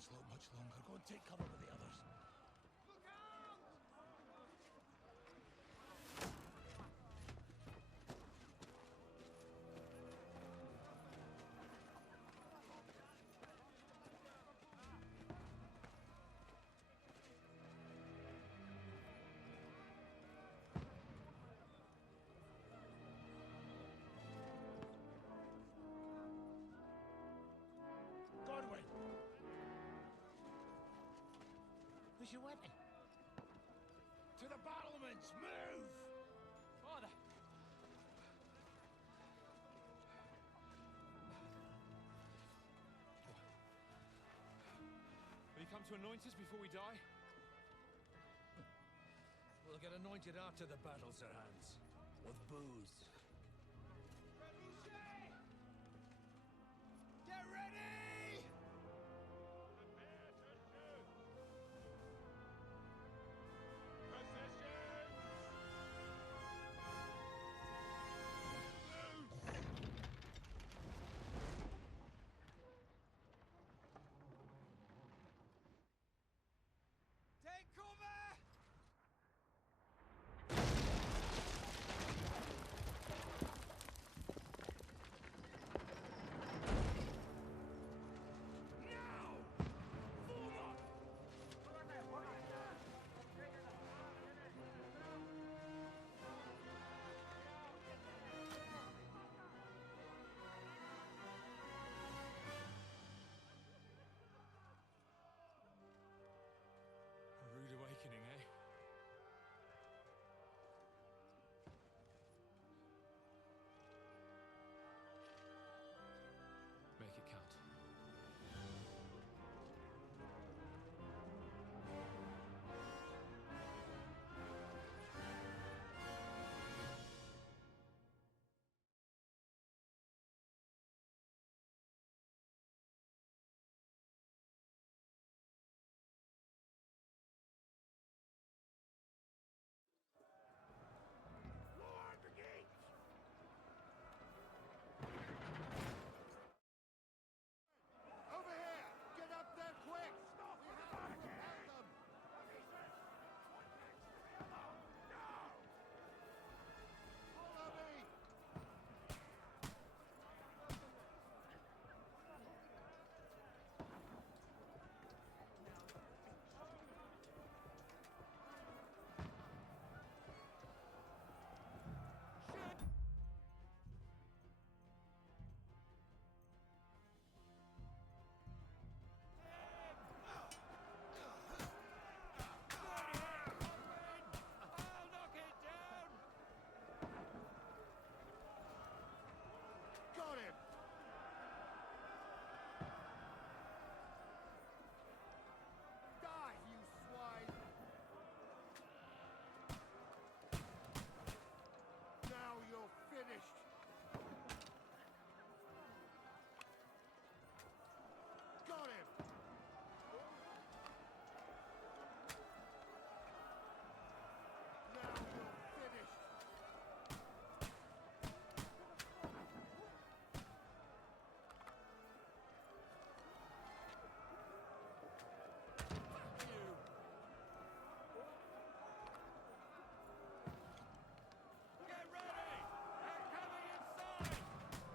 onslaught much longer. Go and take cover with the others. Look out! Godwin! Where's your weapon? To the battlements! Move! Father! Will you come to anoint us before we die? We'll get anointed after the battles are hands. With booze. Get ready! Prepare to shoot! Positions! Loose! Take cover! A rude awakening, eh? Make it count. Lord the gate! Over here! Get up there quick! Stop! We have to repel them! Follow me! I'll knock it down! Got him! Die, you swine! Now you're finished! Got him! Now you're finished! Fuck you! Get ready! They're coming inside!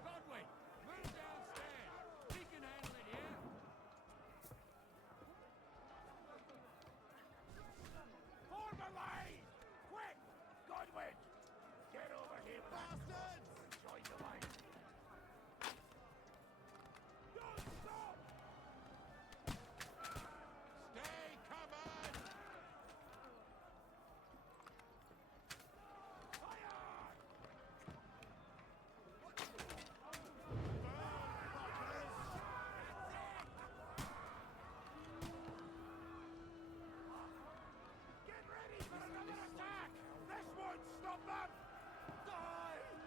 Godwin, move downstairs! We can handle it here! Form a line! Quick! Godwin! Get over here, Bastards! Join the line! Don't stop! Stay covered! Fire! Get ready for another attack! This won't stop them! Die!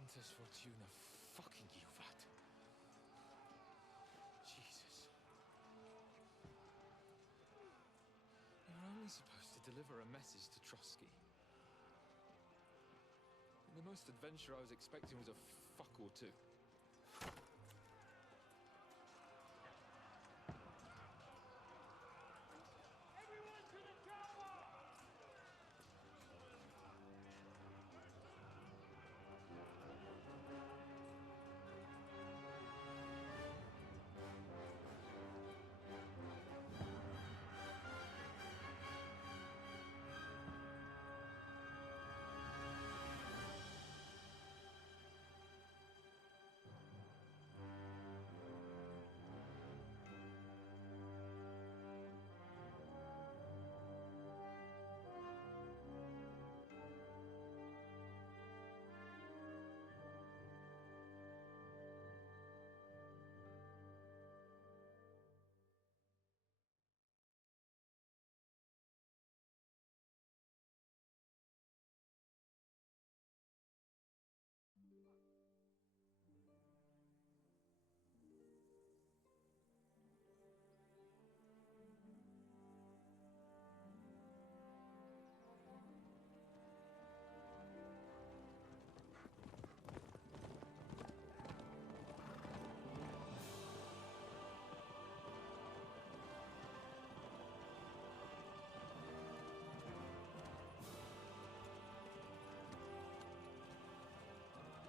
Dentes Fortuna fucking Juvat. Jesus. You're only supposed to deliver a message to Trotsky. And the most adventure I was expecting was a fuck or two. Everyone to the tower!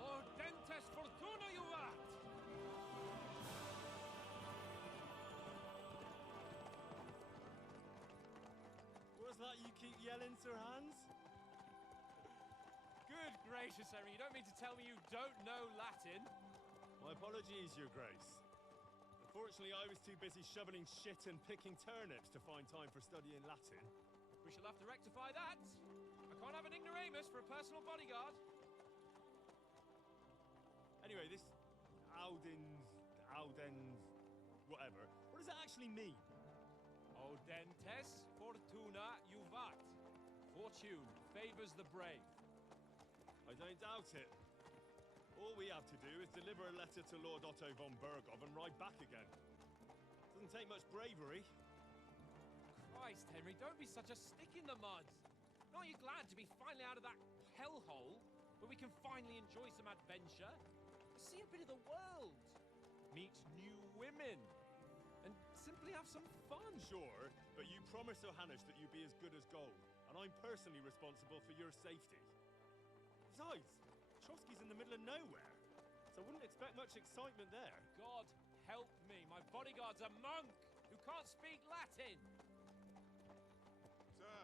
Lord Dentes Fortuna Juvat! What's that you keep yelling, Sir Hans? Good gracious, Henry, you don't mean to tell me you don't know Latin? My apologies, Your Grace. Unfortunately, I was too busy shoveling shit and picking turnips to find time for studying Latin. We shall have to rectify that. I can't have an ignoramus for a personal bodyguard. Anyway, this Audens, whatever. What does that actually mean? O Dentes Fortuna Juvat. Fortune favors the brave. I don't doubt it. All we have to do is deliver a letter to Lord Otto von Bergov and ride back again. Doesn't take much bravery. Christ, Henry, don't be such a stick in the mud. Aren't you glad to be finally out of that hellhole where we can finally enjoy some adventure? See a bit of the world. Meet new women. And simply have some fun. Sure, but you promised Johannes that you'd be as good as gold, and I'm personally responsible for your safety. Besides, Trotsky's in the middle of nowhere, so I wouldn't expect much excitement there. God help me, my bodyguard's a monk who can't speak Latin. Sir.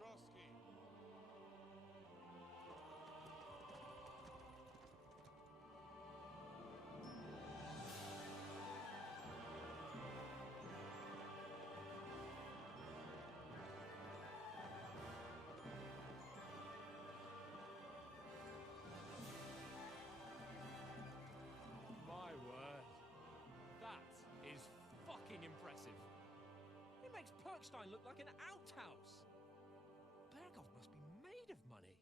Trotsky. My word. That is fucking impressive. It makes Perkstein look like an outhouse. Bergov must be made of money.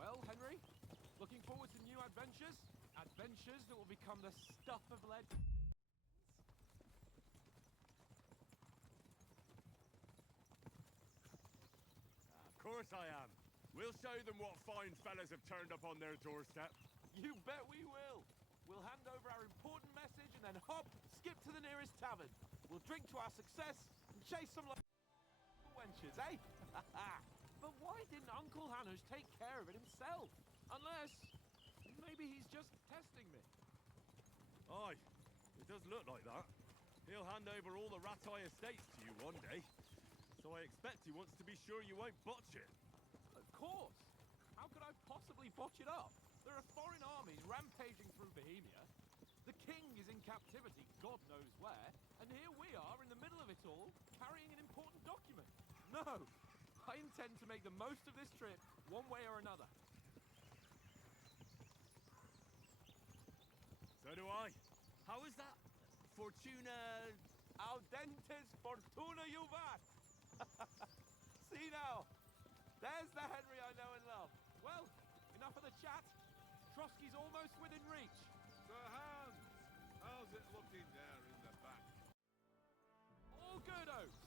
Well, Henry, looking forward to new adventures? Adventures that will become the stuff of legend. Of course I am. We'll show them what fine fellas have turned up on their doorstep. You bet we will. We'll hand over our important message and then hop, skip to the nearest tavern. We'll drink to our success and chase some wenches, eh? But why didn't Uncle Hanush take care of it himself? Unless, maybe he's just testing me. Aye, it does look like that. He'll hand over all the Ratai estates to you one day. So I expect he wants to be sure you won't botch it. Of course. How could I possibly botch it up? There are foreign armies rampaging through Bohemia. The king is in captivity, God knows where, and here we are in the middle of it all, carrying an important document. No, I intend to make the most of this trip, one way or another. So do I. How is that? Fortuna... Audentes fortuna juvat! See now, there's the Henry I know and love. Well, enough of the chat. Trotsky's almost within reach. Sir Hans, how's it looking there in the back? All good, Oates.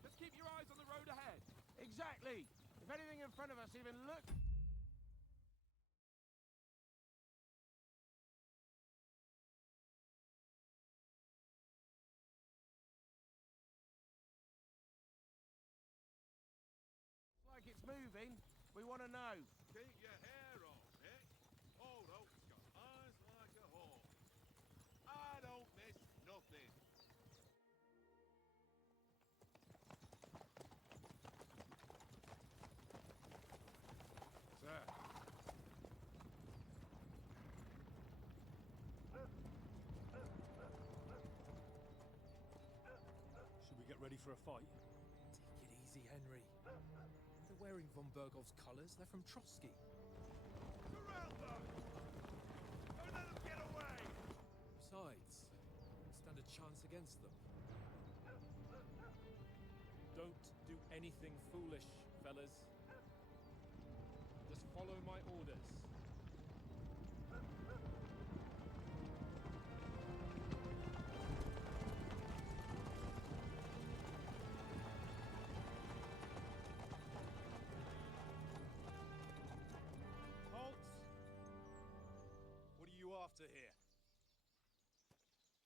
Just keep your eyes on the road ahead. Exactly. If anything in front of us even looks... like it's moving, we want to know. Keep your hair on, Nick. Old Oak's got eyes like a hawk. I don't miss nothing. Sir. Should we get ready for a fight? Take it easy, Henry. They're wearing von Bergov's colours. They're from Trotsky. Surround them! Don't let them get away! Besides, stand a chance against them. Don't do anything foolish, fellas. Just follow my orders. Halt! What are you after here?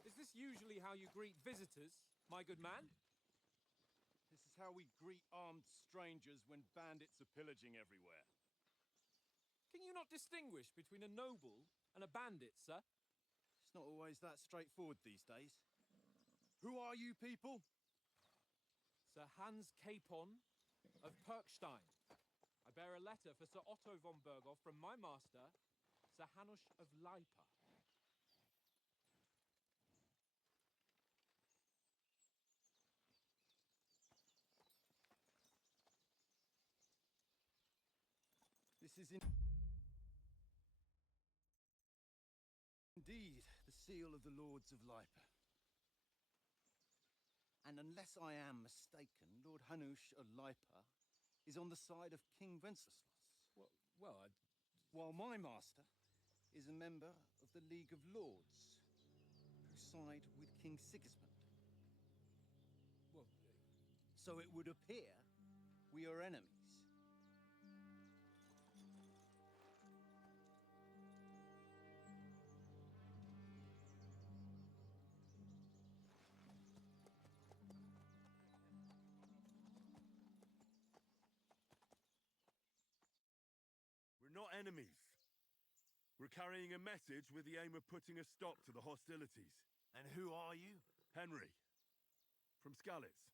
Is this usually how you greet visitors, my good man? This is how we greet armed strangers when bandits are pillaging everywhere. Can you not distinguish between a noble and a bandit, sir? It's not always that straightforward these days. Who are you people? Sir Hans Capon of Perkstein. I bear a letter for Sir Otto von Berghoff from my master, Sir Hanush of Lipa. This is indeed the seal of the Lords of Lipa. And unless I am mistaken, Lord Hanush of Lipa is on the side of King Wenceslas. Well, While my master is a member of the League of Lords, who side with King Sigismund. well, So it would appear we are enemies. We're not enemies. We're carrying a message with the aim of putting a stop to the hostilities. And who are you? Henry, from Skalitz.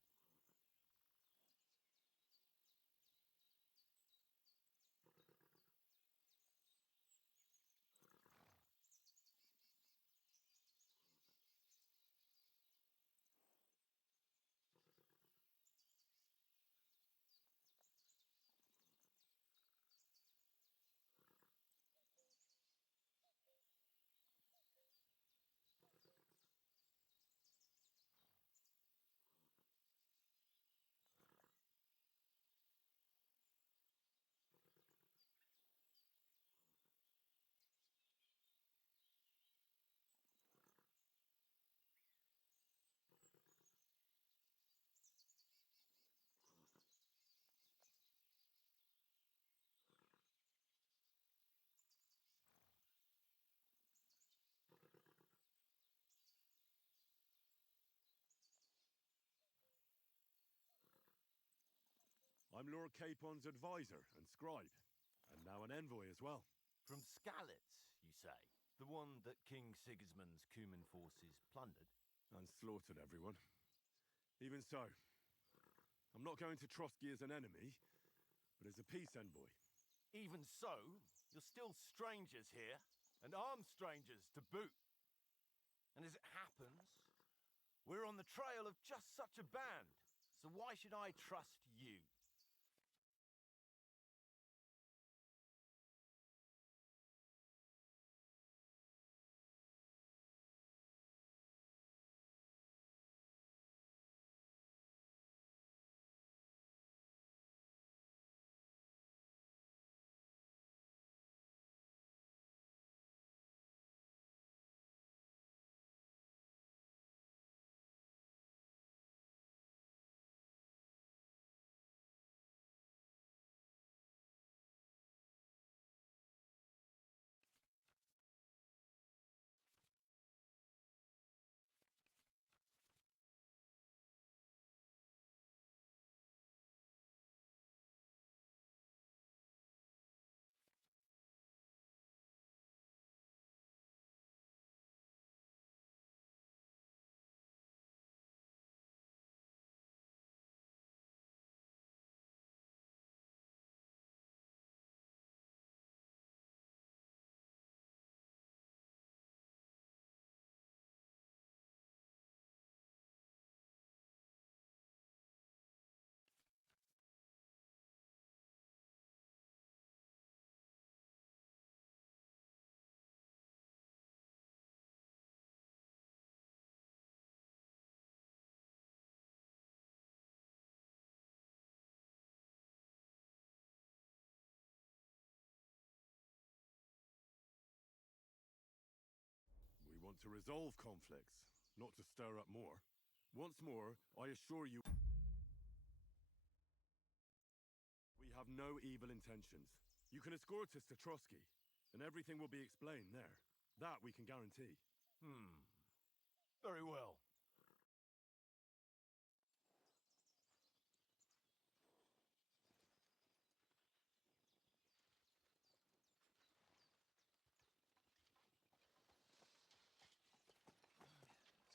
I'm Lord Capon's advisor and scribe, and now an envoy as well. From Skalitz, you say? The one that King Sigismund's Cuman forces plundered? And slaughtered everyone. Even so, I'm not going to Trotsky as an enemy, but as a peace envoy. Even so, you're still strangers here, and armed strangers to boot. And as it happens, we're on the trail of just such a band. So why should I trust you? We want to resolve conflicts, not to stir up more. Once more, I assure you, we have no evil intentions. You can escort us to Trotsky, and everything will be explained there. That we can guarantee. Very well.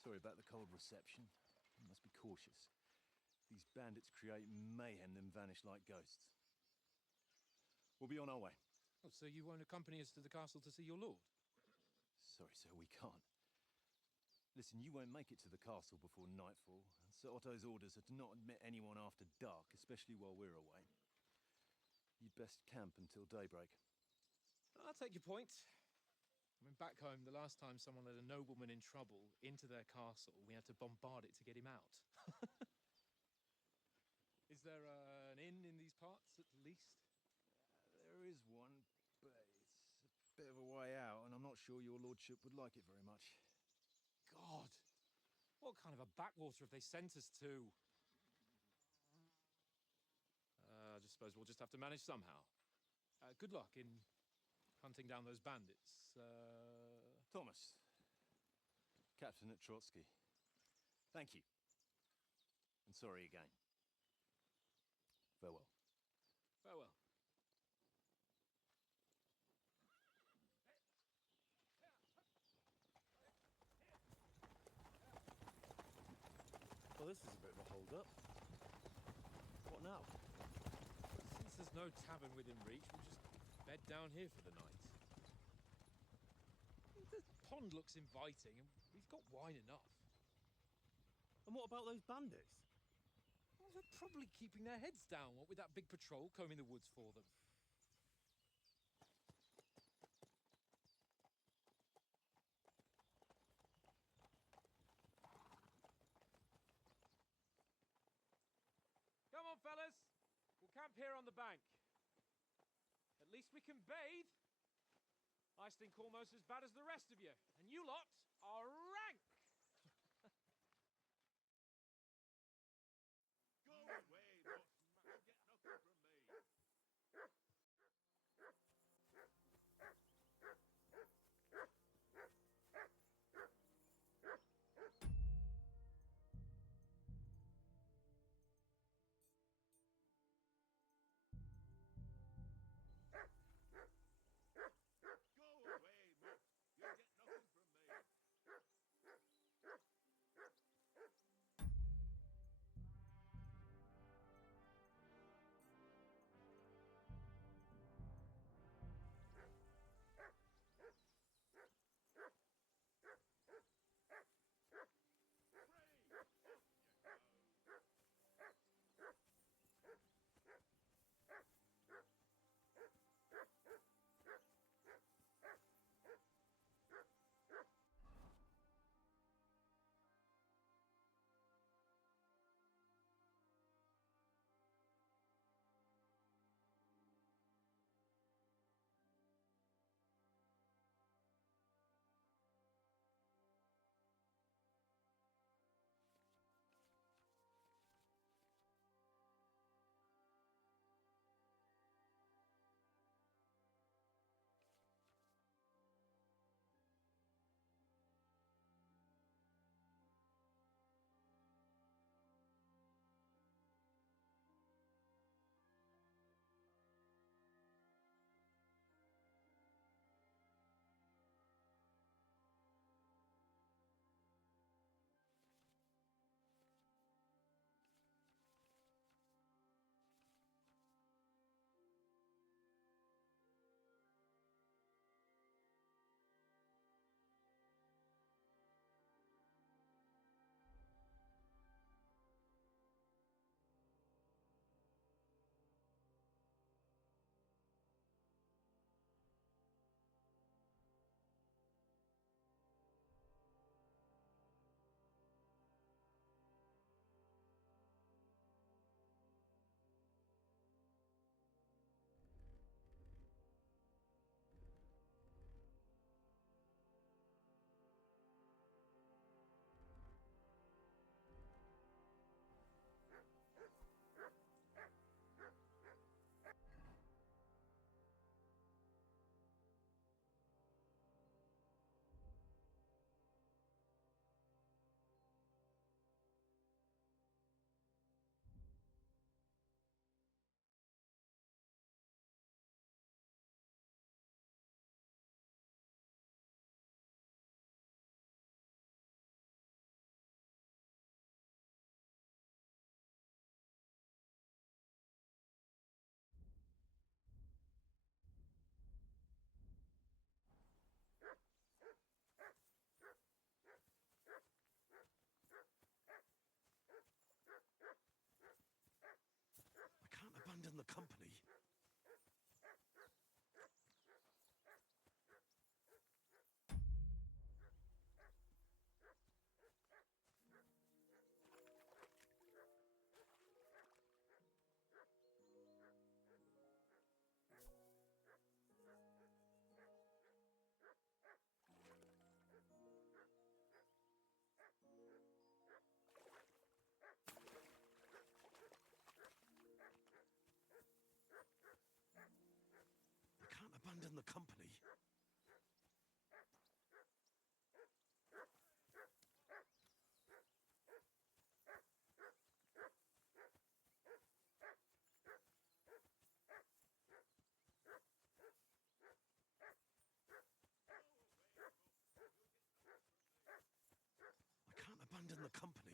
Sorry about the cold reception. You must be cautious. These bandits create mayhem then vanish like ghosts. We'll be on our way. Oh, so you won't accompany us to the castle to see your lord? Sorry, sir, we can't. Listen, you won't make it to the castle before nightfall, and Sir Otto's orders are to not admit anyone after dark, especially while we're away. You'd best camp until daybreak. I'll take your point. I mean, back home, the last time someone led a nobleman in trouble into their castle, we had to bombard it to get him out. Is there an inn in these parts, at least? There is one, but it's a bit of a way out, and I'm not sure your lordship would like it very much. God! What kind of a backwater have they sent us to? I just suppose we'll just have to manage somehow. Good luck in hunting down those bandits. Thomas, captain at Trotsky. Thank you. And sorry again. Farewell. Farewell. Well, this is a bit of a hold-up. What now? Since there's no tavern within reach, we'll just bed down here for the night. The pond looks inviting, and we've got wine enough. And what about those bandits? Well, they're probably keeping their heads down, what with that big patrol combing the woods for them. Come on, fellas. We'll camp here on the bank. At least we can bathe. I stink almost as bad as the rest of you, and you lot are rank. Go away, Mutt. You'll get nothing from me. Go away, Mutt. You'll get nothing from me. company. I can't abandon the company. I can't abandon the company.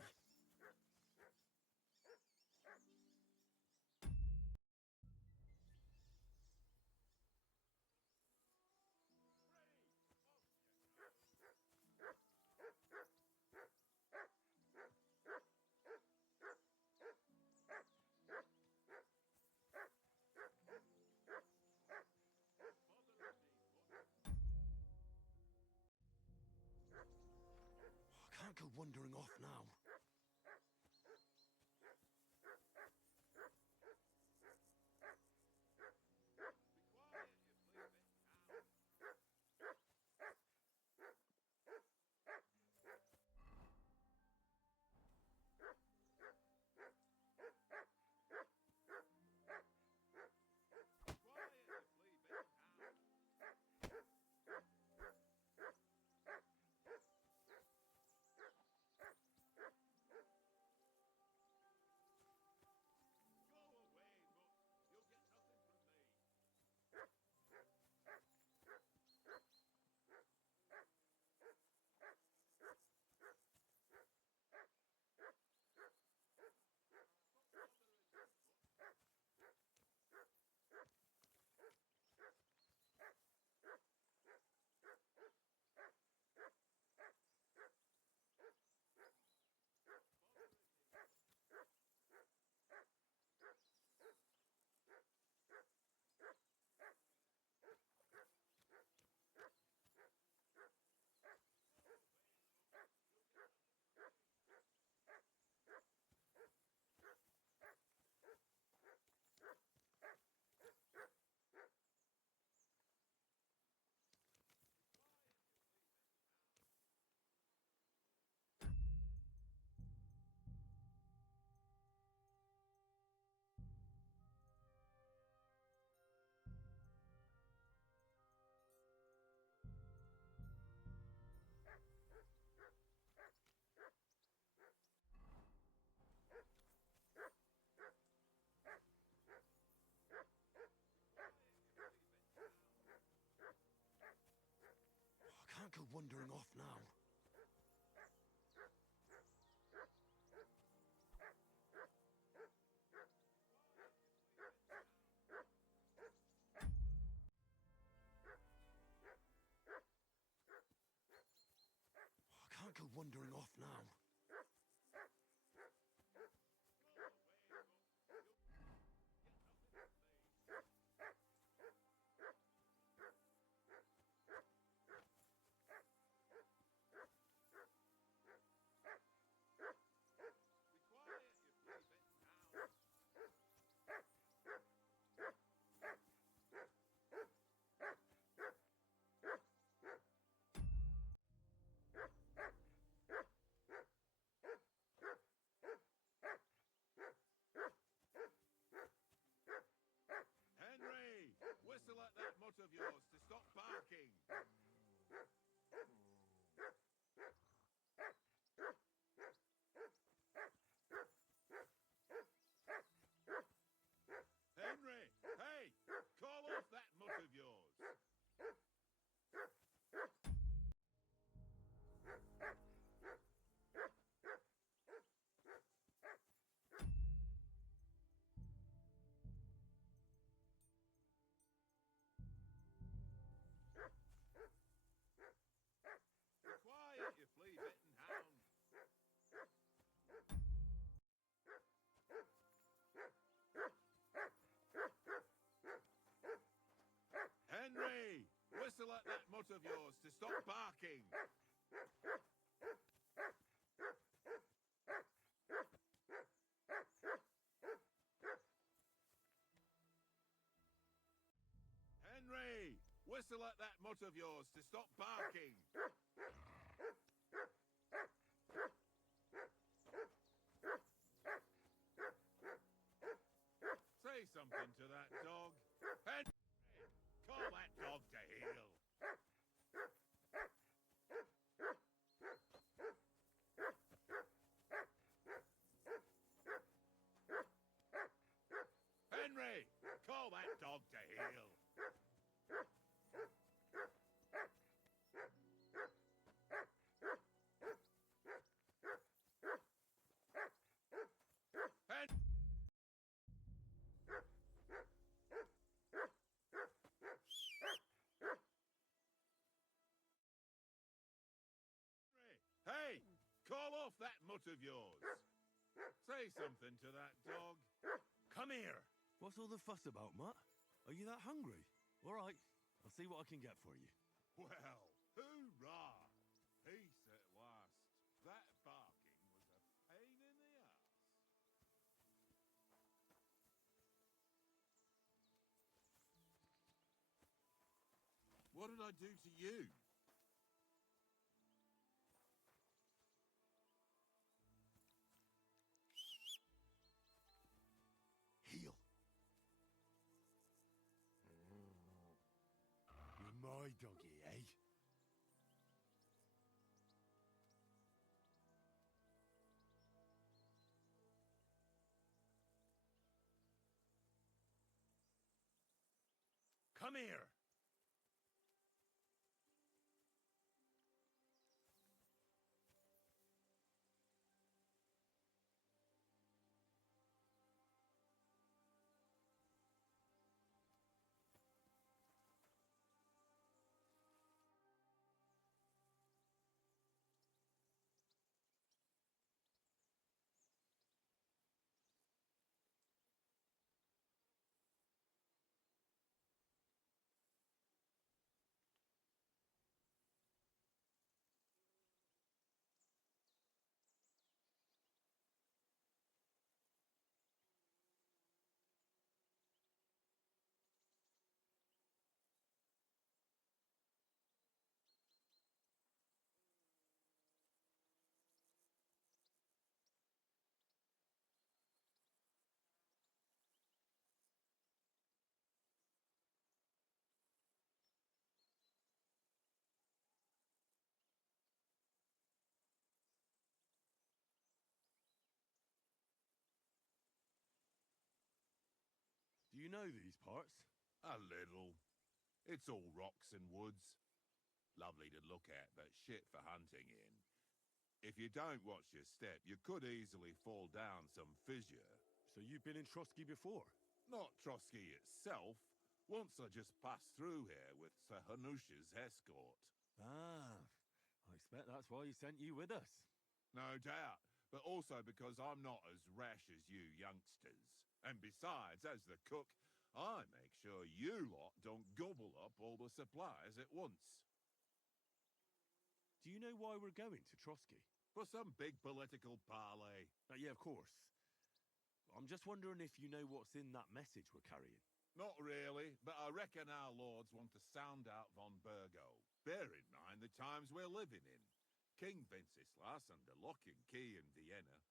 I can't go wandering off now. I can't go wandering off now. I can't go wandering off now. whistle at that mutt of yours to stop barking. Henry, whistle at that mutt of yours to stop barking. Say something to that dog. Henry, call that dog to heel. Henry, call that dog to heel. Hey, call off that mutt of yours. Say something to that dog. Come here! What's all the fuss about, Mutt? Are you that hungry? All right, I'll see what I can get for you. Well, hoorah! Peace at last. That barking was a pain in the ass. What did I do to you? Heel. You're my doggy, eh? Come here! Do you know these parts? A little. It's all rocks and woods. Lovely to look at, but shit for hunting in. If you don't watch your step, you could easily fall down some fissure. So you've been in Trotsky before? Not Trotsky itself. Once I just passed through here with Sir Hanusha's escort. Ah, I expect that's why he sent you with us. No doubt, but also because I'm not as rash as you youngsters. And besides, as the cook, I make sure you lot don't gobble up all the supplies at once. Do you know why we're going to Trotsky? For some big political parley. Yeah, of course. I'm just wondering if you know what's in that message we're carrying. Not really, but I reckon our lords want to sound out von Burgo. Bear in mind the times we're living in. King Wenceslas under lock and key in Vienna,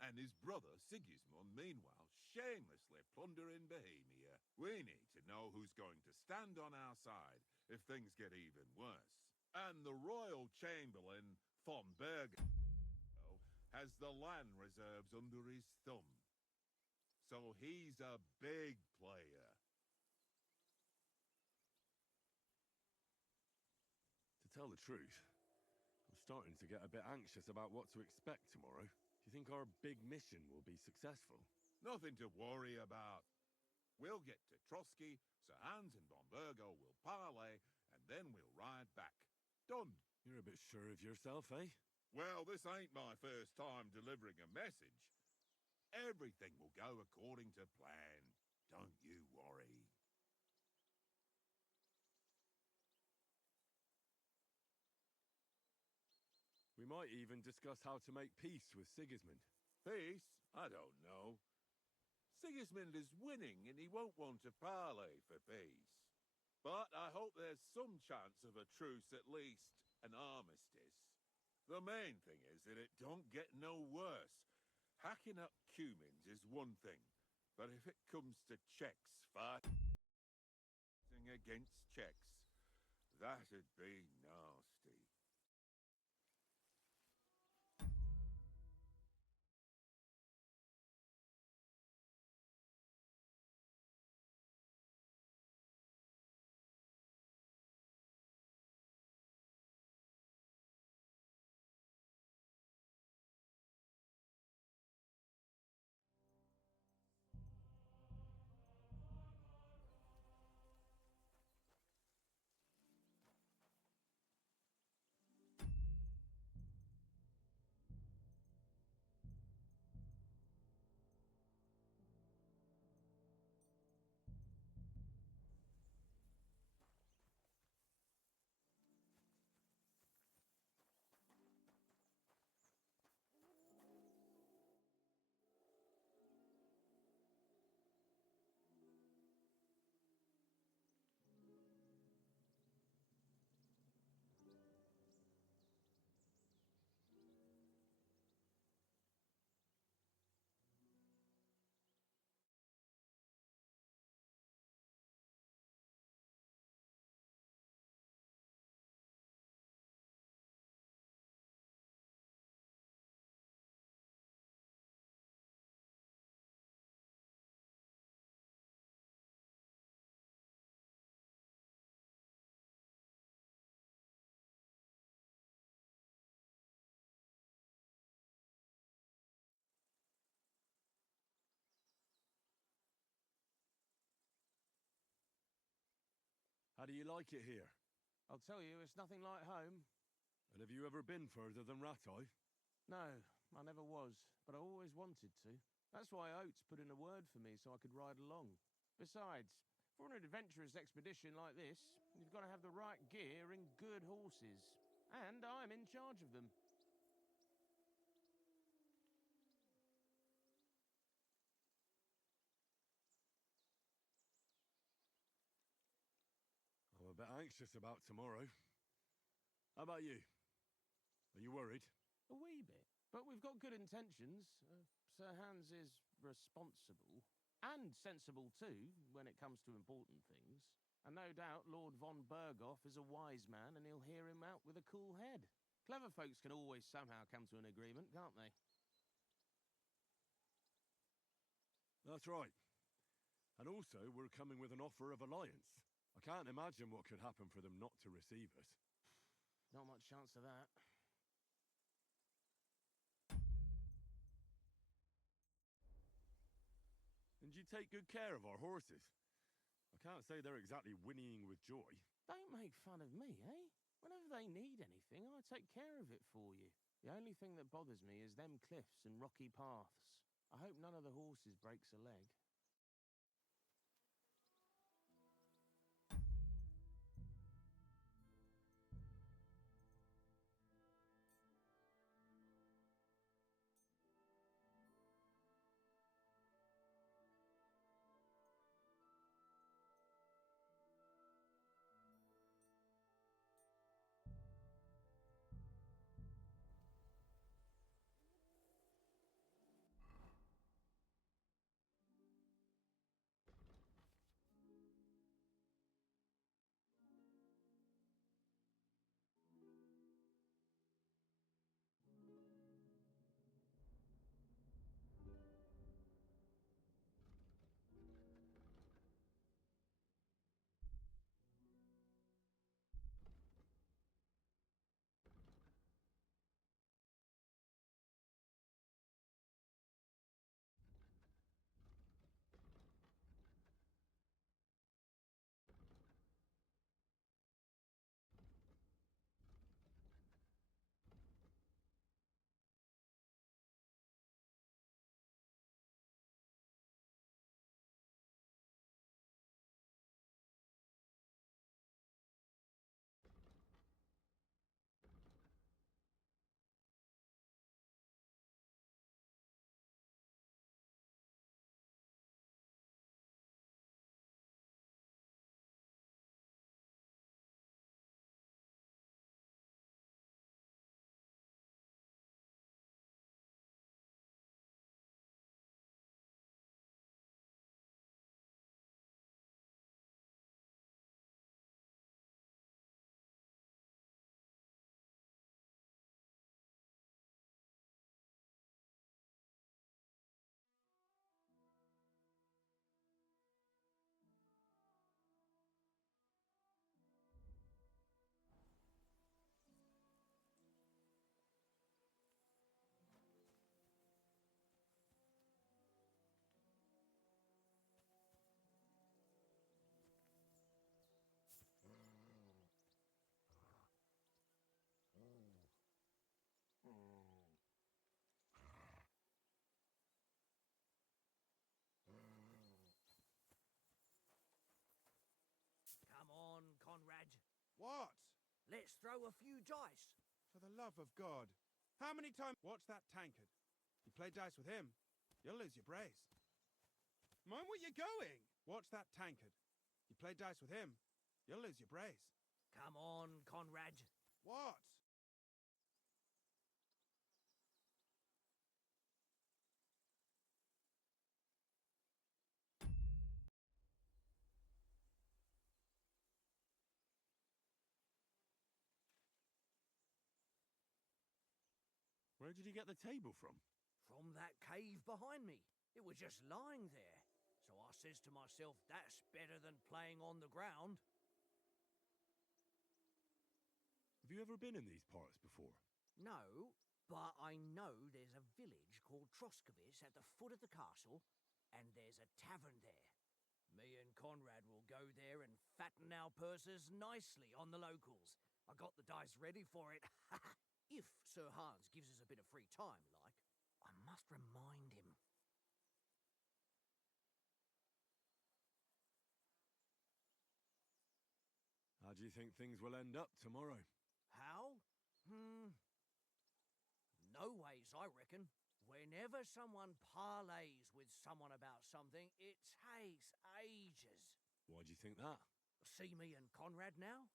and his brother Sigismund, meanwhile, shamelessly plundering Bohemia. We need to know who's going to stand on our side if things get even worse. And the royal chamberlain, von Burgo, has the land reserves under his thumb. So he's a big player. To tell the truth, I'm starting to get a bit anxious about what to expect tomorrow. Do you think our big mission will be successful? Nothing to worry about. We'll get to Trotsky, Sir Hans and von Burgo will parley, and then we'll ride back. Done. You're a bit sure of yourself, eh? Well, this ain't my first time delivering a message. Everything will go according to plan. Don't you worry. might even discuss how to make peace with Sigismund. Peace? I don't know. Sigismund is winning and he won't want to parley for peace. But I hope there's some chance of a truce, at least an armistice. The main thing is that it don't get no worse. Hacking up Cumins is one thing, but if it comes to Czechs fighting against Czechs, that'd be nasty. How do you like it here? I'll tell you, it's nothing like home. And have you ever been further than Rattay? No, I never was, but I always wanted to. That's why Oates put in a word for me so I could ride along. Besides, for an adventurous expedition like this, you've got to have the right gear and good horses. And I'm in charge of them. I'm a bit anxious about tomorrow. How about you? Are you worried? A wee bit. But we've got good intentions. Sir Hans is responsible. And sensible too, when it comes to important things. And no doubt Lord von Berghoff is a wise man and he'll hear him out with a cool head. Clever folks can always somehow come to an agreement, can't they? That's right. And also, we're coming with an offer of alliance. I can't imagine what could happen for them not to receive us. Not much chance of that. And you take good care of our horses. I can't say they're exactly whinnying with joy. Don't make fun of me, eh? Whenever they need anything, I take care of it for you. The only thing that bothers me is them cliffs and rocky paths. I hope none of the horses breaks a leg. throw a few dice. For the love of God. How many times... Watch that tankard. You play dice with him, you'll lose your brace. Mind where you're going! Watch that tankard. You play dice with him, you'll lose your brace. Come on, Conrad. What? Where did you get the table from? From that cave behind me. It was just lying there. So I says to myself, that's better than playing on the ground. Have you ever been in these parts before? No, but I know there's a village called Troskovitz at the foot of the castle, and there's a tavern there. Me and Conrad will go there and fatten our purses nicely on the locals. I got the dice ready for it. If Sir Hans gives us a bit of free time, like, I must remind him. How do you think things will end up tomorrow? How? No ways, I reckon. Whenever someone parleys with someone about something, it takes ages. Why do you think that? See me and Conrad now?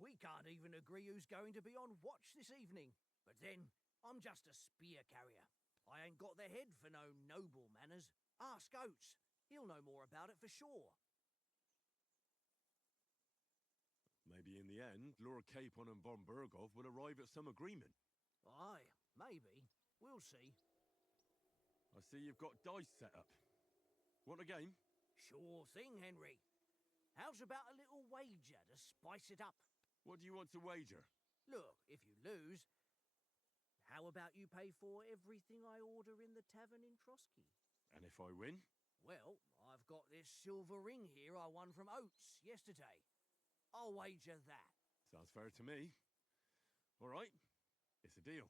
We can't even agree who's going to be on watch this evening. But then, I'm just a spear carrier. I ain't got the head for no noble manners. Ask Oates. He'll know more about it for sure. Maybe in the end, Lord Capon and von Bergov will arrive at some agreement. Aye, maybe. We'll see. I see you've got dice set up. Want a game? Sure thing, Henry. How's about a little wager to spice it up? What do you want to wager? Look, if you lose, how about you pay for everything I order in the tavern in Trotsky? And if I win? Well, I've got this silver ring here I won from Oates yesterday. I'll wager that. Sounds fair to me. All right, it's a deal.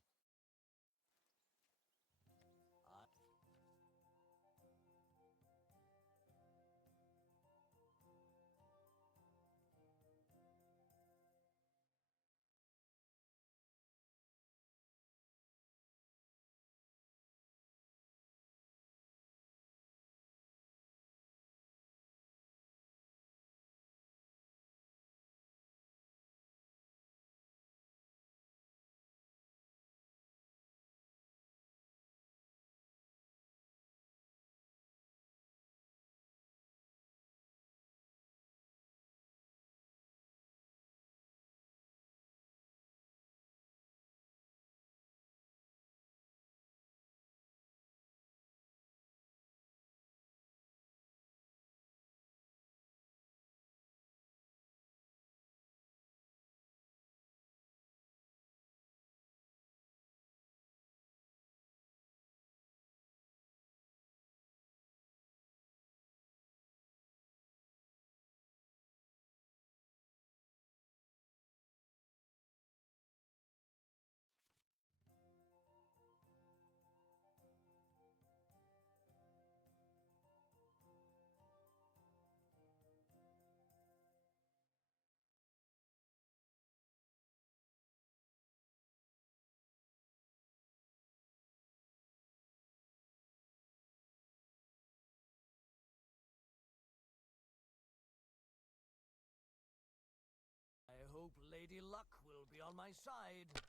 I hope Lady Luck will be on my side.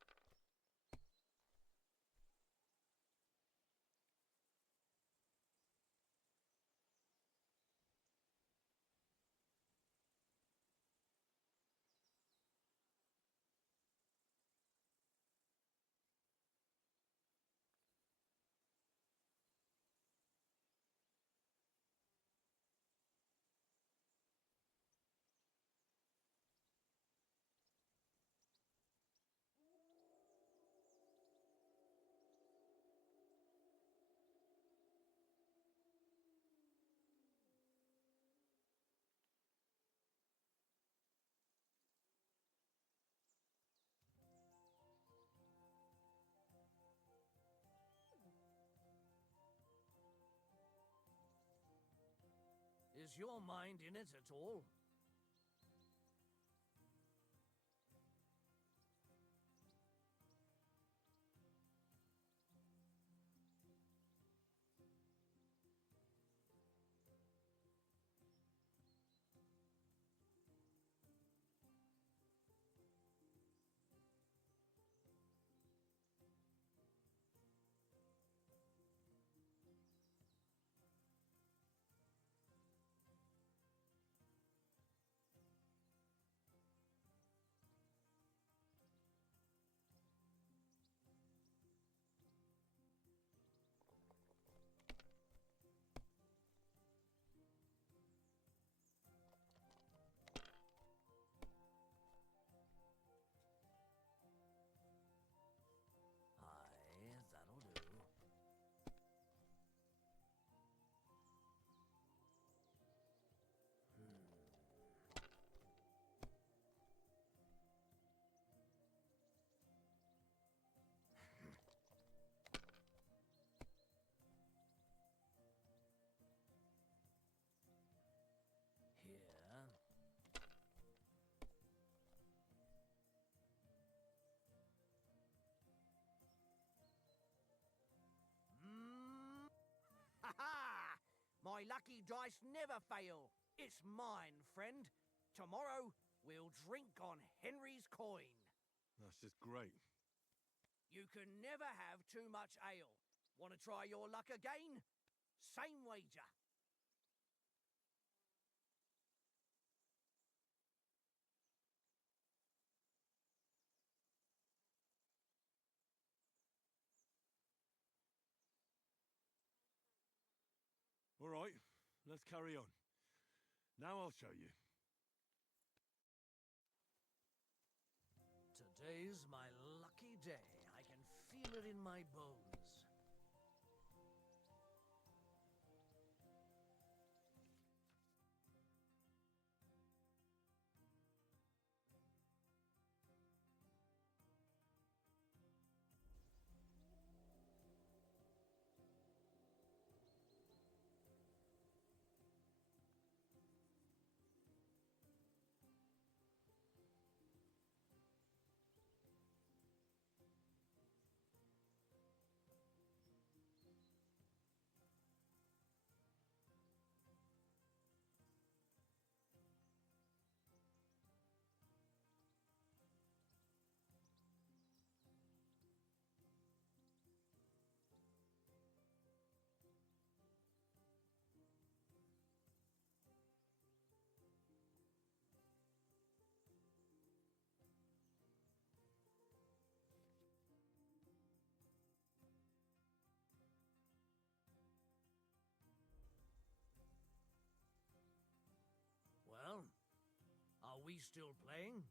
Is your mind in it at all? My lucky dice never fail. It's mine, friend. Tomorrow, we'll drink on Henry's coin. That's just great. You can never have too much ale. Want to try your luck again? Same wager. All right, let's carry on. Now I'll show you. Today's my lucky day. I can feel it in my bones. Well, are we still playing?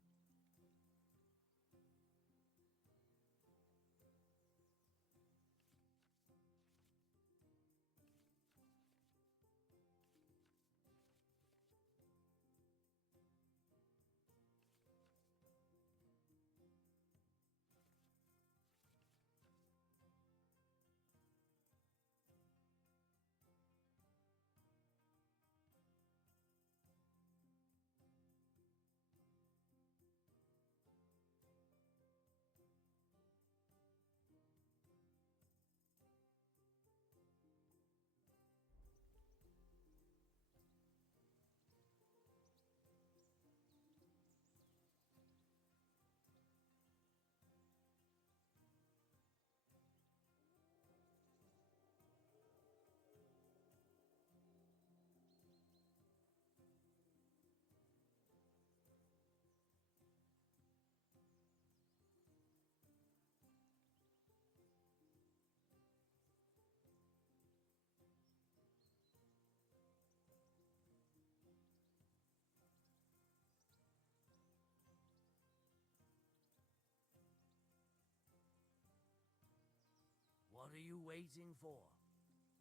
What are you waiting for?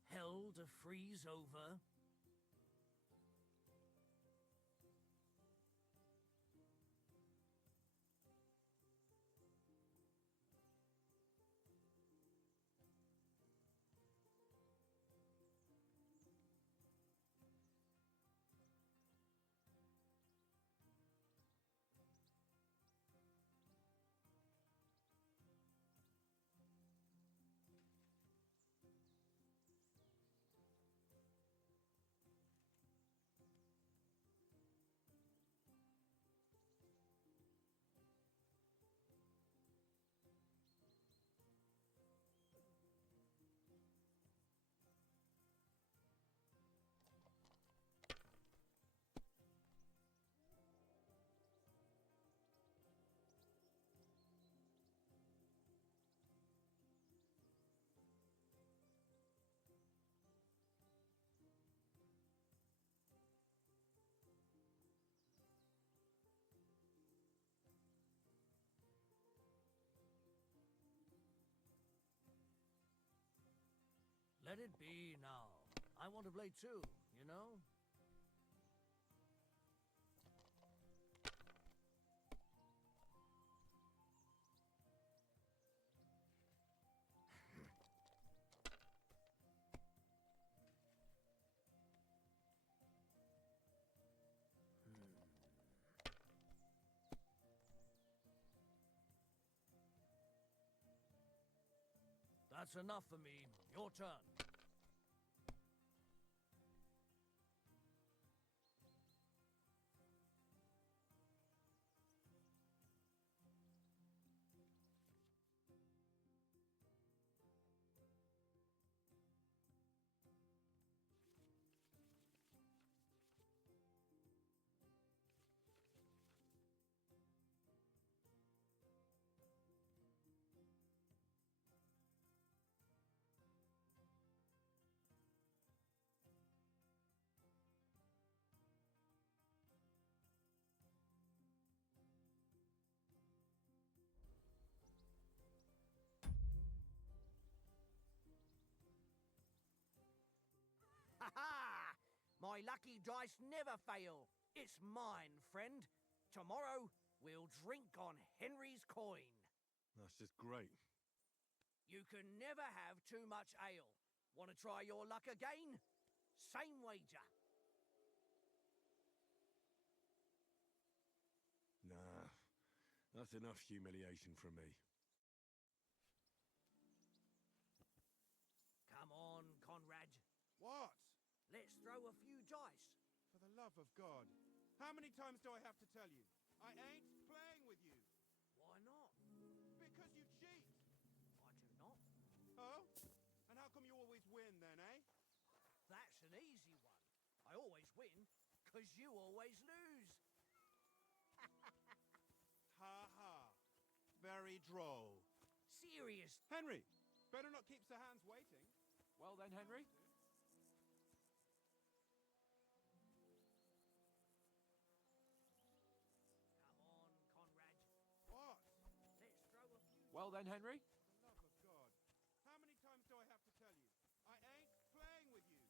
Hell to freeze over? Let it be now. I want to play too, you know? That's enough for me. Your turn. My lucky dice never fail. It's mine, friend. Tomorrow, we'll drink on Henry's coin. That's just great. You can never have too much ale. Want to try your luck again? Same wager. Nah, that's enough humiliation from me. Come on, Conrad. What? Let's throw a few dice. For the love of God. How many times do I have to tell you? I ain't playing with you. Why not? Because you cheat. I do not. Oh? And how come you always win then, eh? That's an easy one. I always win, 'cause you always lose. Ha ha. Very droll. Serious. Henry, better not keep Sir Hans waiting. Well then, Henry. Come on, Conrad. What? Let's throw a few. Well then, Henry. For the love of God. How many times do I have to tell you? I ain't playing with you.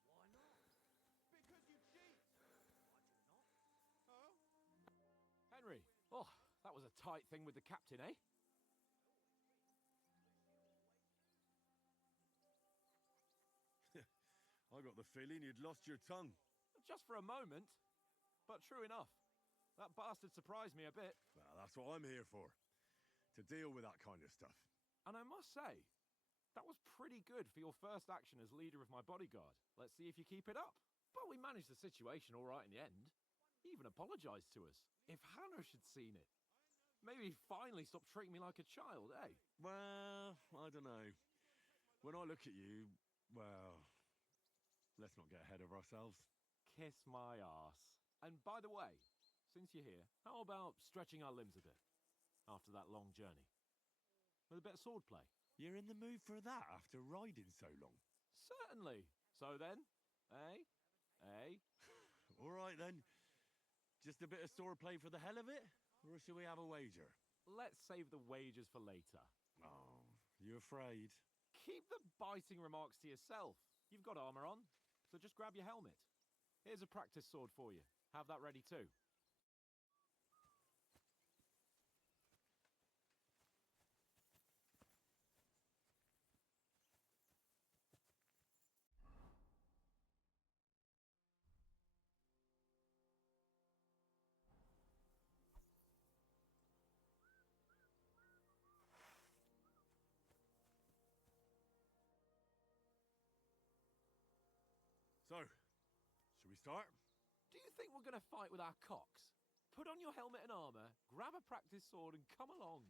Why not? Because you cheat. I do not. Oh? Henry. Oh, that was a tight thing with the captain, eh? I got the feeling you'd lost your tongue. Just for a moment. But true enough. That bastard surprised me a bit. Well, that's what I'm here for. To deal with that kind of stuff. And I must say, that was pretty good for your first action as leader of my bodyguard. Let's see if you keep it up. But we managed the situation all right in the end. He even apologized to us. If Hannah had seen it, maybe he'd finally stop treating me like a child, eh? Well, I don't know. When I look at you, well, let's not get ahead of ourselves. Kiss my arse. And by the way, since you're here, how about stretching our limbs a bit after that long journey? With a bit of swordplay. You're in the mood for that after riding so long? Certainly. So then, eh? Eh? All right then. Just a bit of swordplay for the hell of it? Or shall we have a wager? Let's save the wagers for later. Oh, you afraid? Keep the biting remarks to yourself. You've got armor on, so just grab your helmet. Here's a practice sword for you. Have that ready too. So, shall we start? Do you think we're going to fight with our cocks? Put on your helmet and armor, grab a practice sword, and come along.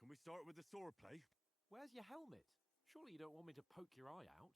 Can we start with the swordplay? Where's your helmet? Surely you don't want me to poke your eye out?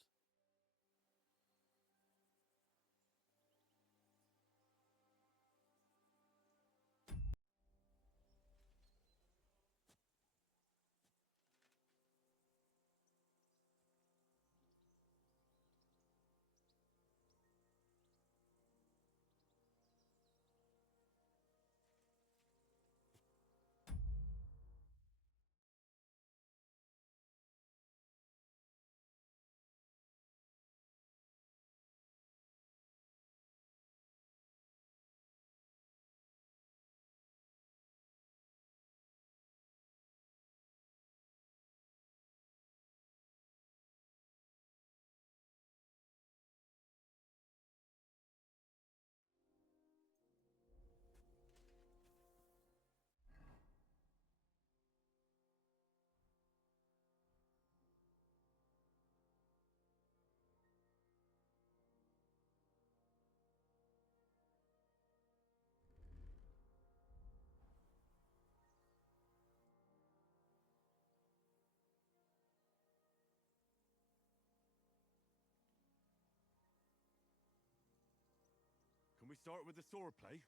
we start with the sword play?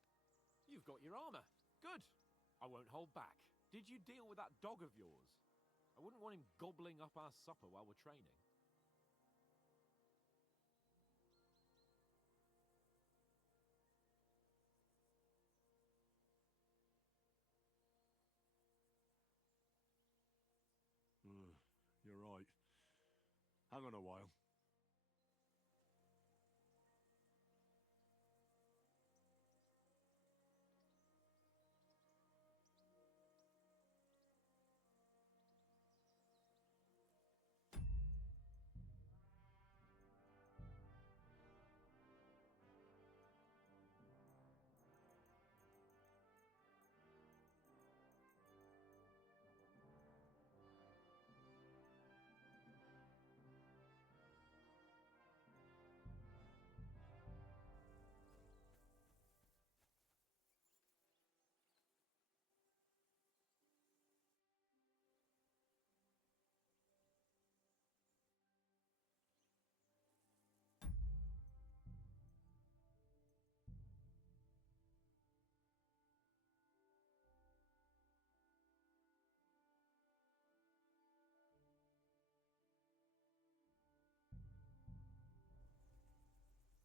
You've got your armor. Good. I won't hold back. Did you deal with that dog of yours? I wouldn't want him gobbling up our supper while we're training. You're right. Hang on a while.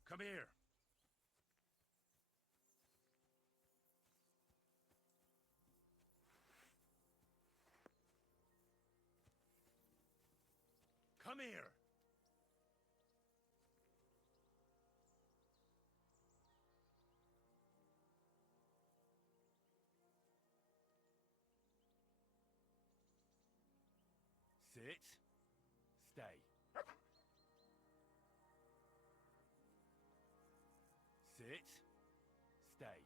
Come here. Come here. Sit. Stay. Sit. Stay.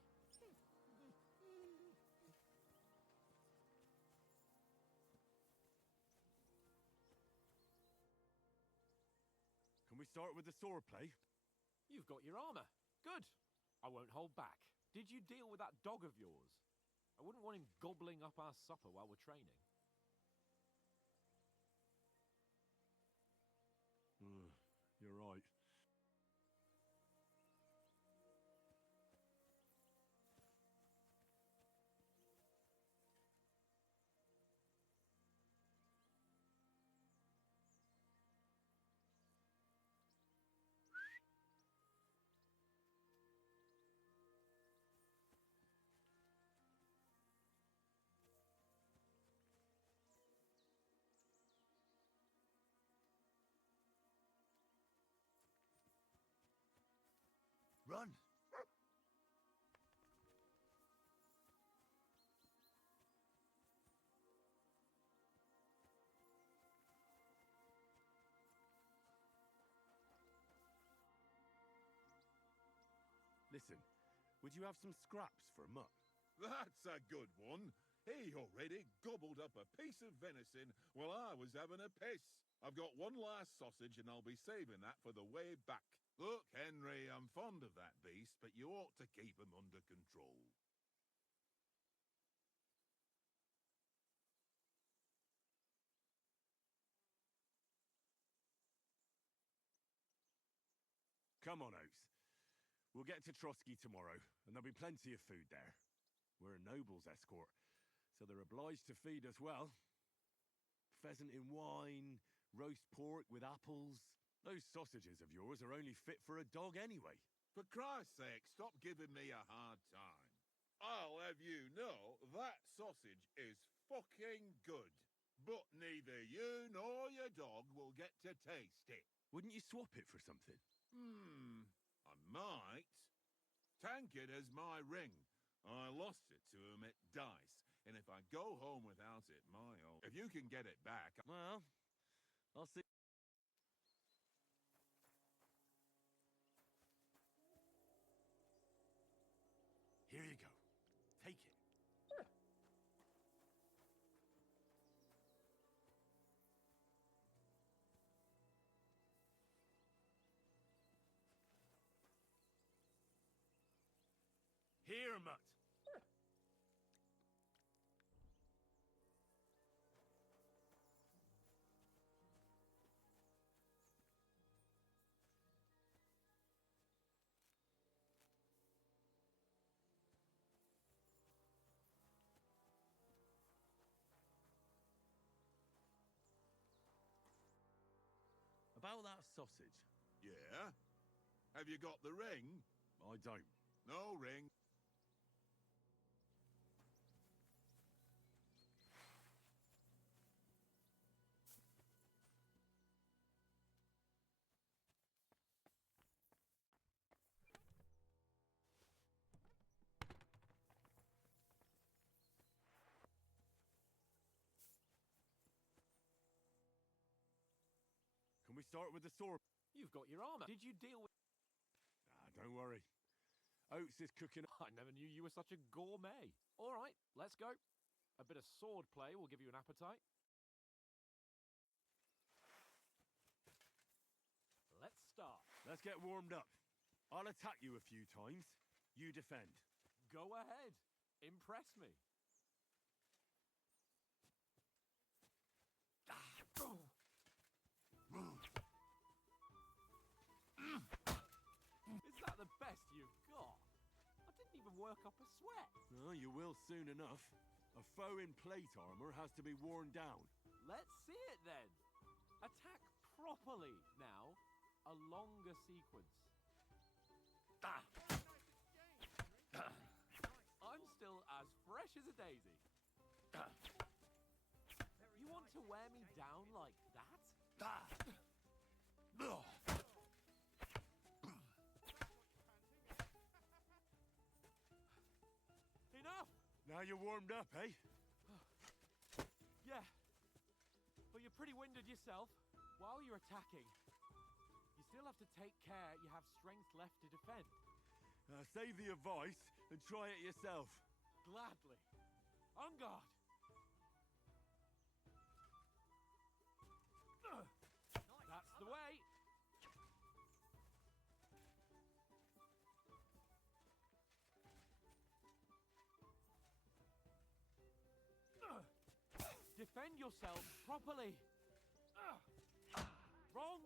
Can we start with the sword play? You've got your armor. Good. I won't hold back. Did you deal with that dog of yours? I wouldn't want him gobbling up our supper while we're training. You're right. Run. Listen, would you have some scraps for Mutt? That's a good one. He already gobbled up a piece of venison while I was having a piss. I've got one last sausage and I'll be saving that for the way back. Look, Henry, I'm fond of that beast, but you ought to keep him under control. Come on, Oates. We'll get to Trotsky tomorrow, and there'll be plenty of food there. We're a noble's escort, so they're obliged to feed us well. Pheasant in wine, roast pork with apples. Those sausages of yours are only fit for a dog anyway. For Christ's sake, stop giving me a hard time. I'll have you know that sausage is fucking good. But neither you nor your dog will get to taste it. Wouldn't you swap it for something? I might. Tankard has my ring. I lost it to him at dice, and if I go home without it, my old... If you can get it back... Well, I'll see. Here you go. Take it. Here, Mutt. about that sausage? Yeah? Have you got the ring? I don't. No ring. Can we start with the sword? You've got your armor. Did you deal with... Don't worry. Oates is cooking. I never knew you were such a gourmet. All right, let's go. A bit of sword play will give you an appetite. Let's start. Let's get warmed up. I'll attack you a few times. You defend. Go ahead. Impress me. Is that the best you've got? I didn't even work up a sweat. Oh, you will soon enough. A foe in plate armor has to be worn down. Let's see it then. Attack properly now. A longer sequence. I'm still as fresh as a daisy. You want to wear me down like that? Enough! Now you're warmed up, eh? Yeah. But you're pretty winded yourself. While you're attacking, you still have to take care you have strength left to defend. Save the advice and try it yourself. Gladly. On guard. That's the way. Defend yourself properly. Wrong.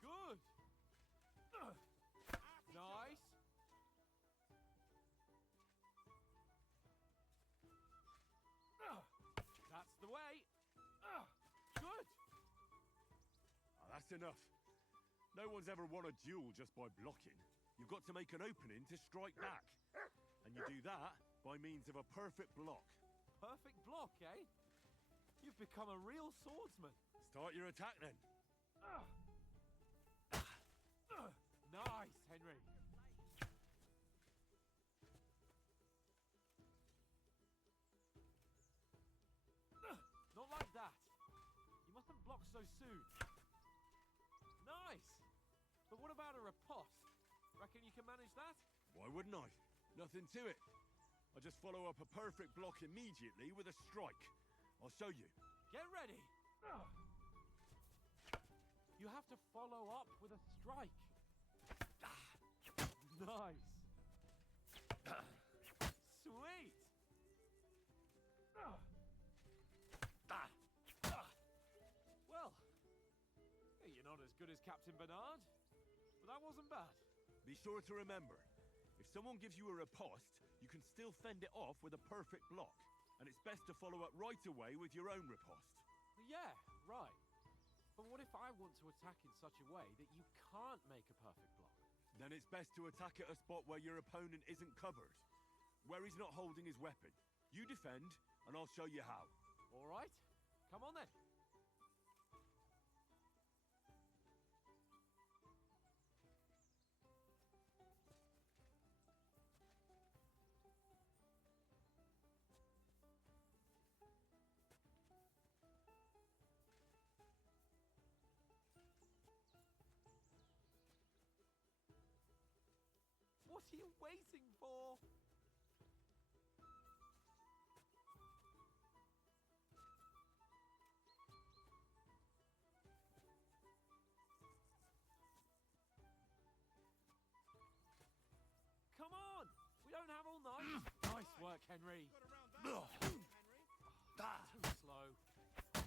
Good. Nice. That's the way. Good. That's enough. No one's ever won a duel just by blocking. You've got to make an opening to strike back. And you do that by means of a perfect block. Perfect block, eh? You've become a real swordsman. Start your attack then. Nice, Henry. Not like that. You mustn't block so soon. Nice. But what about a riposte? Reckon you can manage that? Why wouldn't I? Nothing to it. I just follow up a perfect block immediately with a strike. I'll show you. Get ready. You have to follow up with a strike. Nice. Sweet. Well, hey, you're not as good as Captain Bernard, but that wasn't bad. Be sure to remember, if someone gives you a riposte, you can still fend it off with a perfect block. And it's best to follow up right away with your own riposte. Yeah, right. But what if I want to attack in such a way that you can't make a perfect block? Then it's best to attack at a spot where your opponent isn't covered, where he's not holding his weapon. You defend, and I'll show you how. All right, come on then. What are you waiting for? Come on! We don't have all night. Nice work, Henry. Too slow.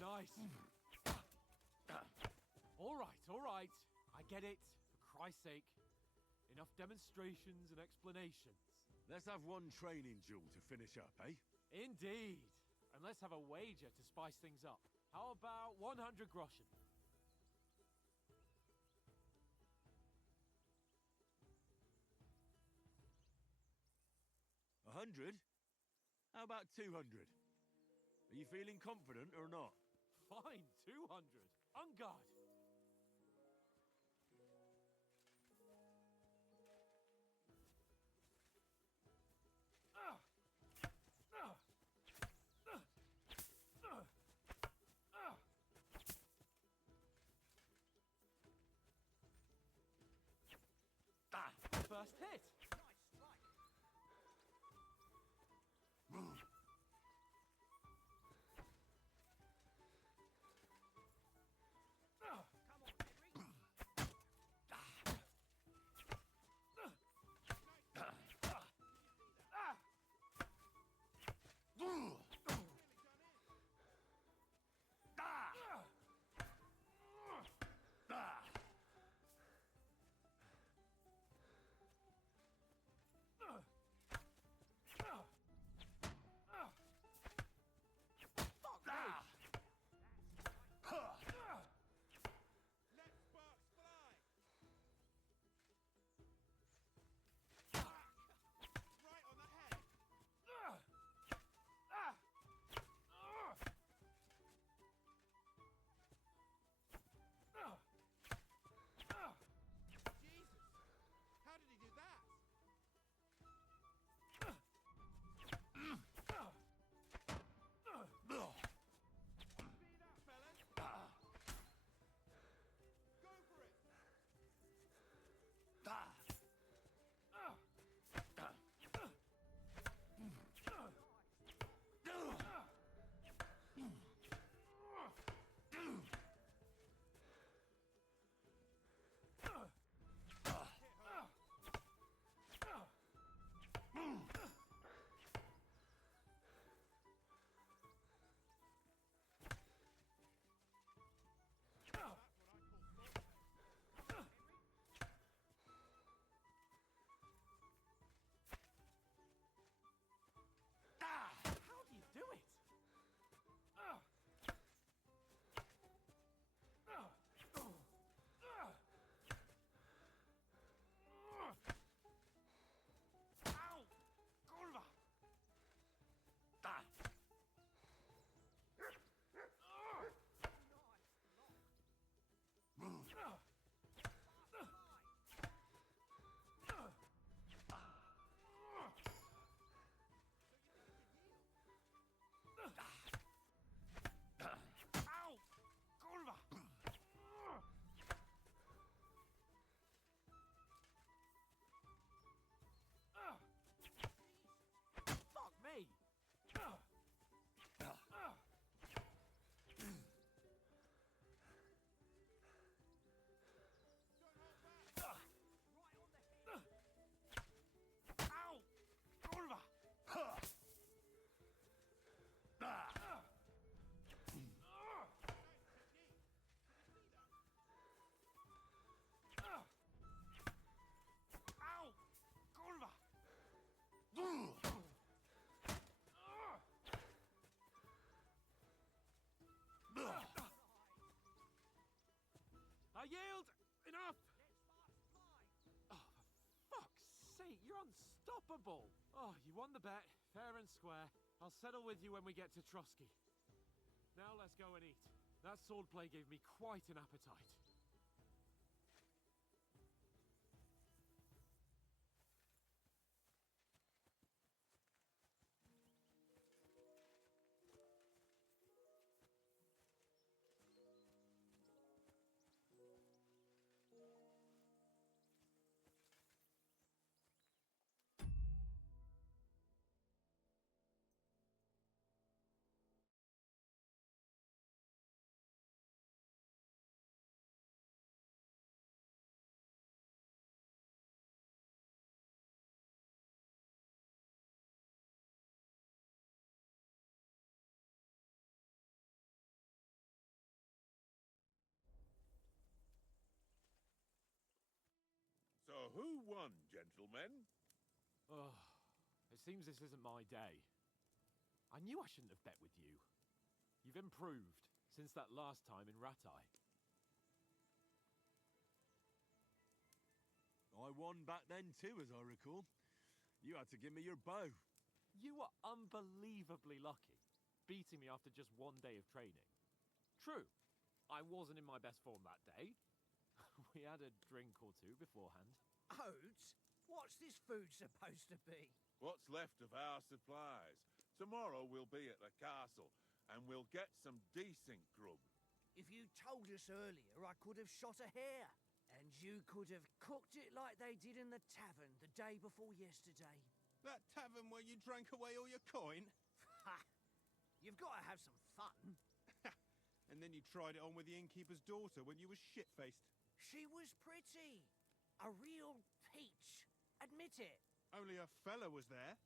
Nice. All right. I get it. For Christ's sake. Enough demonstrations and explanations. Let's have one training duel to finish up, eh? Indeed. And let's have a wager to spice things up. How about 100 groschen? 100? How about 200? Are you feeling confident or not? Fine, 200. On guard. First hit. Let sparks fly! Right on the head! Jesus! How did he do that? See that, fellas? Go for it! How do you do it? Ow! Kurwa! Ow! Kurwa! Fuck me! Ow! Kurwa! Ow! Kurwa! I yield! Enough! Oh, for fuck's sake, you're unstoppable! Oh, you won the bet, fair and square. I'll settle with you when we get to Trotsky. Now let's go and eat. That swordplay gave me quite an appetite. who won, gentlemen? Oh, it seems this isn't my day. I knew I shouldn't have bet with you. You've improved since that last time in Ratai. I won back then too, as I recall. You had to give me your bow. You were unbelievably lucky, beating me after just one day of training. True, I wasn't in my best form that day. We had a drink or two beforehand. Oats? What's this food supposed to be? What's left of our supplies. Tomorrow we'll be at the castle, and we'll get some decent grub. If you told us earlier, I could have shot a hare. And you could have cooked it like they did in the tavern the day before yesterday. That tavern where you drank away all your coin? Ha! You've got to have some fun. And then you tried it on with the innkeeper's daughter when you were shit-faced. She was pretty. A real peach. Admit it. Only a fella was there.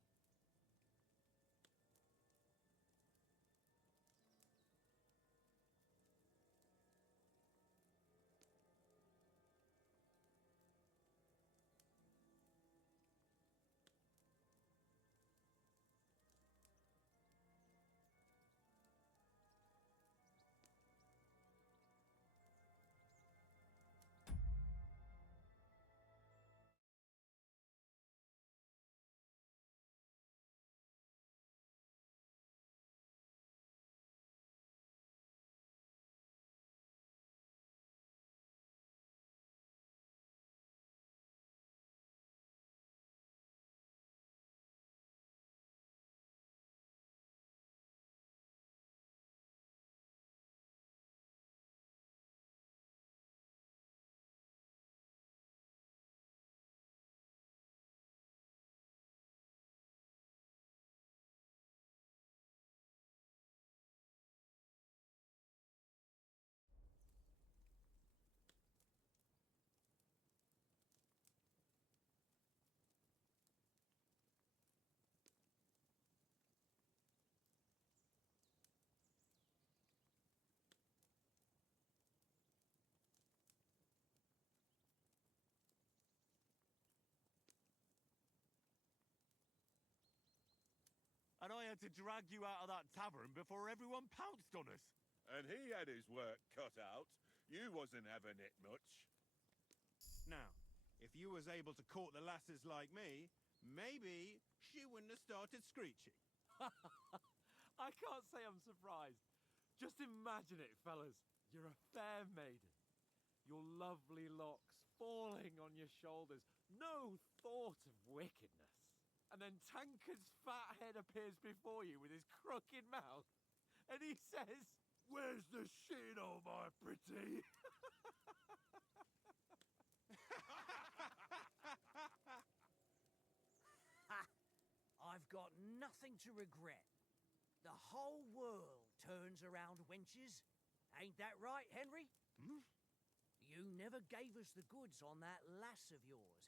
And I had to drag you out of that tavern before everyone pounced on us. And he had his work cut out. You wasn't having it much. Now, if you was able to court the lasses like me, maybe she wouldn't have started screeching. I can't say I'm surprised. Just imagine it, fellas. You're a fair maiden. Your lovely locks falling on your shoulders. No thought of wickedness. And then Tankard's fat head appears before you with his crooked mouth. And he says, "Where's the shit, oh my pretty?" Ha! I've got nothing to regret. The whole world turns around wenches. Ain't that right, Henry? Hmm? You never gave us the goods on that lass of yours.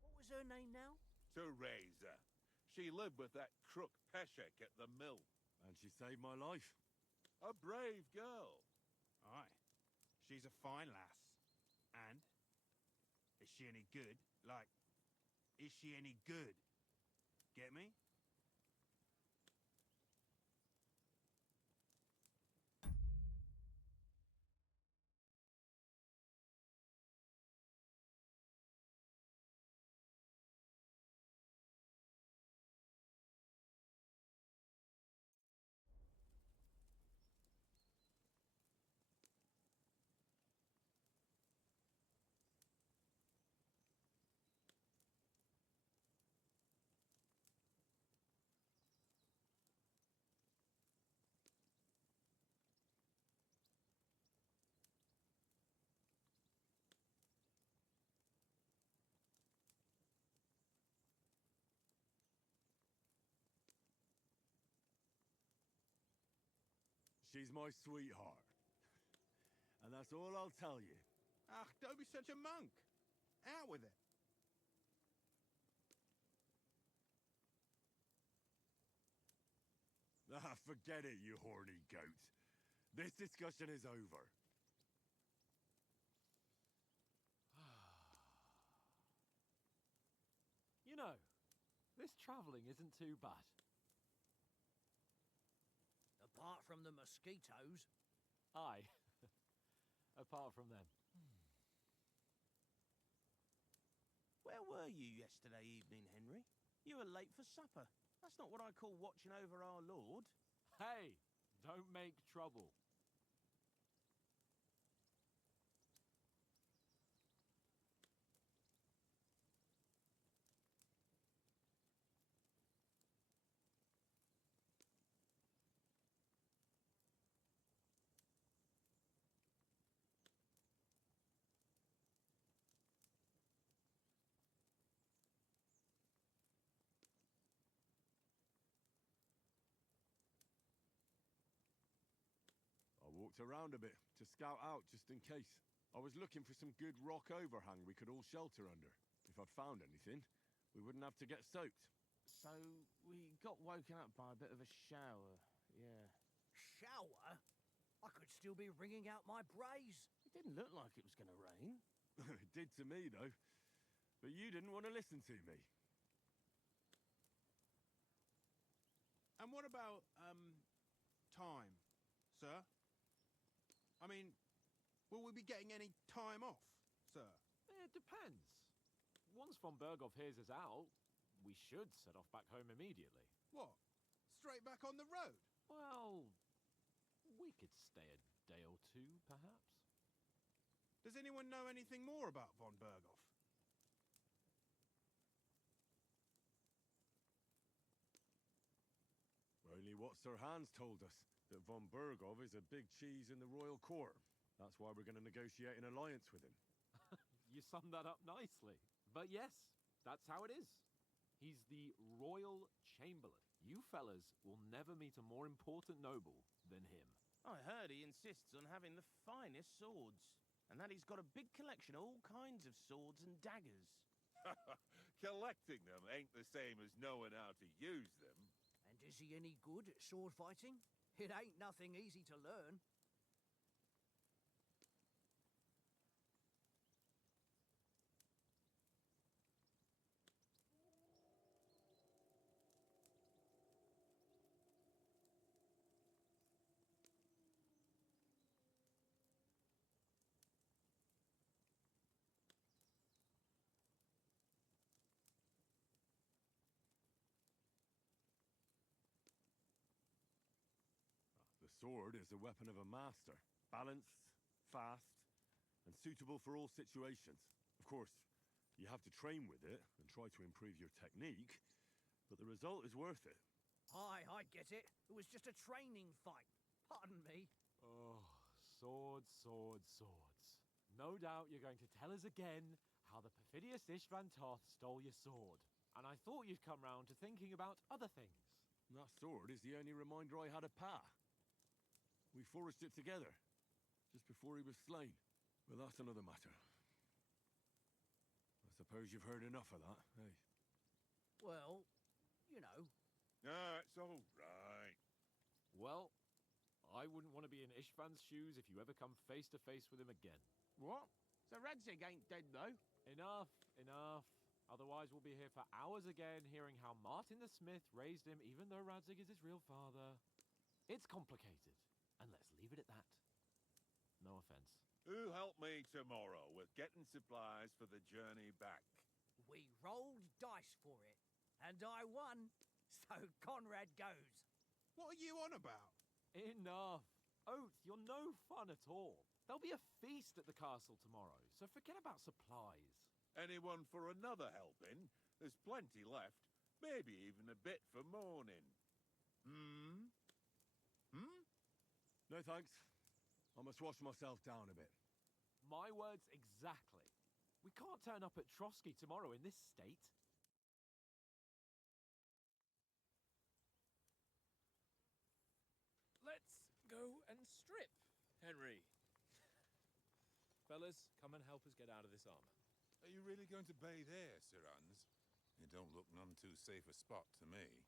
What was her name now? Teresa. She lived with that crook Peshek at the mill. And she saved my life. A brave girl. Aye. She's a fine lass. And? Is she any good? Like, is she any good? Get me? She's my sweetheart. And that's all I'll tell you. Ah, don't be such a monk. Out with it. Ah, forget it, you horny goat. This discussion is over. You know, this travelling isn't too bad. Apart from the mosquitoes. Aye. Apart from them. Where were you yesterday evening, Henry? You were late for supper. That's not what I call watching over our Lord. Hey, don't make trouble. I walked around a bit to scout out just in case. I was looking for some good rock overhang we could all shelter under. If I'd found anything, we wouldn't have to get soaked. So, we got woken up by a bit of a shower, yeah. Shower? I could still be wringing out my brace. It didn't look like it was going to rain. It did to me, though. But you didn't want to listen to me. And what about, time, sir? I mean, will we be getting any time off, sir? It depends. Once von Berghoff hears us out, we should set off back home immediately. What? Straight back on the road? Well, we could stay a day or two, perhaps. Does anyone know anything more about von Berghoff? Only what Sir Hans told us, that von Berghoff is a big cheese in the royal court. That's why we're going to negotiate an alliance with him. You summed that up nicely. But yes, that's how it is. He's the Royal Chamberlain. You fellas will never meet a more important noble than him. I heard he insists on having the finest swords, and that he's got a big collection of all kinds of swords and daggers. Collecting them ain't the same as knowing how to use them. And is he any good at sword fighting? It ain't nothing easy to learn. The sword is the weapon of a master. Balanced, fast, and suitable for all situations. Of course, you have to train with it and try to improve your technique, but the result is worth it. Aye, I get it. It was just a training fight. Pardon me. Oh, swords, swords, swords. No doubt you're going to tell us again how the perfidious Ishvan Toth stole your sword. And I thought you'd come round to thinking about other things. And that sword is the only reminder I had of Pa. We forged it together, just before he was slain. But that's another matter. I suppose you've heard enough of that, eh? Well, you know. Ah, it's all right. Well, I wouldn't want to be in Ishvan's shoes if you ever come face to face with him again. What? So Radzig ain't dead, though? Enough, enough. Otherwise we'll be here for hours again hearing how Martin the Smith raised him even though Radzig is his real father. It's complicated, and let's leave it at that. No offense. Who help me tomorrow with getting supplies for the journey back? We rolled dice for it, and I won, so Conrad goes. What are you on about? Enough. Oath, you're no fun at all. There'll be a feast at the castle tomorrow, so forget about supplies. Anyone for another helping? There's plenty left. Maybe even a bit for morning. Hmm? No thanks. I must wash myself down a bit. My words exactly. We can't turn up at Trotsky tomorrow in this state. Let's go strip, Henry. Fellas, come and help us get out of this armor. Are you really going to bathe here, Sir Hans? It don't look none too safe a spot to me.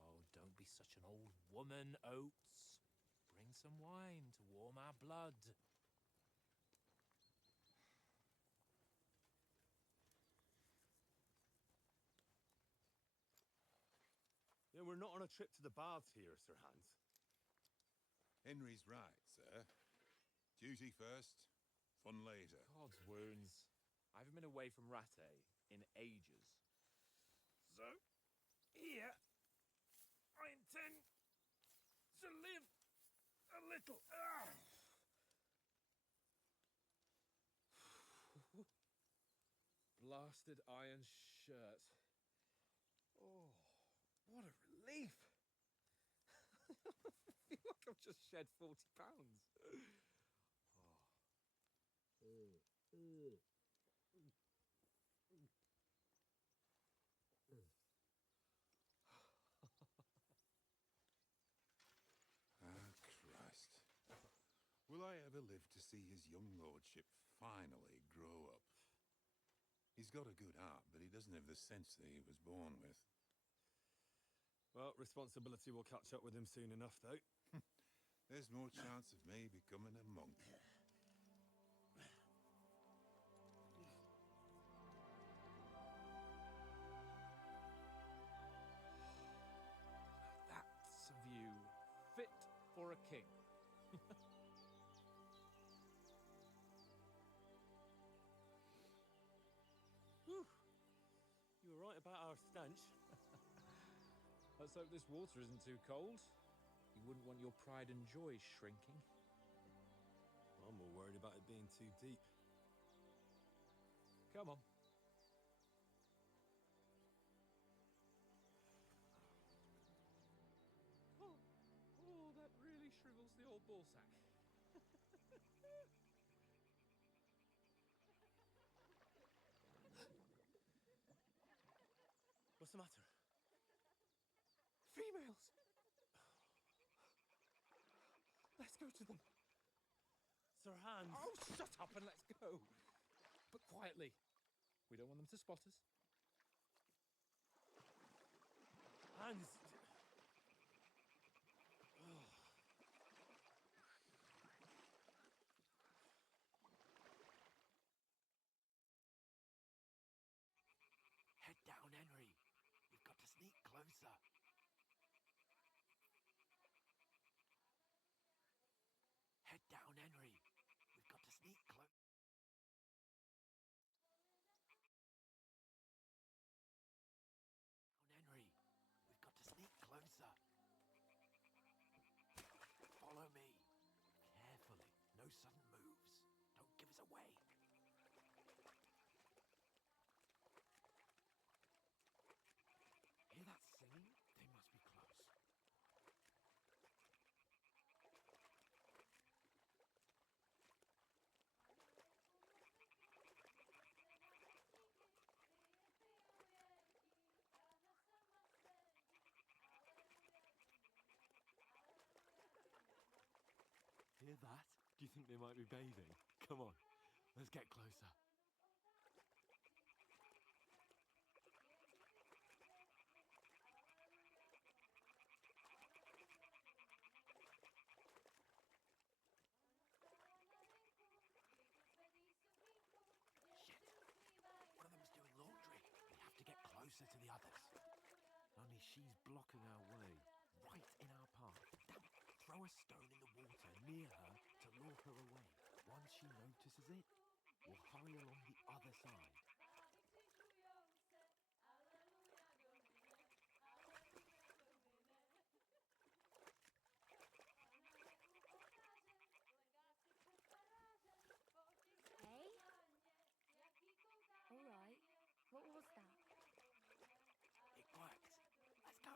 Oh, don't be such an old woman, Oates. Bring some wine to warm our blood. Yeah, we're not on a trip to the baths here, Sir Hans. Henry's right, sir. Duty first, fun later. God's wounds. I haven't been away from Rattay in ages. So, here, I intend to live a little. Blasted iron shirt. Oh, what a relief. I feel like I've just shed 40 pounds. Ah, Christ. Will I ever live to see his young lordship finally grow up? He's got a good heart, but he doesn't have the sense that he was born with. Well, responsibility will catch up with him soon enough, though. There's more chance of me becoming a monk. That's a view fit for a king. Whew. You were right about our stench. Let's hope this water isn't too cold. You wouldn't want your pride and joy shrinking. I'm more worried about it being too deep. Come on. Oh, that really shrivels the old ball sack. What's the matter? Females! Let's go to them. Sir Hans! Oh, shut up and let's go. But quietly. We don't want them to spot us. Hans! Head down, Henry. We've got to sneak closer. Head down, Henry. We've got to sneak closer. Henry, we've got to sneak closer. Follow me. Carefully. No sudden moves. Don't give us away. Hear that singing? They must be close. Hear that? Do you think they might be bathing? Come on, let's get closer. Shit! One of them's doing laundry. We have to get closer to the others. Only she's blocking our way, right in our path. Damn it! Throw a stone in the water near her to lure her away. Once she notices it, we'll hurry along the other side. Hey? All right. What was that? It worked. Let's go.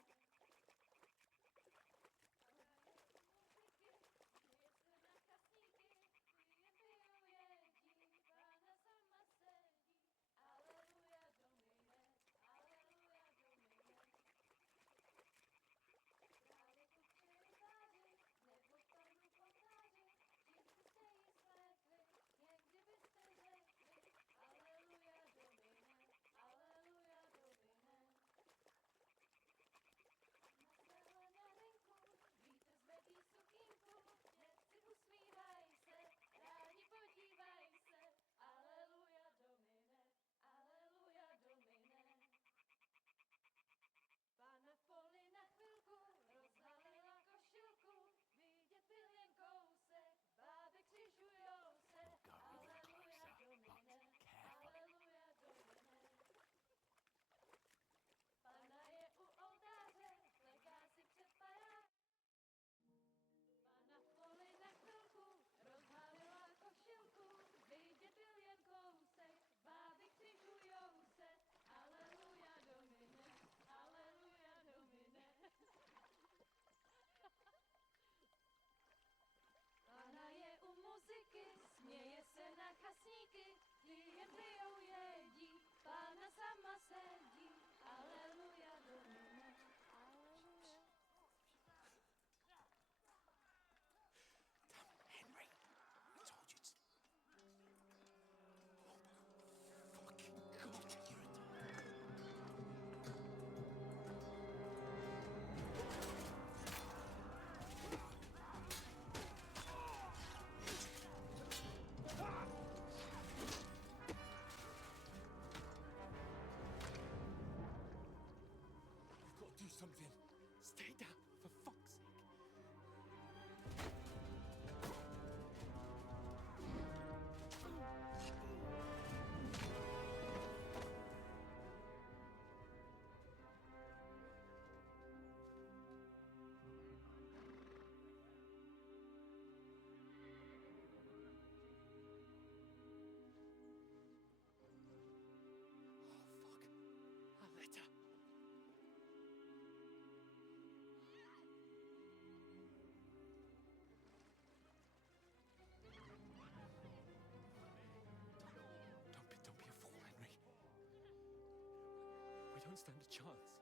We don't stand a chance.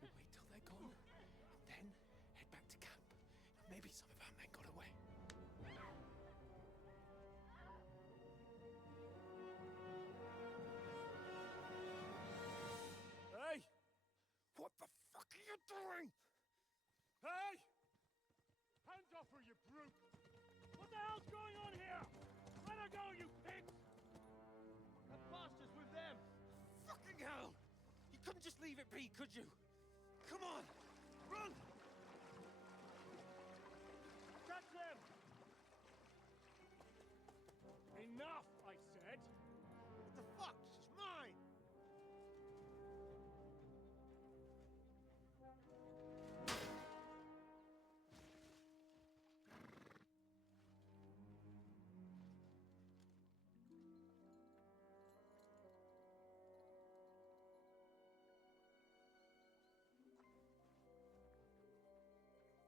We'll wait till they're gone, and then head back to camp. Maybe some of our men got away. Hey! What the fuck are you doing? Hey! Hands off her, you brute! What the hell's going on here? Let her go, you pigs! That bastard's with them! Fucking hell! You couldn't just leave it be, could you? Come on! Run! Catch them! Enough, I said! What the fuck? She's mine!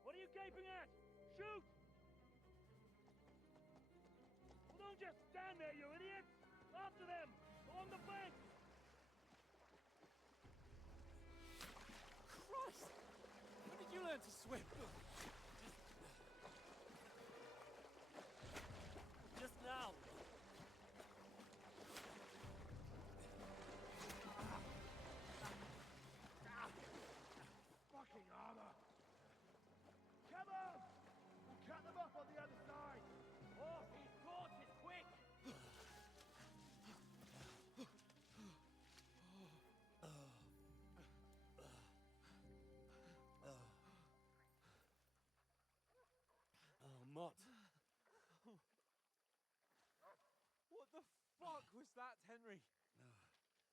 What are you gaping at? Shoot! Well, don't just stand there, you idiots! After them! On the bank! Christ! When did you learn to swim? Just now! Fucking armor! Come on! We'll cut them off on the other side! Oh, he's caught it! Quick! Oh, Mott. What the fuck was that, Henry?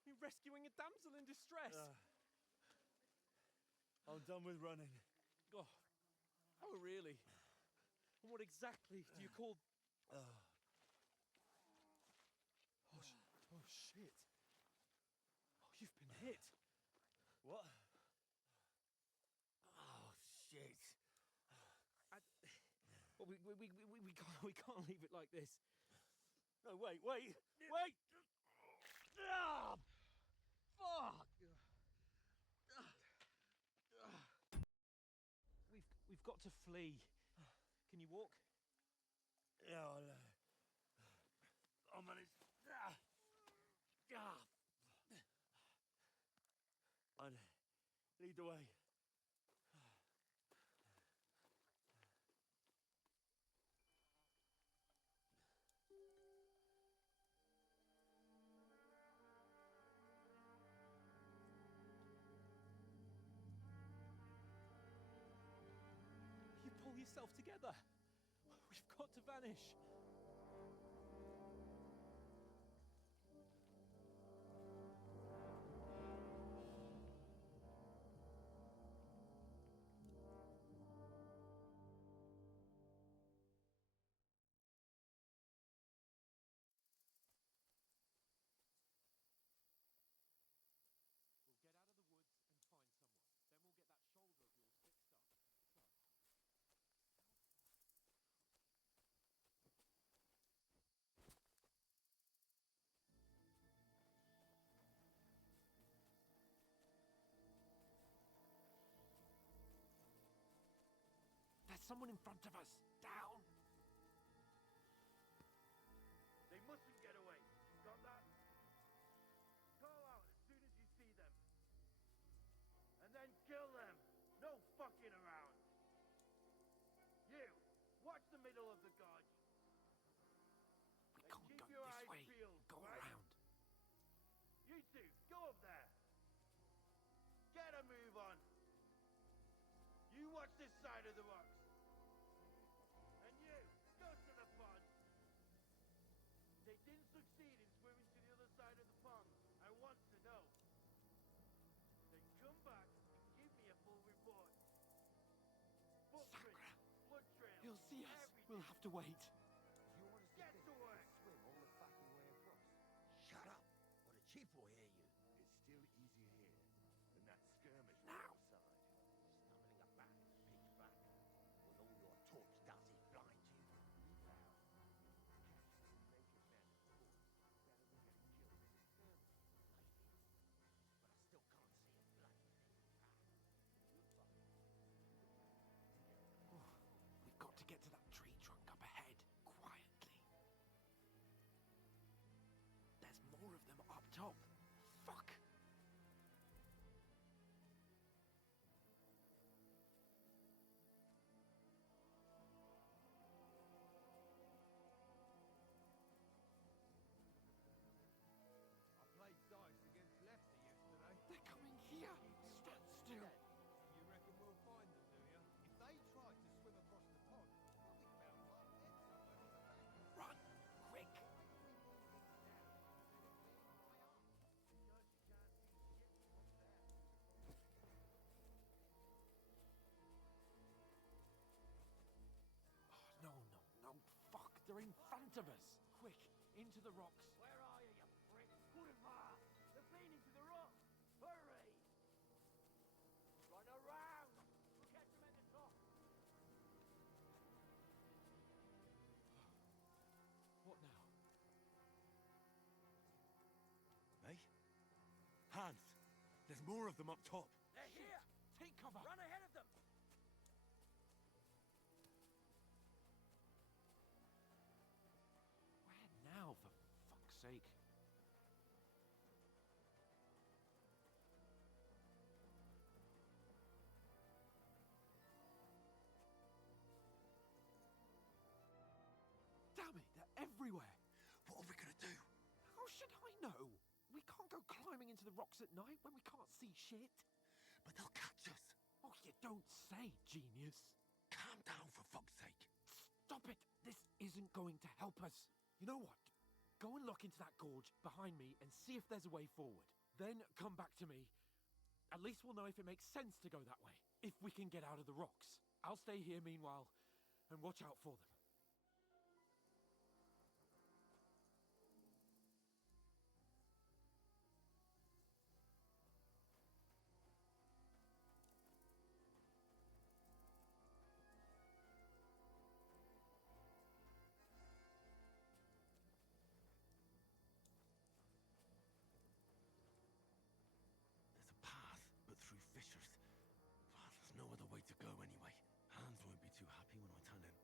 You rescuing a damsel in distress? I'm done with running. Oh, really? And what exactly do you call... Oh, shit. Oh, you've been hit. What? Oh, shit. Well, we can't leave it like this. No, wait! Ah! Fuck! We've got to flee. Can you walk? Yeah, I'll manage. And lead the way. You pull yourself together. We've got to vanish. There's someone in front of us. Down. They mustn't get away. Got that? Call out as soon as you see them. And then kill them. No fucking around. You, watch the middle of the gorge. We And can't keep go your this eyes way. peeled, Go right? around. You two, go up there. Get a move on. You watch this side of the rocks. And you, go to the pond. They didn't succeed in swimming to the other side of the pond. I want to know. Then come back and give me a full report. Footprints, blood trails, He'll see us. everything. We'll have to wait. You want us Get to work. swim all the fucking way across? Shut up, or the chief will hear you. It's still easier here than that skirmish Now. outside. Stumbling about pitch black. With all your torch does it blind you. Naked men at the fort. Better than getting killed in a skirmish. Maybe. But I still can't get to that tree trunk up ahead, quietly. There's more of them up top. Fuck! I played dice against Leicester yesterday. They're coming here! Stand still! You reckon we'll find them, do you? If they try to swim across the pond, we'll be found half dead somewhere on the bank. Run! Quick! Oh, no, no, no. Fuck, they're in front of us. Quick, into the rocks. Where are you, you prick? Kurva! They've been into the rock! Hurry! Run around! We'll catch them at the top! What now? Hey? Hans! There's more of them up top. They're here! Take cover! Run ahead of them! Where now, for fuck's sake? Damn it, they're everywhere! What are we gonna do? How should I know? We can't go climbing into the rocks at night when we can't see shit. But they'll catch us. Oh, you don't say, genius. Calm down, for fuck's sake. Stop it! This isn't going to help us. You know what? Go and look into that gorge behind me and see if there's a way forward. Then come back to me. At least we'll know if it makes sense to go that way. If we can get out of the rocks. I'll stay here meanwhile and watch out for them. There's a path, but through fissures. Well, there's no other way to go anyway. Hans won't be too happy when I tell him.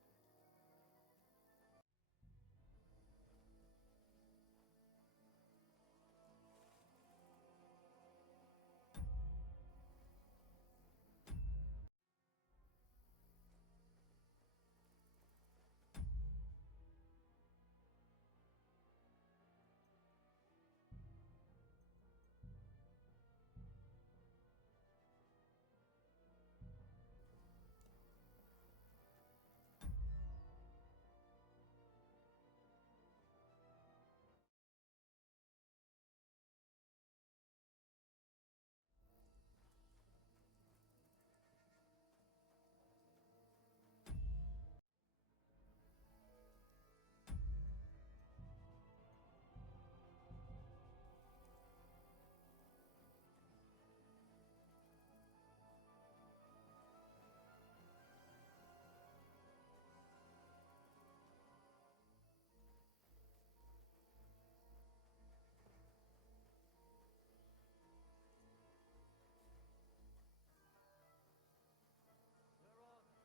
Where are they?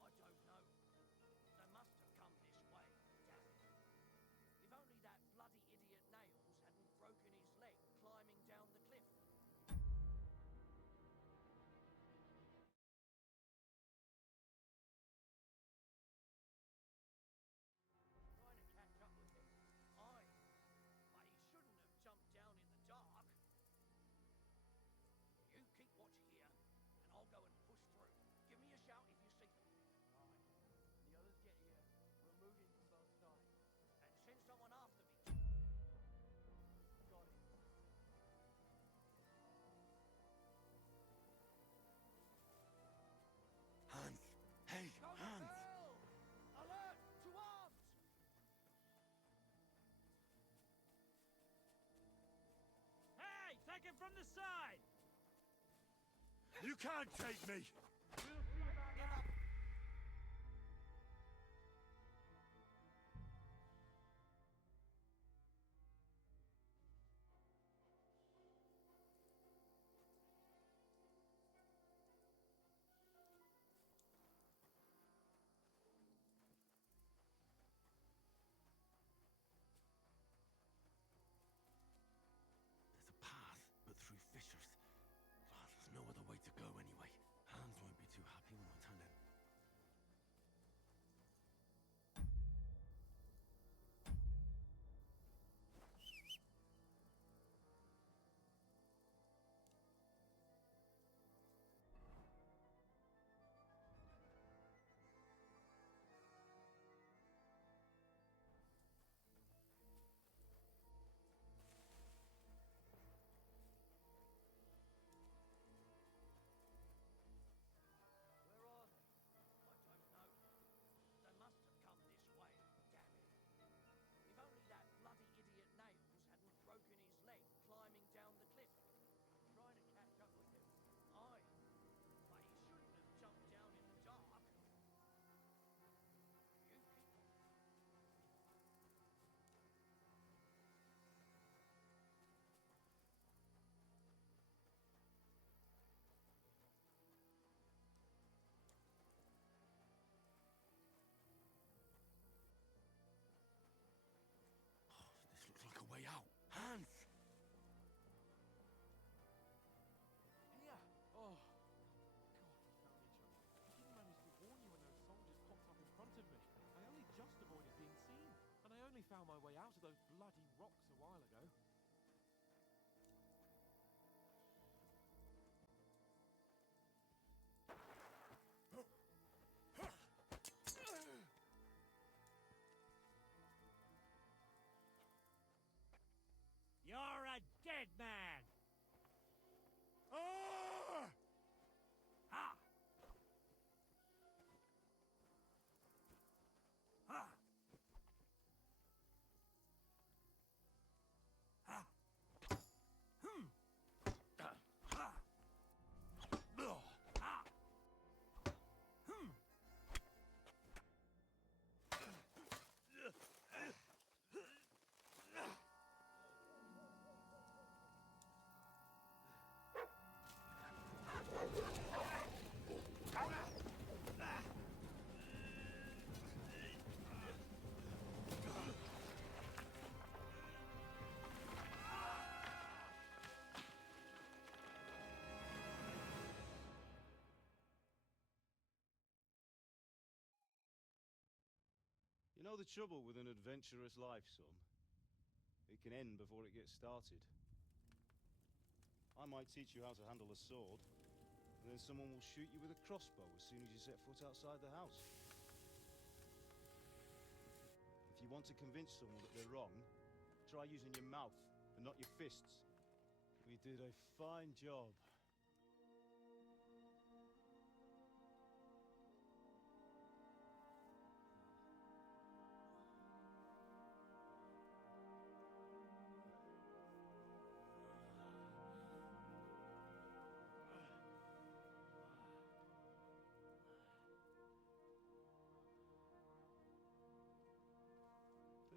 I don't know. They must have come this way, damn it. If only that bloody idiot Nails hadn't broken his leg climbing down the cliff. Trying to catch up with him. But he shouldn't have jumped down in the dark. You keep watch here, and I'll go and push through. Give me a shout if you see them. Right. When the others get here, we'll move in from both sides. And send someone after me. Got it. Hans! Hey, Go to Hans! hell! Alert! To arms! Hey! Take him from the side! You can't take me! know the trouble with an adventurous life, son? It can end before it gets started. I might teach you how to handle a sword, and then someone will shoot you with a crossbow as soon as you set foot outside the house. If you want to convince someone that they're wrong, try using your mouth and not your fists. We did a fine job.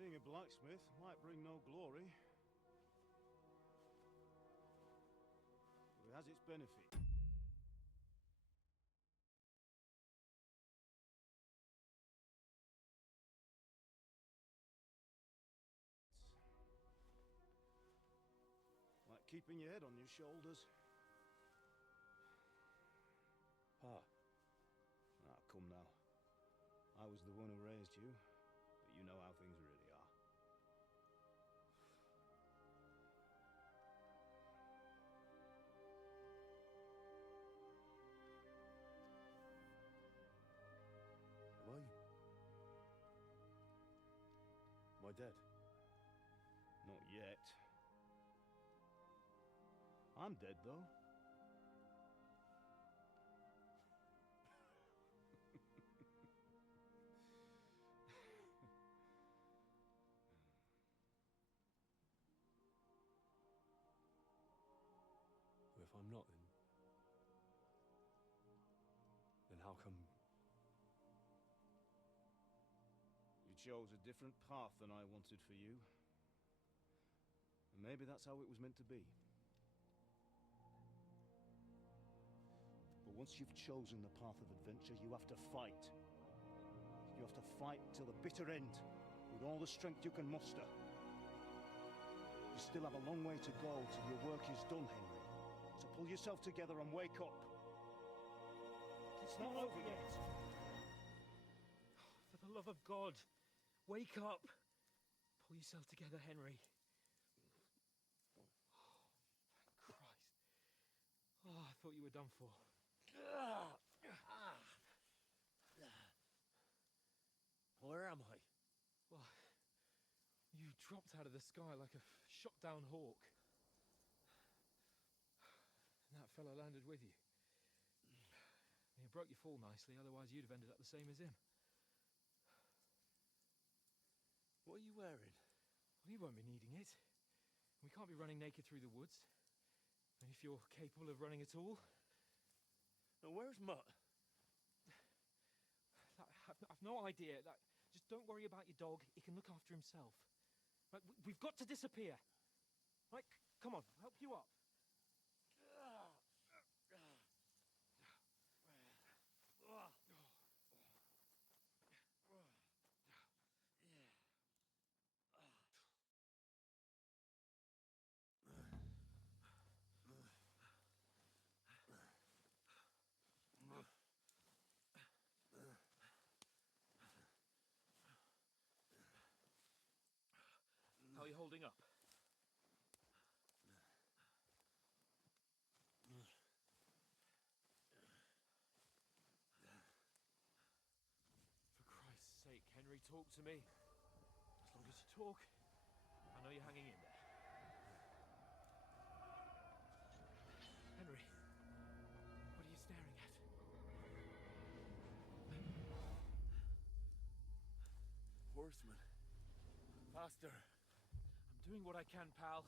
Being a blacksmith might bring no glory, but it has its benefit. Like keeping your head on your shoulders. Pa. Ah, come now. I was the one who raised you, but you know how things really are. Am I dead? Not yet. I'm dead, though. If I'm not, then how come... You chose a different path than I wanted for you. And maybe that's how it was meant to be. But once you've chosen the path of adventure, you have to fight. You have to fight till the bitter end, with all the strength you can muster. You still have a long way to go till your work is done, Henry. So pull yourself together and wake up. It's not over yet. For the love of God, wake up. Pull yourself together, Henry. Thank Christ. Oh, I thought you were done for. Where am I? Well, you dropped out of the sky like a shot-down hawk. And that fella landed with you. He broke your fall nicely, otherwise you'd have ended up the same as him. What are you wearing? Well, you won't be needing it. We can't be running naked through the woods. And if you're capable of running at all... And where's Mutt? I've no idea. Just don't worry about your dog. He can look after himself. Right, we've got to disappear. Right, come on, I'll help you up. How are you holding up? For Christ's sake, Henry, talk to me. As long as you talk, I know you're hanging in there. Henry, what are you staring at? Horseman. Faster. I'm doing what I can, pal.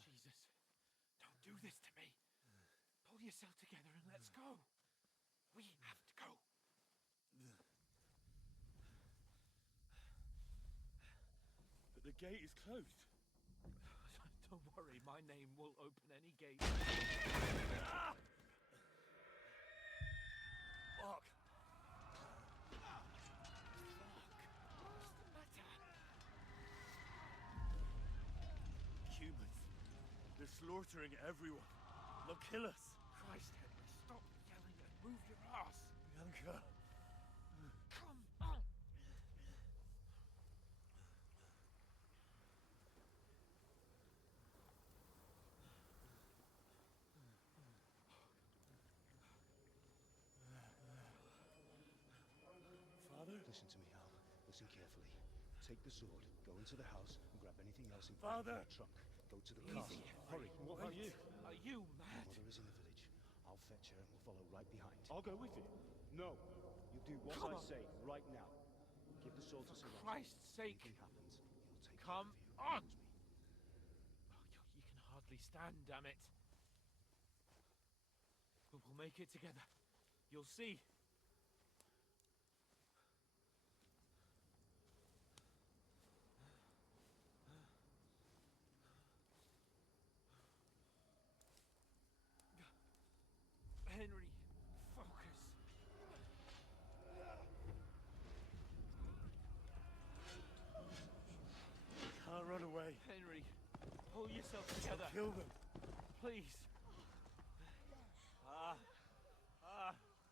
Jesus, don't do this to me. Pull yourself together and let's go. We have to go. But the gate is closed. Don't worry, my name will open any gate. Fuck. Humans. They're slaughtering everyone. They'll kill us. Christ, Henry, stop yelling and move your ass. We Bianca. Come on! Father? Listen to me, Hal. Listen carefully. Take the sword, go into the house, and grab anything else in Father! the trunk. Go to the Easy. castle. Hurry. What about you? Are you mad? Mother is in the village. I'll fetch her and we'll follow right behind. I'll go with you. No. You do what Come I on. say right now. Give the sword to For Sir Christ's sake! Anything happens, he'll take Come care of on! me. Oh, you can hardly stand, damn it. But we'll make it together. You'll see. Henry, focus. Can't run away. Henry, pull yourself together. Kill them. Please.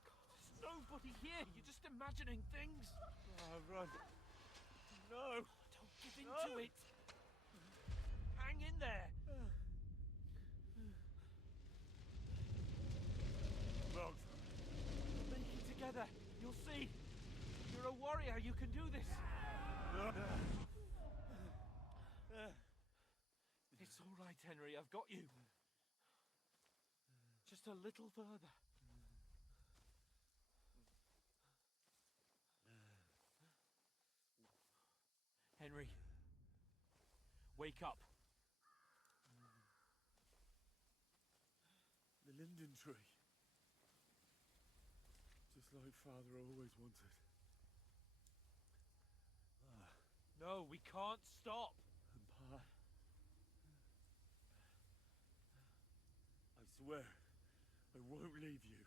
There's nobody here. You're just imagining things. Run. No. Don't give in to it. Hang in there. Mugs. Make it together. You'll see. You're a warrior. You can do this. It's all right, Henry. I've got you. Just a little further. Henry, wake up. The linden tree. Just like Father always wanted. No, we can't stop. And Pa. I swear, I won't leave you.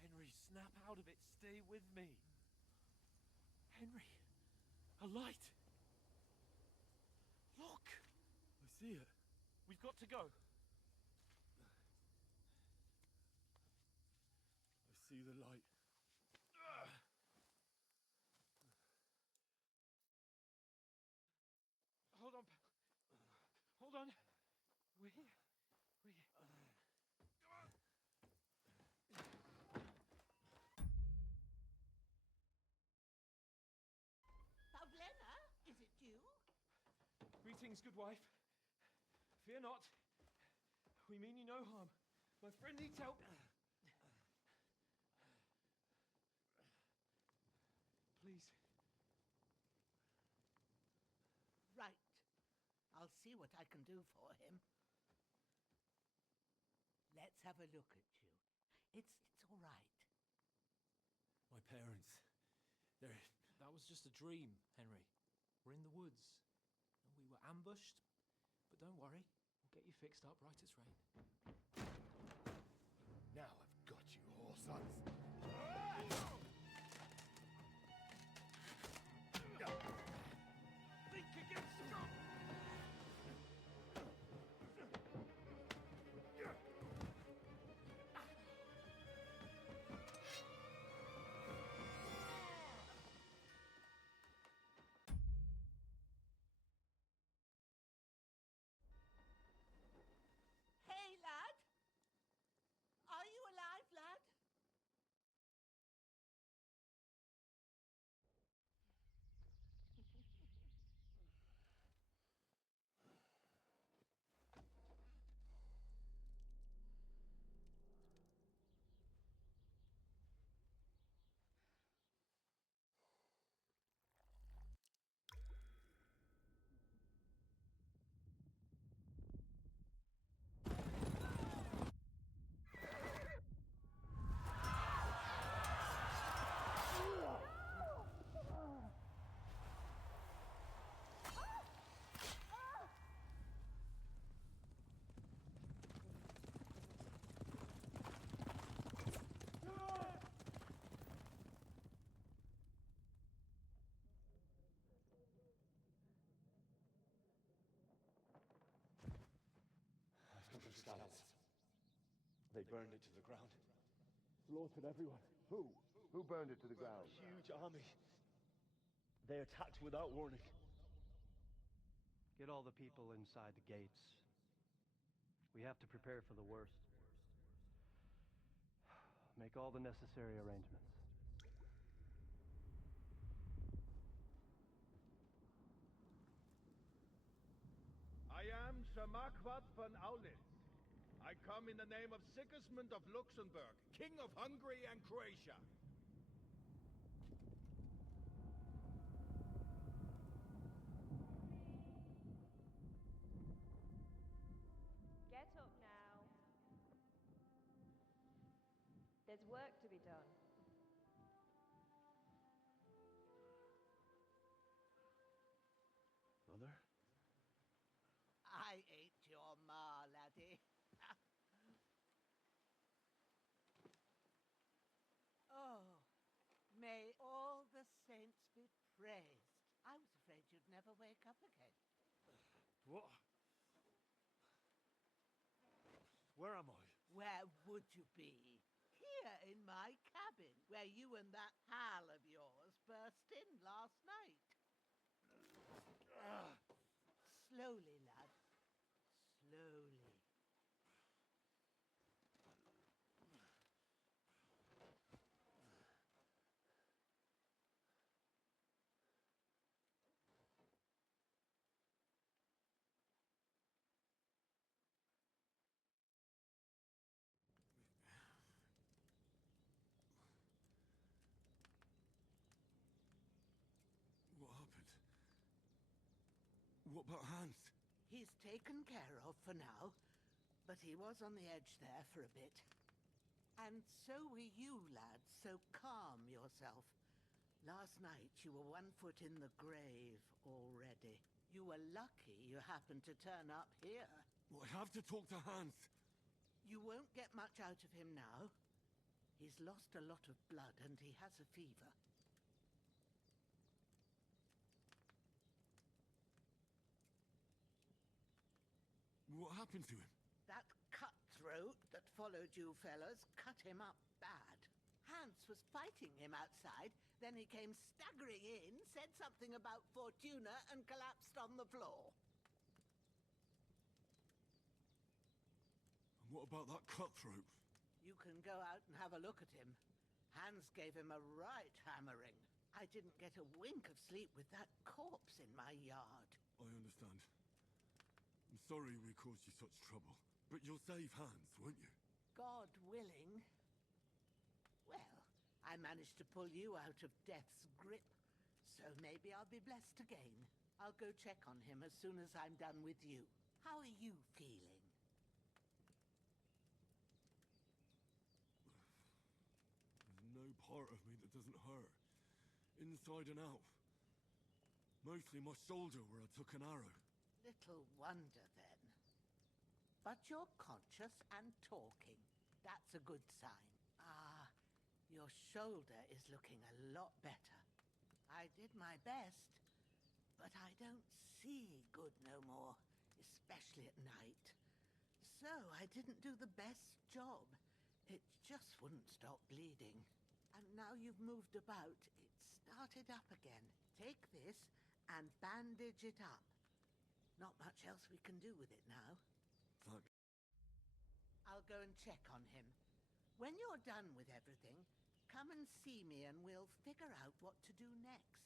Henry, snap out of it. Stay with me. Henry, a light. Look. I see it. We've got to go. I see the light. Hold on. Hold on. We're here. We're here. Pavlena, is it you? Greetings, good wife. Fear not. We mean you no harm. My friend needs help. Please. Right. I'll see what I can do for him. Let's have a look at you. It's all right. My parents. That was just a dream, Henry. We're in the woods. And we were ambushed. But don't worry. We'll get you fixed up right as rain. Now I've got you, whore sons. Think again, scum! Hey, lad. Are you alive, lad? They burned it to the ground. Slaughtered everyone. Who? Who burned it to the ground? Huge army. They attacked without warning. Get all the people inside the gates. We have to prepare for the worst. Make all the necessary arrangements. I am Sir Marquardt von Aulitz. I come in the name of Sigismund of Luxembourg, King of Hungary and Croatia. Get up now. There's work to be done. Mother? I ate your ma, laddie. Oh, may all the saints be praised. I was afraid you'd never wake up again. What? Where am I? Where would you be? Here in my cabin, where you and that pal of yours burst in last night. Slowly, lad. Slowly. What happened? What about Hans? He's taken care of for now, but he was on the edge there for a bit. And so were you, lad, so calm yourself. Last night you were 1 foot in the grave already. You were lucky you happened to turn up here. Well, I have to talk to Hans. You won't get much out of him now. He's lost a lot of blood and he has a fever. What happened to him? That cutthroat that followed you fellas cut him up bad. Hans was fighting him outside, then he came staggering in, said something about Fortuna, and collapsed on the floor. And what about that cutthroat? You can go out and have a look at him. Hans gave him a right hammering. I didn't get a wink of sleep with that corpse in my yard. I understand. I'm sorry we caused you such trouble. But you'll save Hans, won't you? God willing. Well, I managed to pull you out of death's grip, so maybe I'll be blessed again. I'll go check on him as soon as I'm done with you. How are you feeling? There's no part of me that doesn't hurt. Inside and out. Mostly my shoulder where I took an arrow. Little wonder, then. But you're conscious and talking. That's a good sign. Ah, your shoulder is looking a lot better. I did my best, but I don't see good no more, especially at night. So I didn't do the best job. It just wouldn't stop bleeding. And now you've moved about, it started up again. Take this and bandage it up. Not much else we can do with it now. Thanks. I'll go and check on him. When you're done with everything, come and see me and we'll figure out what to do next.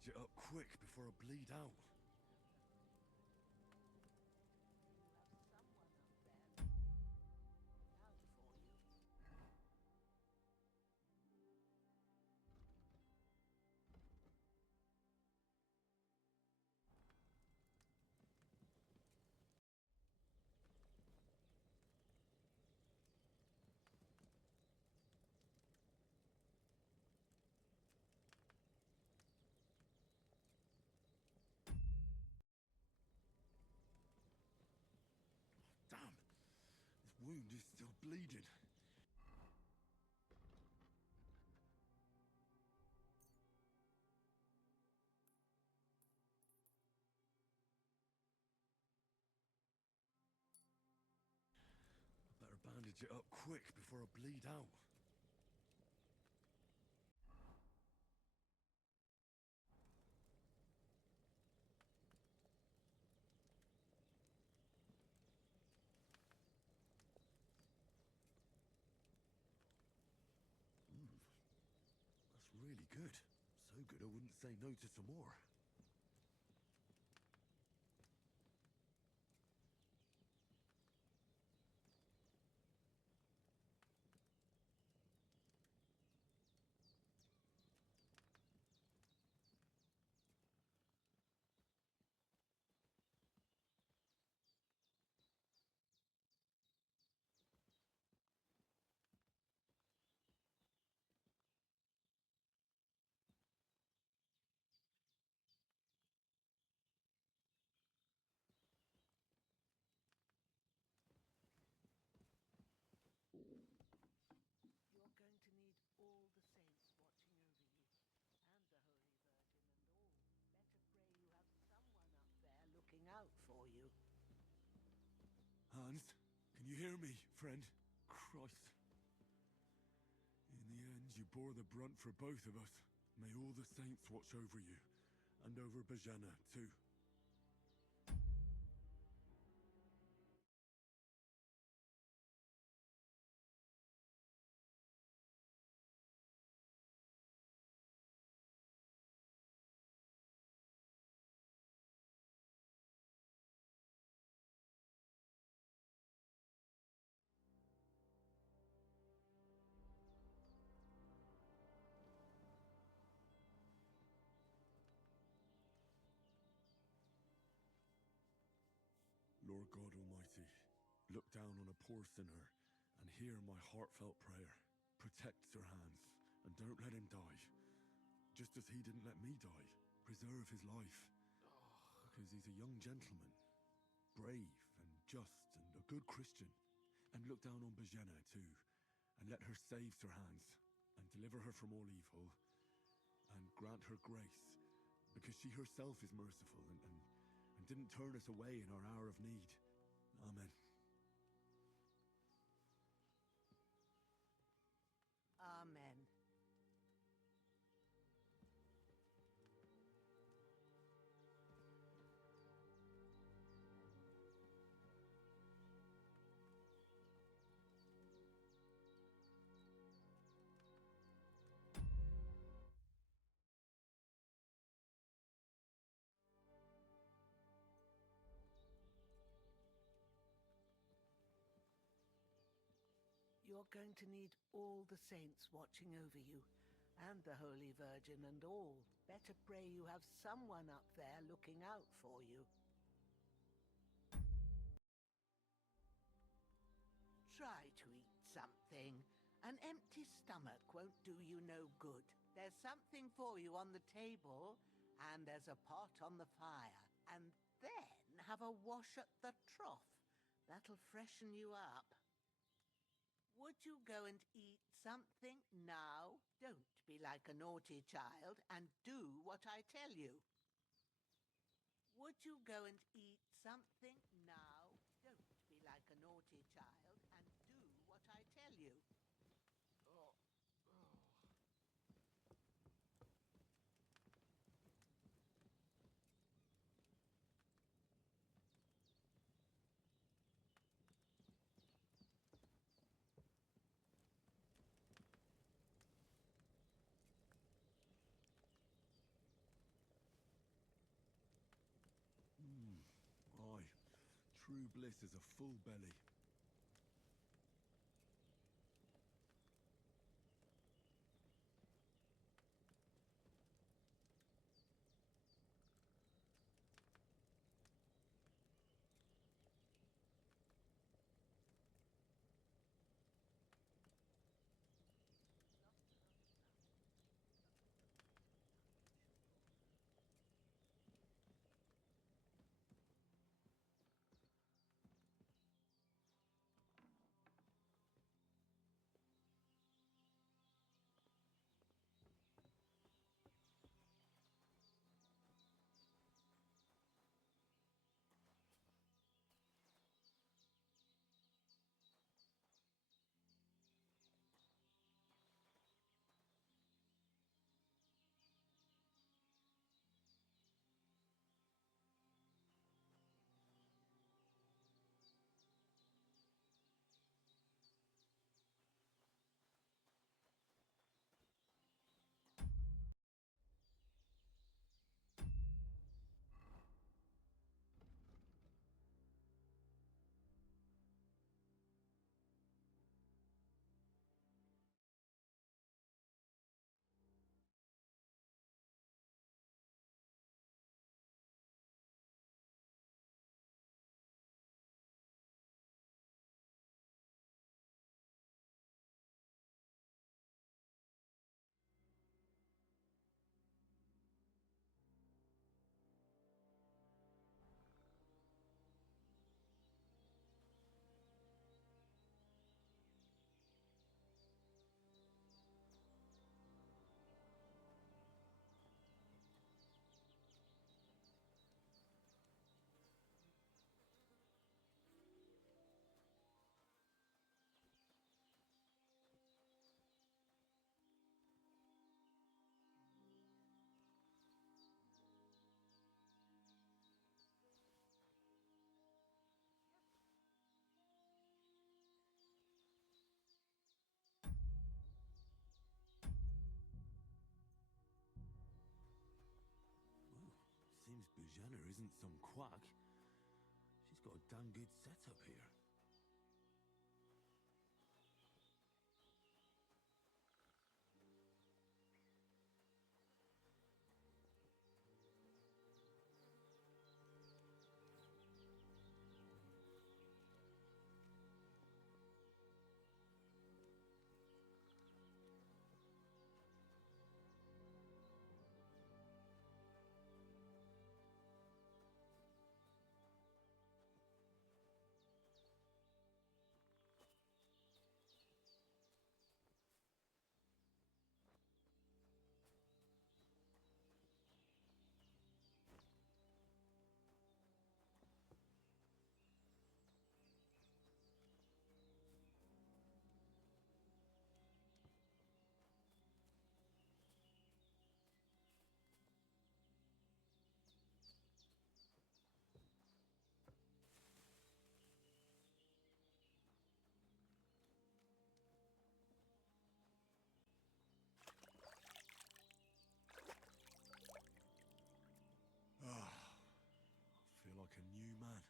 Bandage it up quick before I bleed out. wound is still bleeding. I better bandage it up quick before I bleed out. That's really good. So good I wouldn't say no to some more. Looking out for you. Hans, can you hear me, friend? Christ. In the end, you bore the brunt for both of us. May all the saints watch over you, and over Bajana, too. Lord God Almighty, look down on a poor sinner and hear my heartfelt prayer. Protect Sir Hans, and don't let him die. Just as he didn't let me die. Preserve his life. Because he's a young gentleman, brave and just and a good Christian. And look down on Bajena too, and let her save Sir Hans, and deliver her from all evil, and grant her grace, because she herself is merciful and didn't turn us away in our hour of need. Amen. Amen. You're going to need all the saints watching over you, and the Holy Virgin and all. Better pray you have someone up there looking out for you. Try to eat something. An empty stomach won't do you no good. There's something for you on the table, and there's a pot on the fire. And then have a wash at the trough. That'll freshen you up. Would you go and eat something now? Don't be like a naughty child and do what I tell you. Would you go and eat something now? Don't be like a naughty child and do what I tell you. Aye, true bliss is a full belly. Jenna isn't some quack. She's got a damn good setup here. I feel like a new man.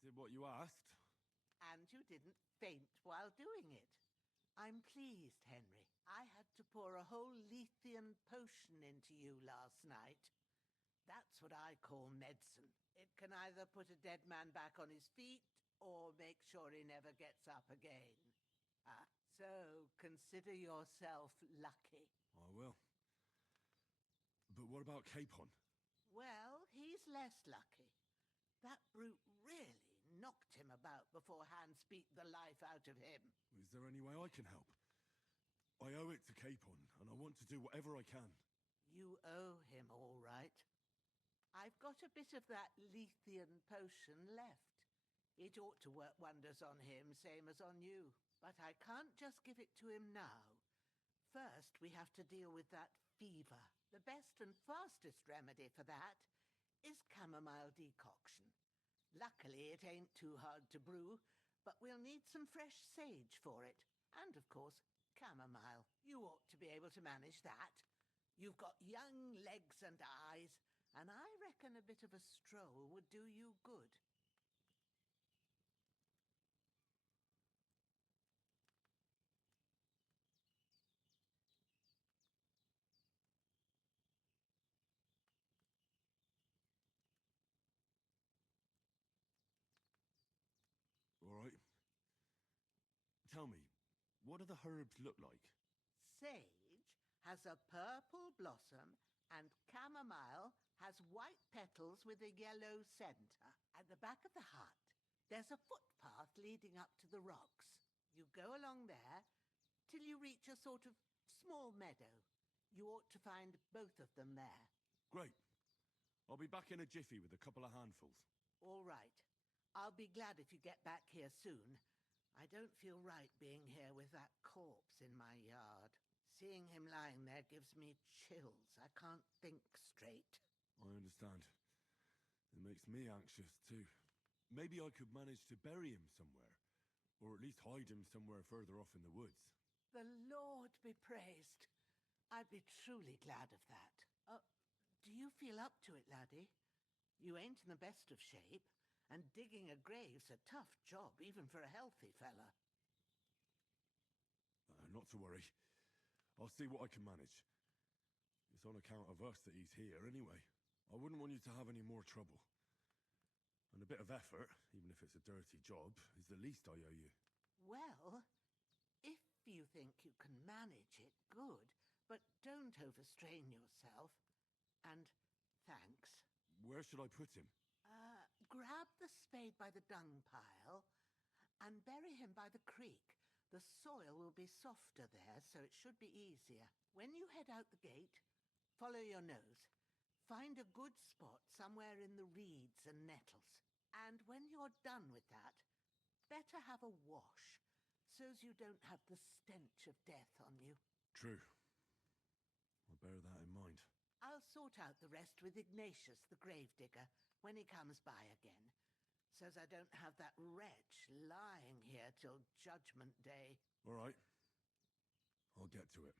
I did what you asked. And you didn't faint while doing it. I'm pleased, Henry. I had to pour a whole Lethean potion into you last night. That's what I call medicine. It can either put a dead man back on his feet or make sure he never gets up again. So consider yourself lucky. I will. But what about Capon? Well, he's less lucky. That brute really knocked him about before Hans beat the life out of him. Is there any way I can help? I owe it to Capon, and I want to do whatever I can. You owe him, all right. I've got a bit of that Lethean potion left. It ought to work wonders on him, same as on you. But I can't just give it to him now. First, we have to deal with that fever. The best and fastest remedy for that is chamomile decoction. Luckily, it ain't too hard to brew, but we'll need some fresh sage for it. And, of course, chamomile. You ought to be able to manage that. You've got young legs and eyes, and I reckon a bit of a stroll would do you good. All right. Tell me, what do the herbs look like? Sage has a purple blossom, and chamomile has white petals with a yellow center. At the back of the hut, there's a footpath leading up to the rocks. You go along there till you reach a sort of small meadow. You ought to find both of them there. Great. I'll be back in a jiffy with a couple of handfuls. All right. I'll be glad if you get back here soon. I don't feel right being here with that corpse in my yard. Seeing him lying there gives me chills. I can't think straight. I understand. It makes me anxious, too. Maybe I could manage to bury him somewhere, or at least hide him somewhere further off in the woods. The Lord be praised. I'd be truly glad of that. Do you feel up to it, laddie? You ain't in the best of shape. And digging a grave's a tough job, even for a healthy fella. Not to worry. I'll see what I can manage. It's on account of us that he's here, anyway. I wouldn't want you to have any more trouble. And a bit of effort, even if it's a dirty job, is the least I owe you. Well, if you think you can manage it, good. But don't overstrain yourself. And thanks. Where should I put him? Grab the spade by the dung pile and bury him by the creek. The soil will be softer there, so it should be easier. When you head out the gate, follow your nose. Find a good spot somewhere in the reeds and nettles. And when you're done with that, better have a wash, so's you don't have the stench of death on you. True. I'll bear that in mind. I'll sort out the rest with Ignatius, the gravedigger, when he comes by again, so's I don't have that wretch lying here till Judgment Day. All right. I'll get to it.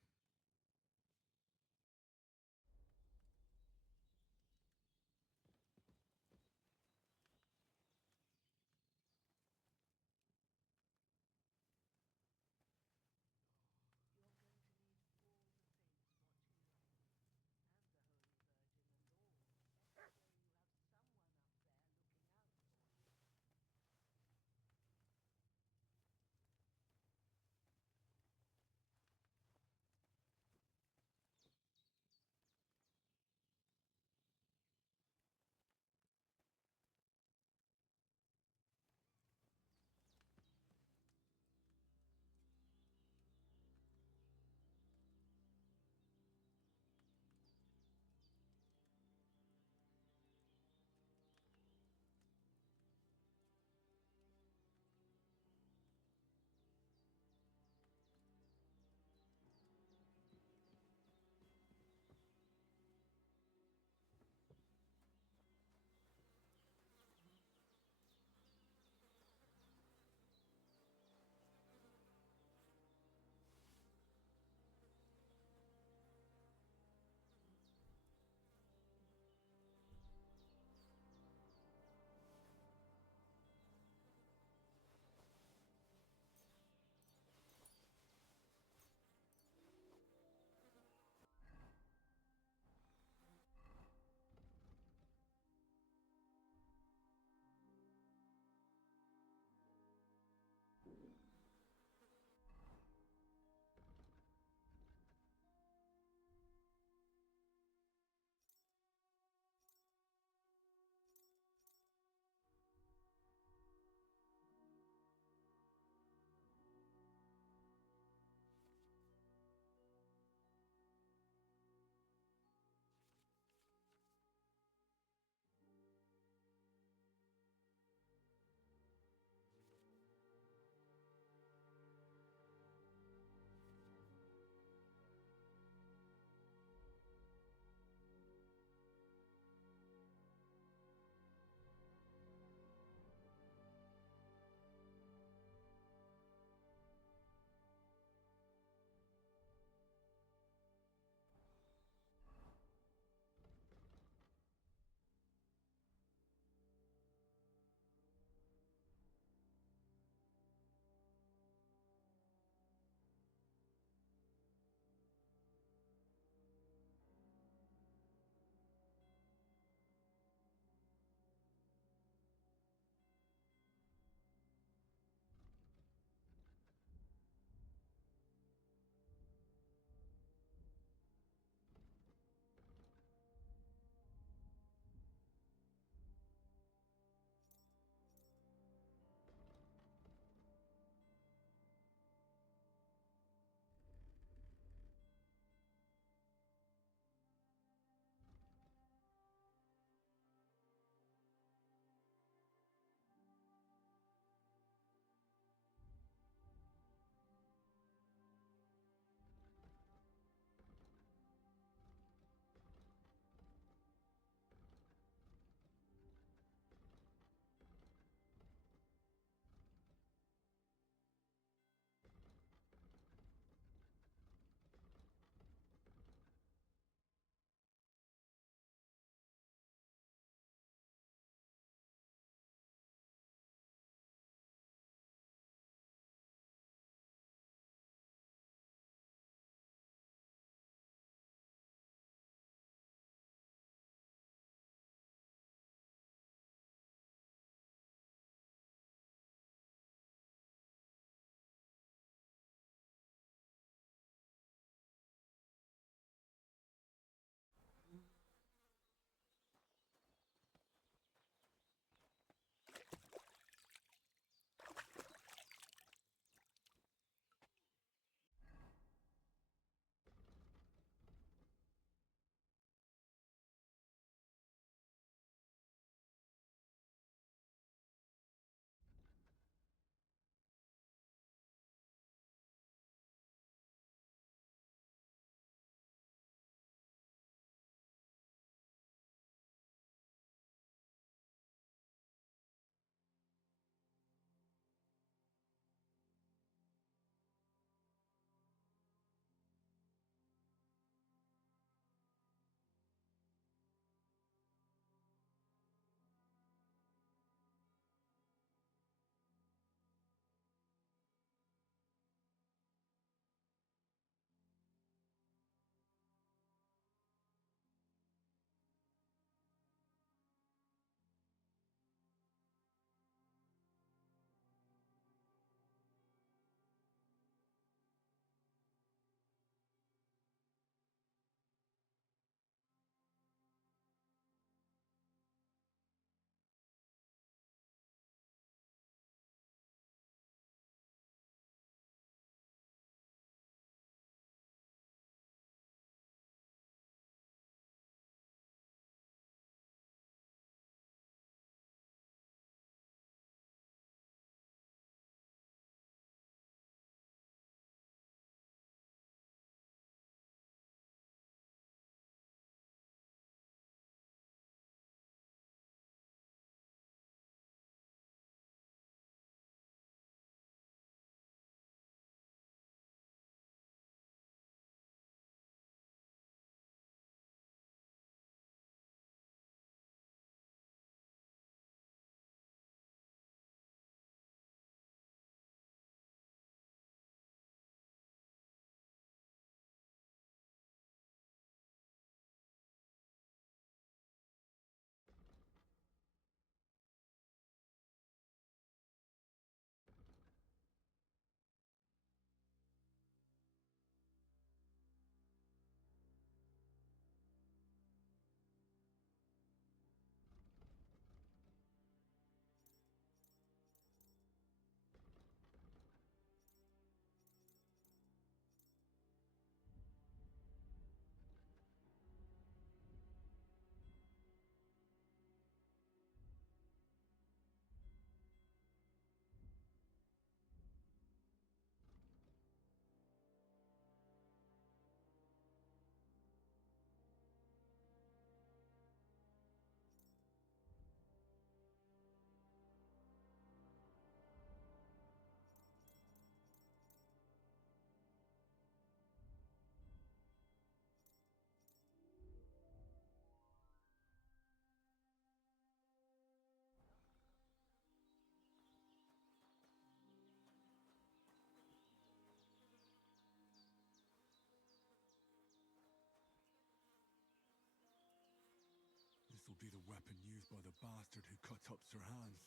by the bastard who cut up Sir Hans.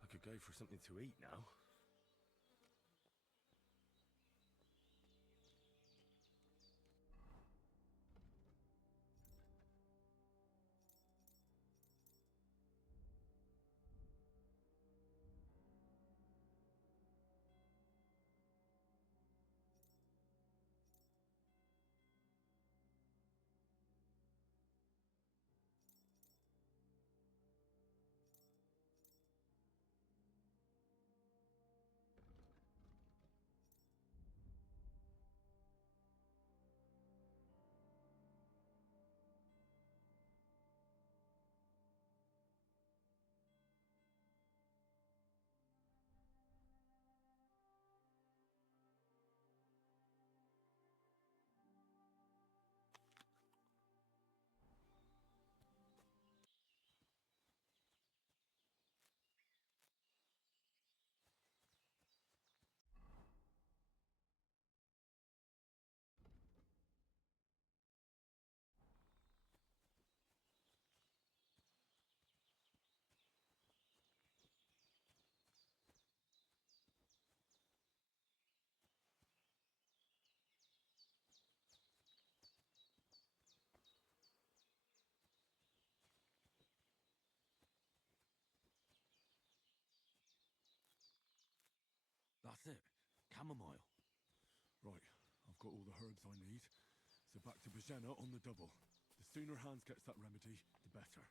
I could go for something to eat now. That's it. Chamomile. Right, I've got all the herbs I need. So back to Bajena on the double. The sooner Hans gets that remedy, the better.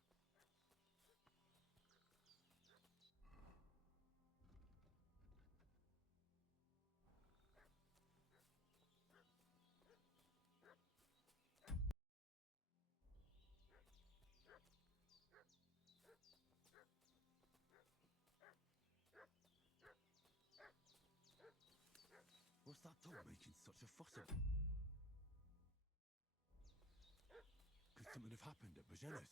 What's that dog making such a fuss about? Could something have happened at Bajena's?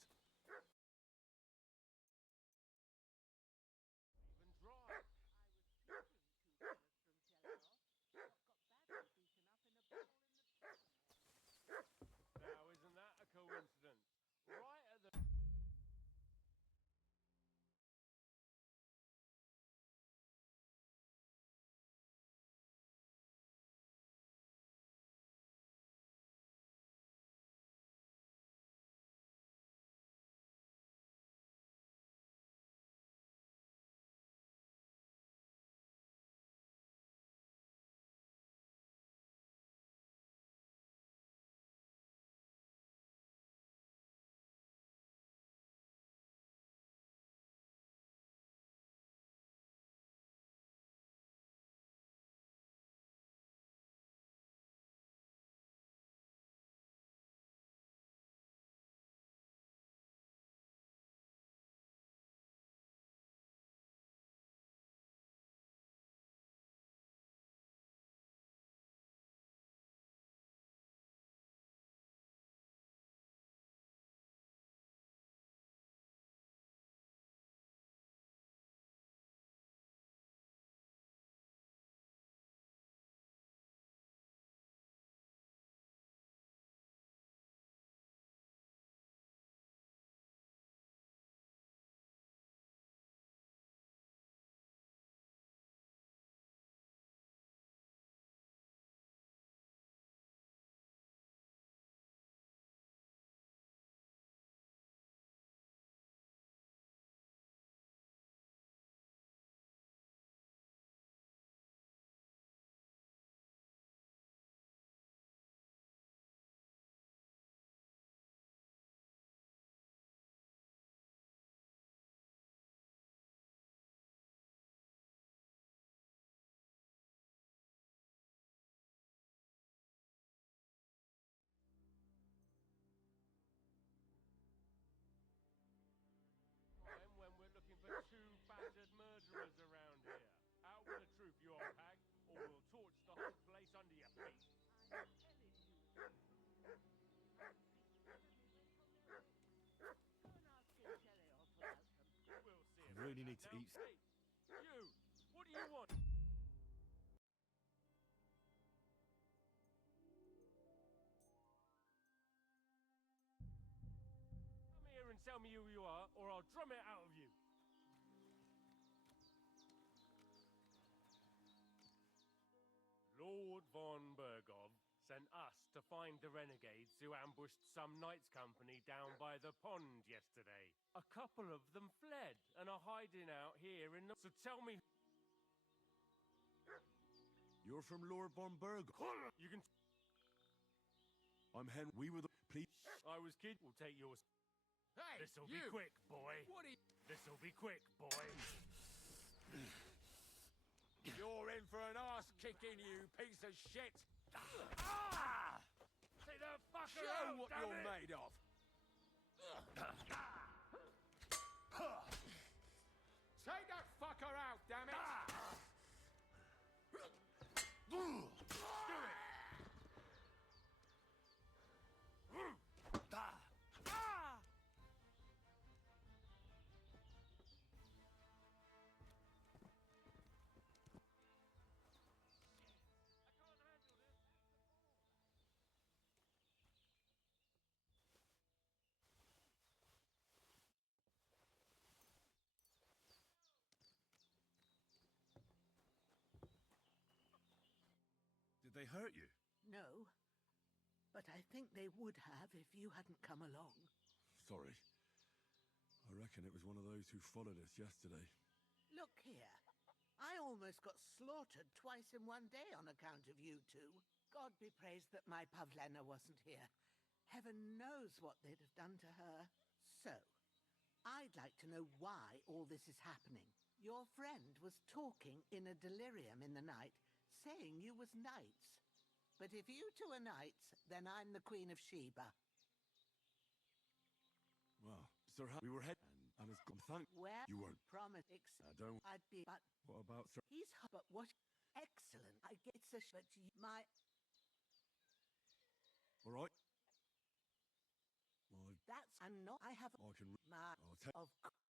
really need to eat. Hey, you! What do you want? Come here and tell me who you are, or I'll drum it out of you. Lord von Bergov sent us to find the renegades who ambushed some knights' company down by the pond yesterday. A couple of them fled and are hiding out here in the... So tell me... You're from Lord von Bergov. You can... I'm Henry. We were the... Please... I was kid. We'll take yours. Hey, This'll be quick, boy. What are you... This'll be quick, boy. You're in for an ass-kicking, you piece of shit! Ah! Take that fucker Show out, what damn you're it! made of! Take that fucker out, damn it! Do it! Ah! Did they hurt you? No, but I think they would have if you hadn't come along. Sorry. I reckon it was one of those who followed us yesterday. Look here. I almost got slaughtered twice in one day on account of you two. God be praised that my Pavlena wasn't here. Heaven knows what they'd have done to her. So, I'd like to know why all this is happening. Your friend was talking in a delirium in the night, saying you was knights. But if you two are knights, then I'm the Queen of Sheba. Well, Sir we were head and has gone thank Well, you weren't. promise. I don't. I'd be, but What about Sir? he's, but what? Excellent. I get a, but my, All right. Well, that's, I'm not, I have, I can. my, I'll take. of course.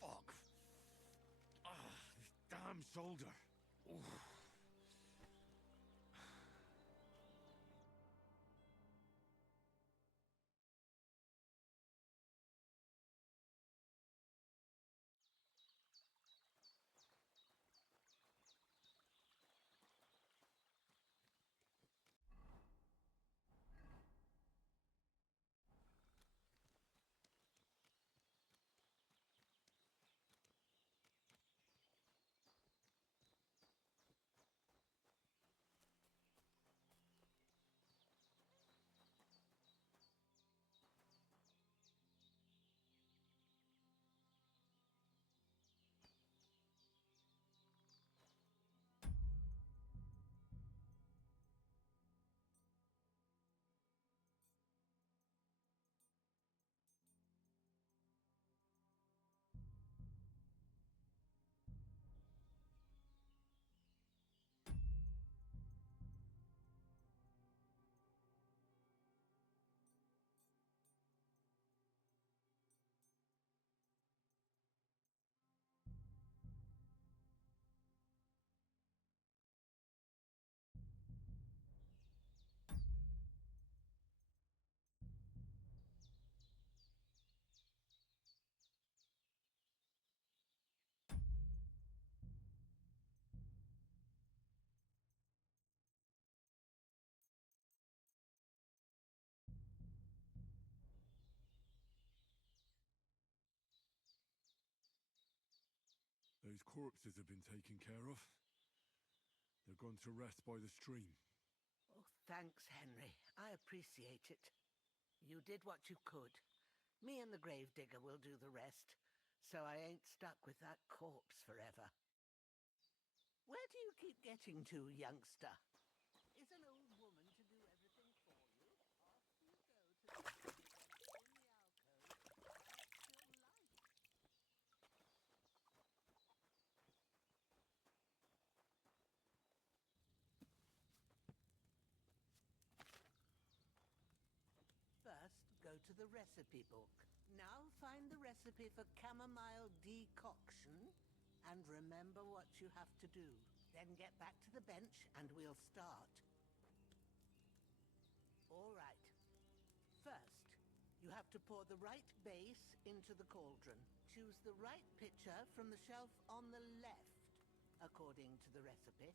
Fuck. This damn shoulder. Oof. corpses have been taken care of. They're gone to rest by the stream. Oh, thanks, Henry. I appreciate it. You did what you could. Me and the gravedigger will do the rest, so I ain't stuck with that corpse forever. Where do you keep getting to, youngster? Is an old woman to do everything for you? Off you go to the in the First, go to the recipe book. Now find the recipe for chamomile decoction and remember what you have to do. Then get back to the bench and we'll start. All right. First, you have to pour the right base into the cauldron. Choose the right pitcher from the shelf on the left, according to the recipe.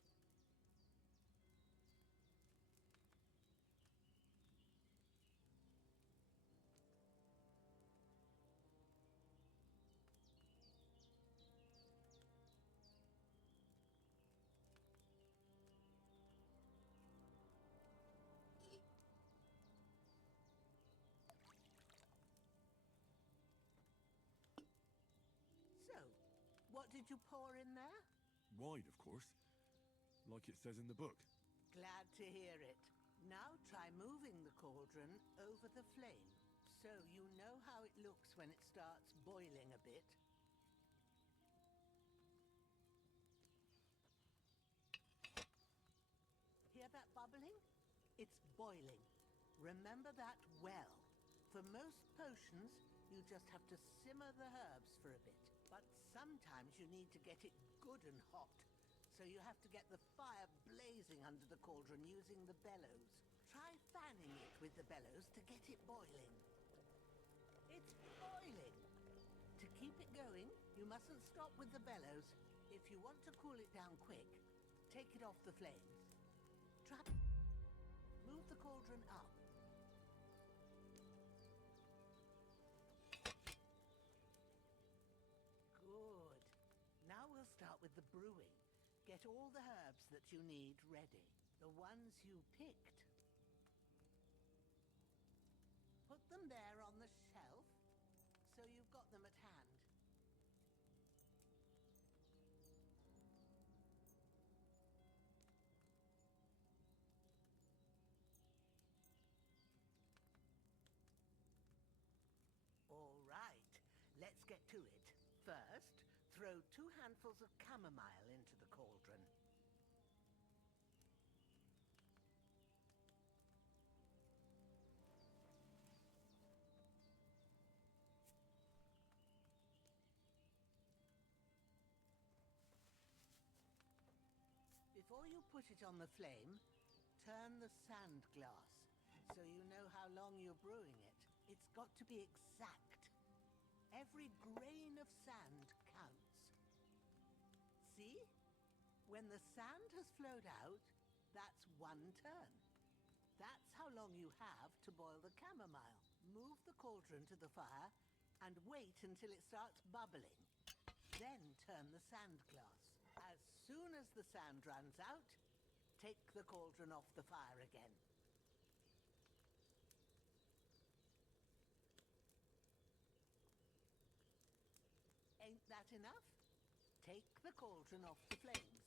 So, what did you pour in there? Wine, of course. Like it says in the book. Glad to hear it. Now try moving the cauldron over the flame, so you know how it looks when it starts boiling a bit. Hear that bubbling? It's boiling. Remember that well. For most potions, you just have to simmer the herbs for a bit. But sometimes you need to get it good and hot. So you have to get the fire blazing under the cauldron using the bellows. Try fanning it with the bellows to get it boiling. It's boiling! To keep it going, you mustn't stop with the bellows. If you want to cool it down quick, take it off the flames. Trap it. Move the cauldron up. Good. Now we'll start with the brewing. Get all the herbs that you need ready. The ones you picked. Put them there on the shelf, so you've got them at hand. All right, let's get to it. First, throw 2 handfuls of chamomile into the cauldron. Before you put it on the flame, turn the sand glass, so you know how long you're brewing it. It's got to be exact. Every grain of sand counts. See? When the sand has flowed out, that's 1 turn. That's how long you have to boil the chamomile. Move the cauldron to the fire and wait until it starts bubbling. Then turn the sand glass. As soon as the sand runs out, take the cauldron off the fire again. Ain't that enough? Take the cauldron off the flames.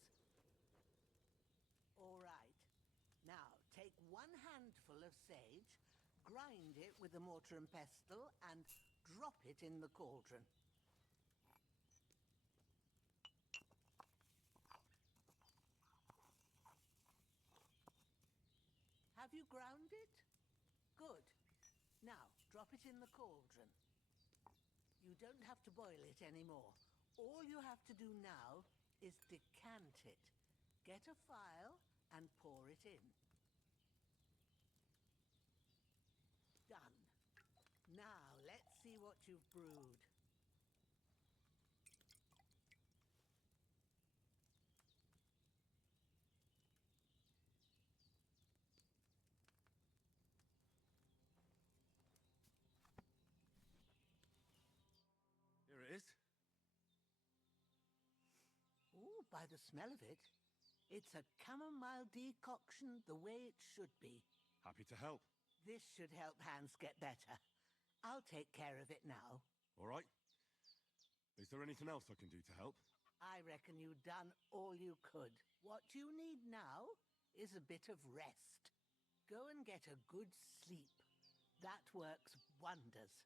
All right. Now, take 1 handful of sage, grind it with a mortar and pestle, and drop it in the cauldron. Have you ground it? Good. Now, drop it in the cauldron. You don't have to boil it anymore. All you have to do now is decant it. Get a phial and pour it in. Done. Now, let's see what you've brewed. Here it is. By the smell of it, it's a chamomile decoction the way it should be. Happy to help. This should help Hans get better. I'll take care of it now. All right. Is there anything else I can do to help? I reckon you've done all you could. What you need now is a bit of rest. Go and get a good sleep. That works wonders.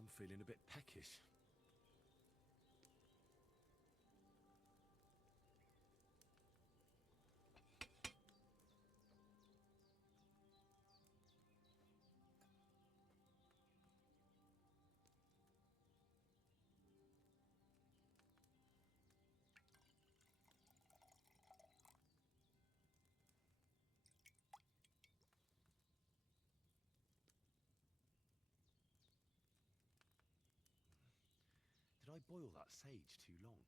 I'm feeling a bit peckish. Did I boil that sage too long?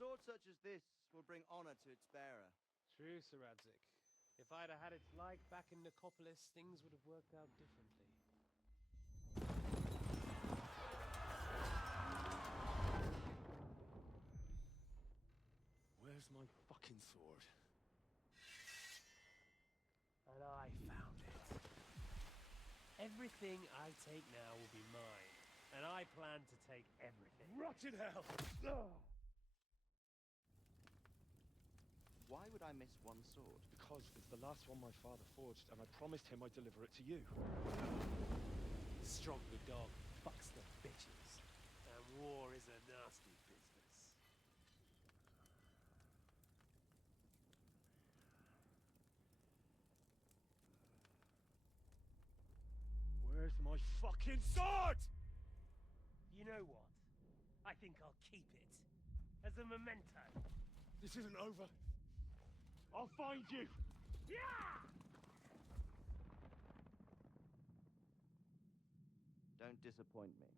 sword such as this will bring honor to its bearer. True, Sir Radzik. If I'd have had its like back in Nicopolis, things would have worked out differently. Where's my fucking sword? And I found it. Everything I take now will be mine, and I plan to take everything. Rot in hell! Why would I miss one sword? Because it's the last one my father forged, and I promised him I'd deliver it to you. Strong the dog fucks the bitches, and war is a nasty business. Where's my fucking sword? You know what? I think I'll keep it. As a memento. This isn't over. I'll find you! Yeah! Don't disappoint me.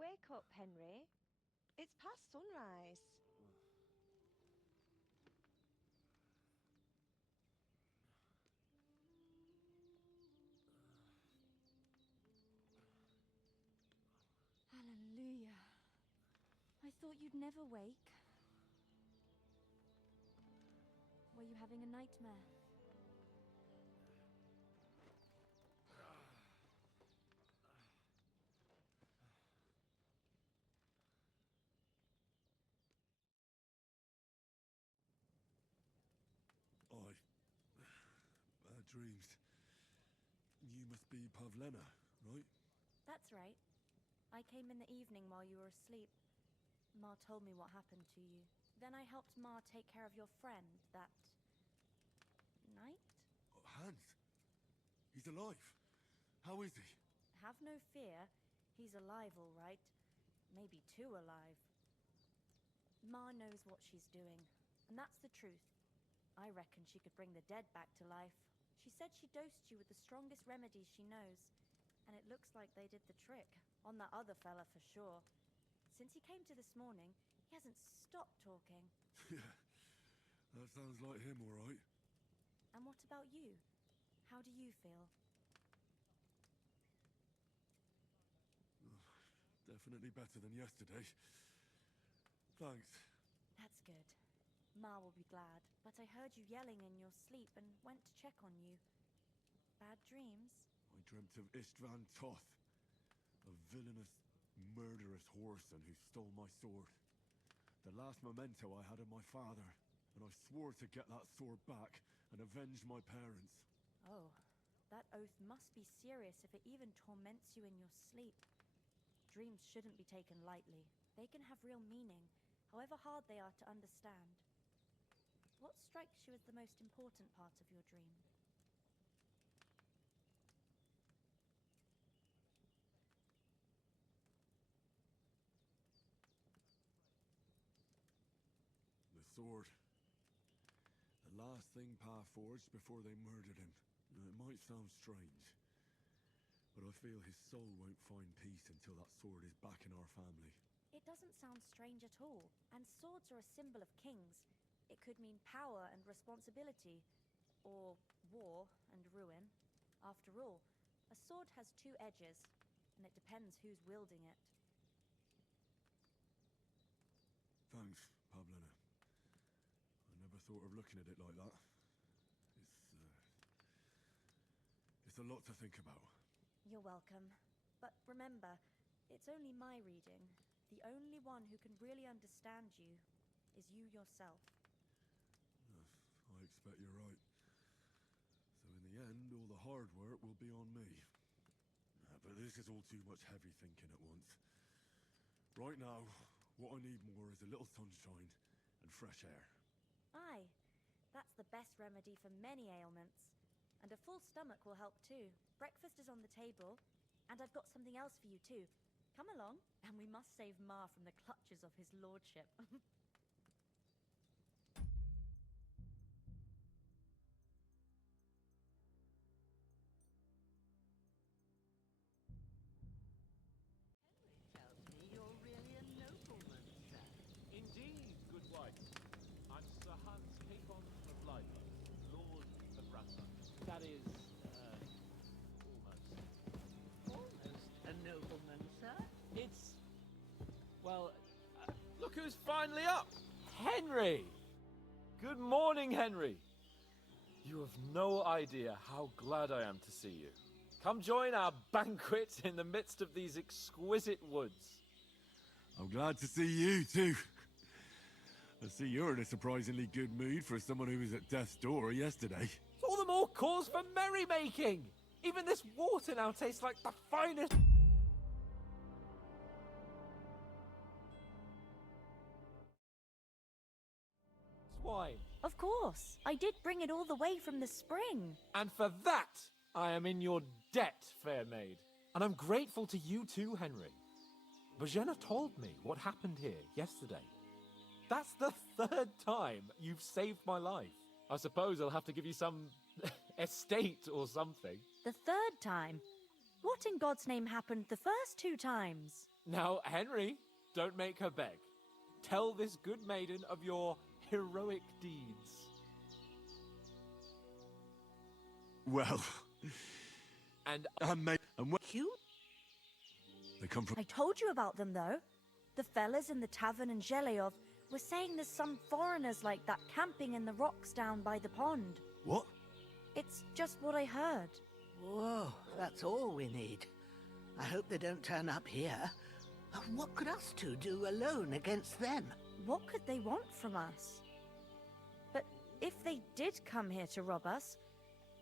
Wake up, Henry. It's past sunrise. Hallelujah. I thought you'd never wake. Were you having a nightmare? Bad dreams. You must be Pavlena, right? That's right. I came in the evening while you were asleep. Ma told me what happened to you. Then I helped Ma take care of your friend that night? Hans! He's alive! How is he? Have no fear. He's alive, all right. Maybe too alive. Ma knows what she's doing, and that's the truth. I reckon she could bring the dead back to life. She said she dosed you with the strongest remedies she knows, and it looks like they did the trick. On that other fella for sure. Since he came to this morning, he hasn't stopped talking. Yeah, that sounds like him, all right. And what about you? How do you feel? Definitely better than yesterday. Thanks. That's good. Ma will be glad, but I heard you yelling in your sleep and went to check on you. Bad dreams? I dreamt of Istvan Toth, a villainous, murderous whoreson who stole my sword. The last memento I had of my father, and I swore to get that sword back and avenge my parents. Oh, that oath must be serious if it even torments you in your sleep. Dreams shouldn't be taken lightly. They can have real meaning, however hard they are to understand. What strikes you as the most important part of your dream? The sword. The last thing Pa forged before they murdered him. It might sound strange, but I feel his soul won't find peace until that sword is back in our family. It doesn't sound strange at all, and swords are a symbol of kings. It could mean power and responsibility, or war and ruin. After all, a sword has two edges, and it depends who's wielding it. Thanks, Pavlena. I never thought of looking at it like that. It's a lot to think about. You're welcome. But remember, it's only my reading. The only one who can really understand you is you yourself. I expect you're right. So in the end, all the hard work will be on me. But this is all too much heavy thinking at once. Right now, what I need more is a little sunshine and fresh air. Aye, that's the best remedy for many ailments. And a full stomach will help too. Breakfast is on the table, and I've got something else for you too. Come along, and we must save Ma from the clutches of his lordship. Tells me you're really a nobleman, That is, almost. Almost a nobleman, sir. It's, well, Look who's finally up! Henry! Good morning, Henry. You have no idea how glad I am to see you. Come join our banquet in the midst of these exquisite woods. I'm glad to see you, too. I see you're in a surprisingly good mood for someone who was at death's door yesterday. It's all the more cause for merrymaking! Even this water now tastes like the finest... wine. Of course. I did bring it all the way from the spring. And for that, I am in your debt, fair maid. And I'm grateful to you too, Henry. Bojena told me what happened here yesterday. That's the third time you've saved my life. I suppose I'll have to give you some estate or something. The third time? What in God's name happened the first 2 times? Now, Henry, don't make her beg. Tell this good maiden of your heroic deeds. Well... And Cute? They come from... I told you about them, though. The fellas in the tavern in Zheleov were saying there's some foreigners like that camping in the rocks down by the pond. What? It's just what I heard. Whoa, that's all we need. I hope they don't turn up here. What could us two do alone against them? What could they want from us? But if they did come here to rob us,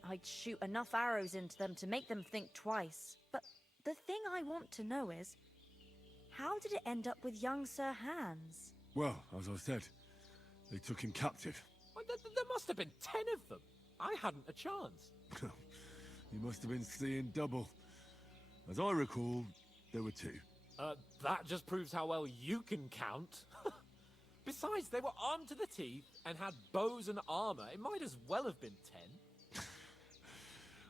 I'd shoot enough arrows into them to make them think twice. But the thing I want to know is, how did it end up with young Sir Hans? Well, as I said, they took him captive. Well, there must have been 10 of them. I hadn't a chance. You must have been seeing double. As I recall, there were 2. That just proves how well you can count. Besides, they were armed to the teeth and had bows and armor. It might as well have been 10.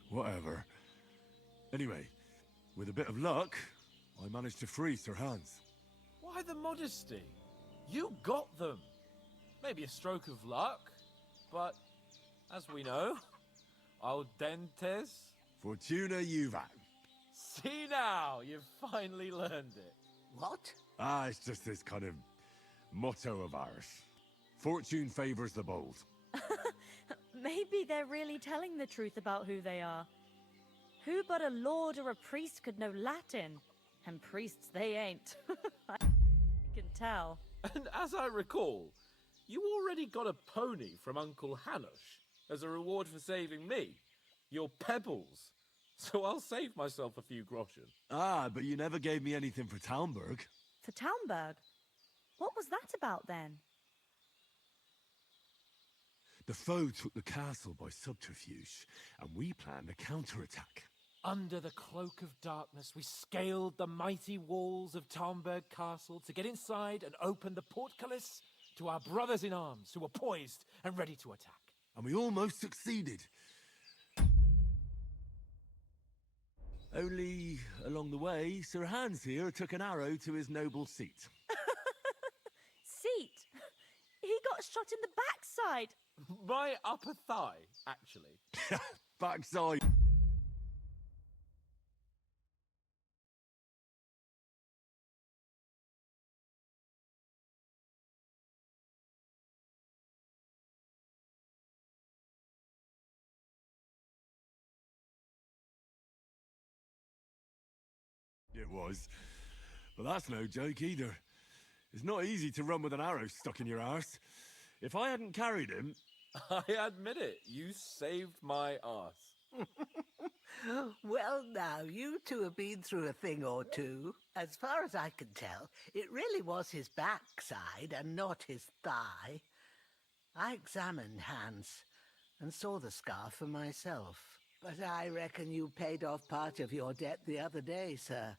Whatever. Anyway, with a bit of luck, I managed to free Sir Hans. Why the modesty? You got them. Maybe a stroke of luck, but as we know, al dentes... Fortuna juvat. See now, you've finally learned it. What? It's just this kind of motto of ours. Fortune favors the bold. Maybe they're really telling the truth about who they are. Who but a lord or a priest could know Latin? And priests they ain't. I can tell. And as I recall, you already got a pony from Uncle Hanush as a reward for saving me. Your pebbles. So I'll save myself a few groschen. But you never gave me anything for Talmberg. For Talmberg? What was that about then? The foe took the castle by subterfuge, and we planned a counterattack. Under the cloak of darkness, we scaled the mighty walls of Talmberg Castle to get inside and open the portcullis to our brothers in arms who were poised and ready to attack. And we almost succeeded. Only, along the way, Sir Hans here took an arrow to his noble seat. Seat? He got shot in the backside. My upper thigh, actually. Backside. It was. But that's no joke either. It's not easy to run with an arrow stuck in your arse. If I hadn't carried him... I admit it, you saved my arse. Well, now, you two have been through a thing or two. As far as I can tell, it really was his backside and not his thigh. I examined Hans and saw the scar for myself. But I reckon you paid off part of your debt the other day, sir.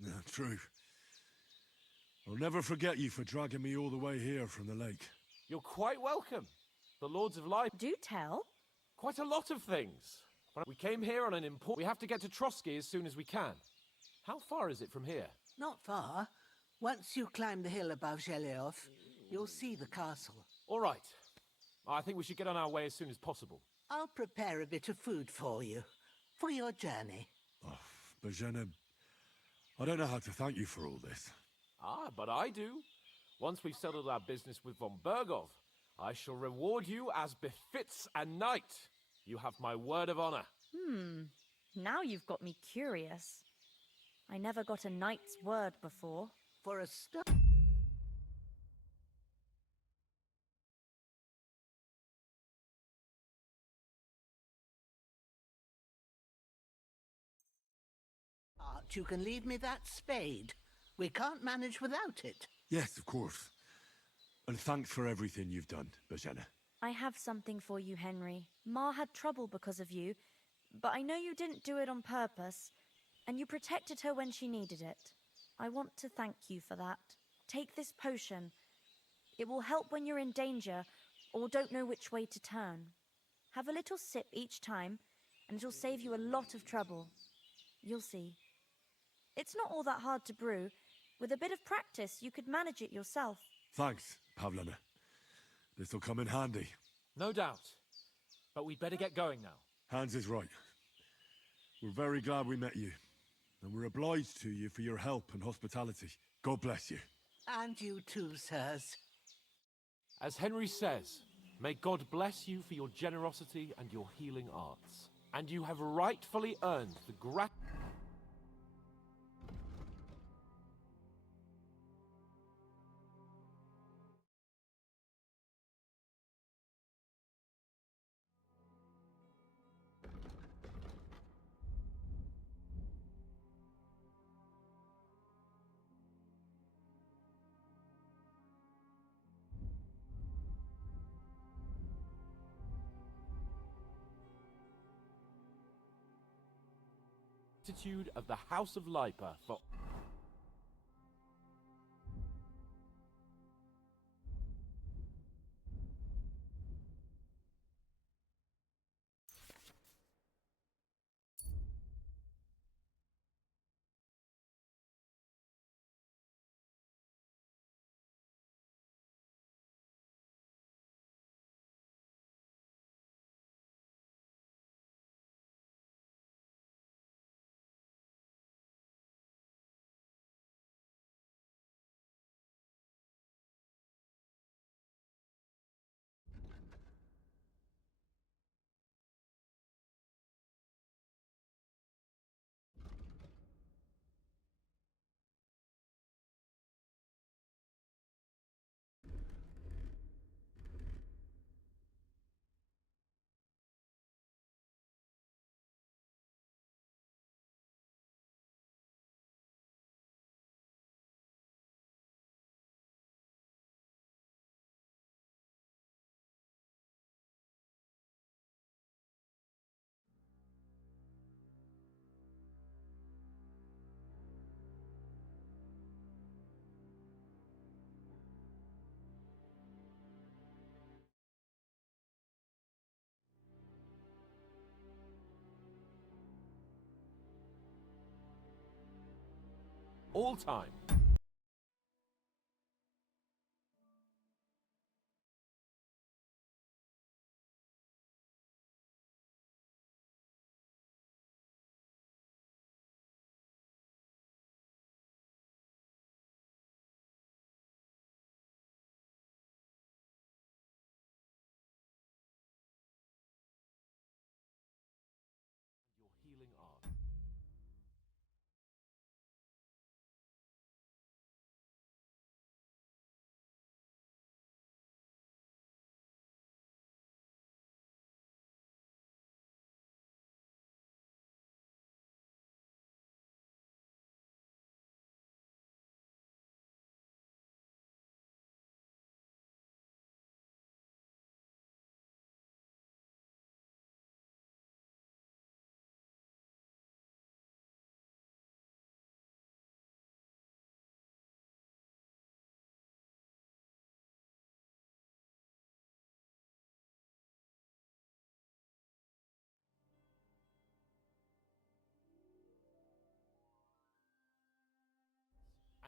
No, true. I'll never forget you for dragging me all the way here from the lake. You're quite welcome. The Lords of Life... Do tell. Quite a lot of things. We came here on an important... We have to get to Trotsky as soon as we can. How far is it from here? Not far. Once you climb the hill above Zheleov, You'll see the castle. All right. I think we should get on our way as soon as possible. I'll prepare a bit of food for you, for your journey. Oh, Bajena, I don't know how to thank you for all this. Ah, but I do. Once we've settled our business with von Bergov, I shall reward you as befits a knight. You have my word of honor. Now you've got me curious. I never got a knight's word before. For a start, you can leave me that spade. We can't manage without it. Yes, of course. And thanks for everything you've done, Bajena. I have something for you, Henry. Ma had trouble because of you, but I know you didn't do it on purpose, and you protected her when she needed it. I want to thank you for that. Take this potion. It will help when you're in danger or don't know which way to turn. Have a little sip each time, and it'll save you a lot of trouble. You'll see. It's not all that hard to brew. With a bit of practice, you could manage it yourself. Thanks, Pavlana. This'll come in handy. No doubt. But we'd better get going now. Hans is right. We're very glad we met you. And we're obliged to you for your help and hospitality. God bless you. And you too, sirs. As Henry says, may God bless you for your generosity and your healing arts. And you have rightfully earned the gratitude. Of the House of Lipa for all time. Your healing art.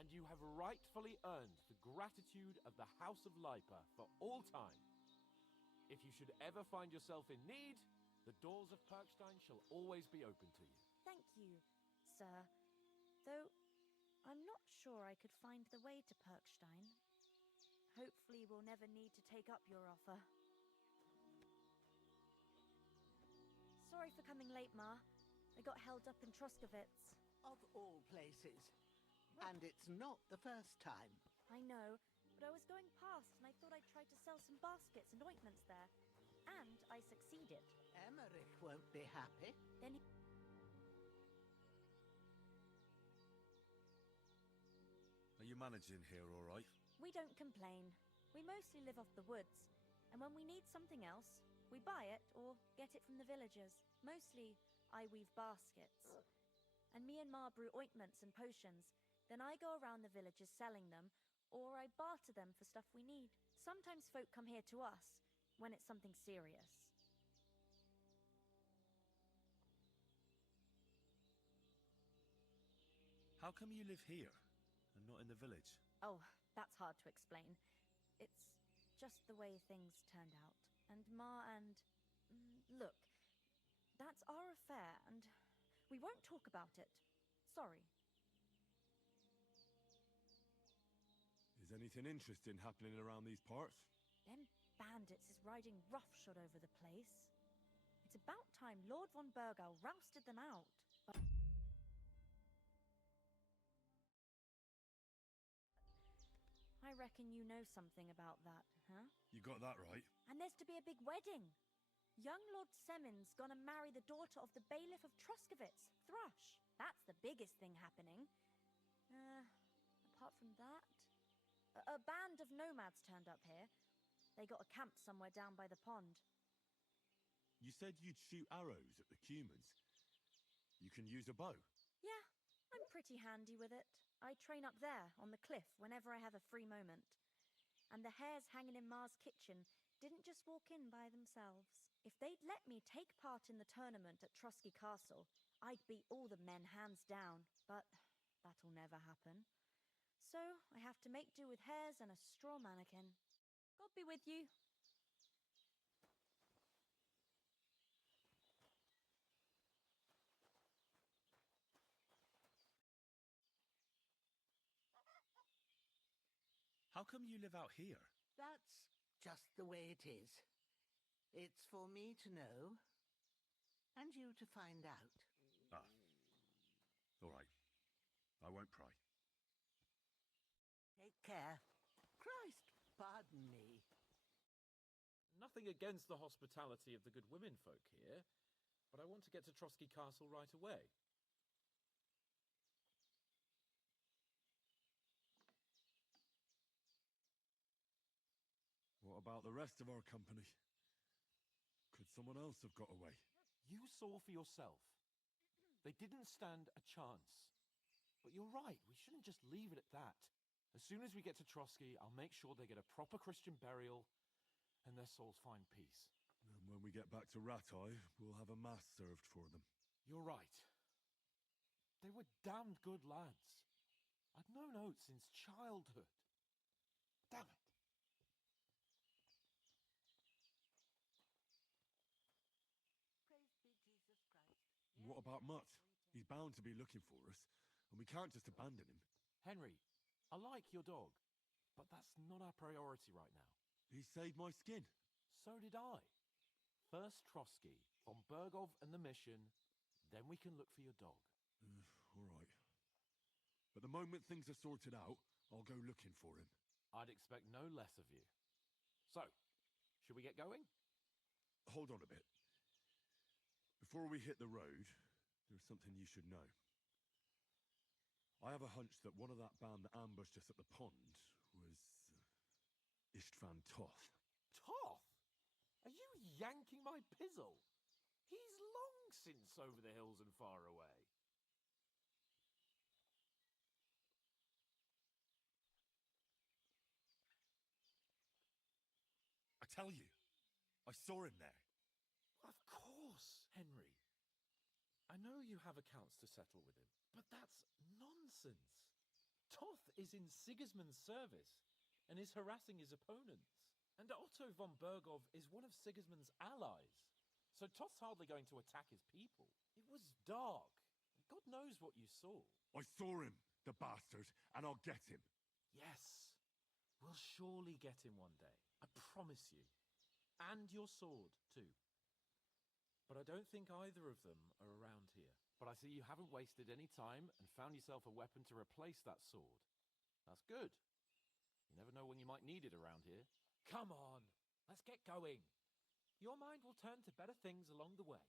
and you have rightfully earned the gratitude of the House of Lipa for all time. If you should ever find yourself in need, the doors of Perkstein shall always be open to you. Thank you, sir. Though I'm not sure I could find the way to Perkstein. Hopefully we'll never need to take up your offer. Sorry for coming late, Ma. I got held up in Troskovitz. Of all places. And it's not the first time. I know, but I was going past and I thought I'd try to sell some baskets and ointments there. And I succeeded. Emmerich won't be happy. Then he... Are you managing here all right? We don't complain. We mostly live off the woods. And when we need something else, we buy it or get it from the villagers. Mostly, I weave baskets. And me and Ma brew ointments and potions. Then I go around the villages selling them, or I barter them for stuff we need. Sometimes folk come here to us, when it's something serious. How come you live here and not in the village? Oh, that's hard to explain. It's just the way things turned out. And Ma and... look, that's our affair, and we won't talk about it. Sorry. Is anything interesting happening around these parts? Them bandits is riding roughshod over the place. It's about time Lord von Burgau rousted them out. But I reckon you know something about that, huh? You got that right. And there's to be a big wedding. Young Lord Semon's gonna marry the daughter of the bailiff of Troskovitz, Thrush. That's the biggest thing happening. Apart from that... A band of nomads turned up here. They got a camp somewhere down by the pond. You said you'd shoot arrows at the Cumans. You can use a bow. Yeah, I'm pretty handy with it. I train up there, on the cliff, whenever I have a free moment. And the hares hanging in Ma's kitchen didn't just walk in by themselves. If they'd let me take part in the tournament at Trosky Castle, I'd beat all the men hands down, but that'll never happen. So I have to make do with hares and a straw mannequin. God be with you. How come you live out here? That's just the way it is. It's for me to know, and you to find out. Ah. All right. I won't pry. Take care. Christ, pardon me. Nothing against the hospitality of the good women folk here, but I want to get to Trosky Castle right away. What about the rest of our company? Could someone else have got away? You saw for yourself. They didn't stand a chance. But you're right, we shouldn't just leave it at that. As soon as we get to Trosky, I'll make sure they get a proper Christian burial and their souls find peace. And when we get back to Ratai, we'll have a mass served for them. You're right. They were damned good lads. I'd known Oates since childhood. Damn it. What about Mutt? He's bound to be looking for us, and we can't just abandon him. Henry, I like your dog, but that's not our priority right now. He saved my skin. So did I. First Trosky, von Burgov and the mission, then we can look for your dog. All right. But the moment things are sorted out, I'll go looking for him. I'd expect no less of you. So, should we get going? Hold on a bit. Before we hit the road, there's something you should know. I have a hunch that one of that band that ambushed us at the pond was Istvan Toth. Toth? Are you yanking my pizzle? He's long since over the hills and far away. I tell you, I saw him there. Of course, Henry. I know you have accounts to settle with him, but that's nonsense. Toth is in Sigismund's service and is harassing his opponents. And Otto von Bergov is one of Sigismund's allies. So Toth's hardly going to attack his people. It was dark. God knows what you saw. I saw him, the bastard, and I'll get him. Yes. We'll surely get him one day. I promise you. And your sword, too. But I don't think either of them are around here. But I see you haven't wasted any time and found yourself a weapon to replace that sword. That's good. You never know when you might need it around here. Come on, let's get going. Your mind will turn to better things along the way.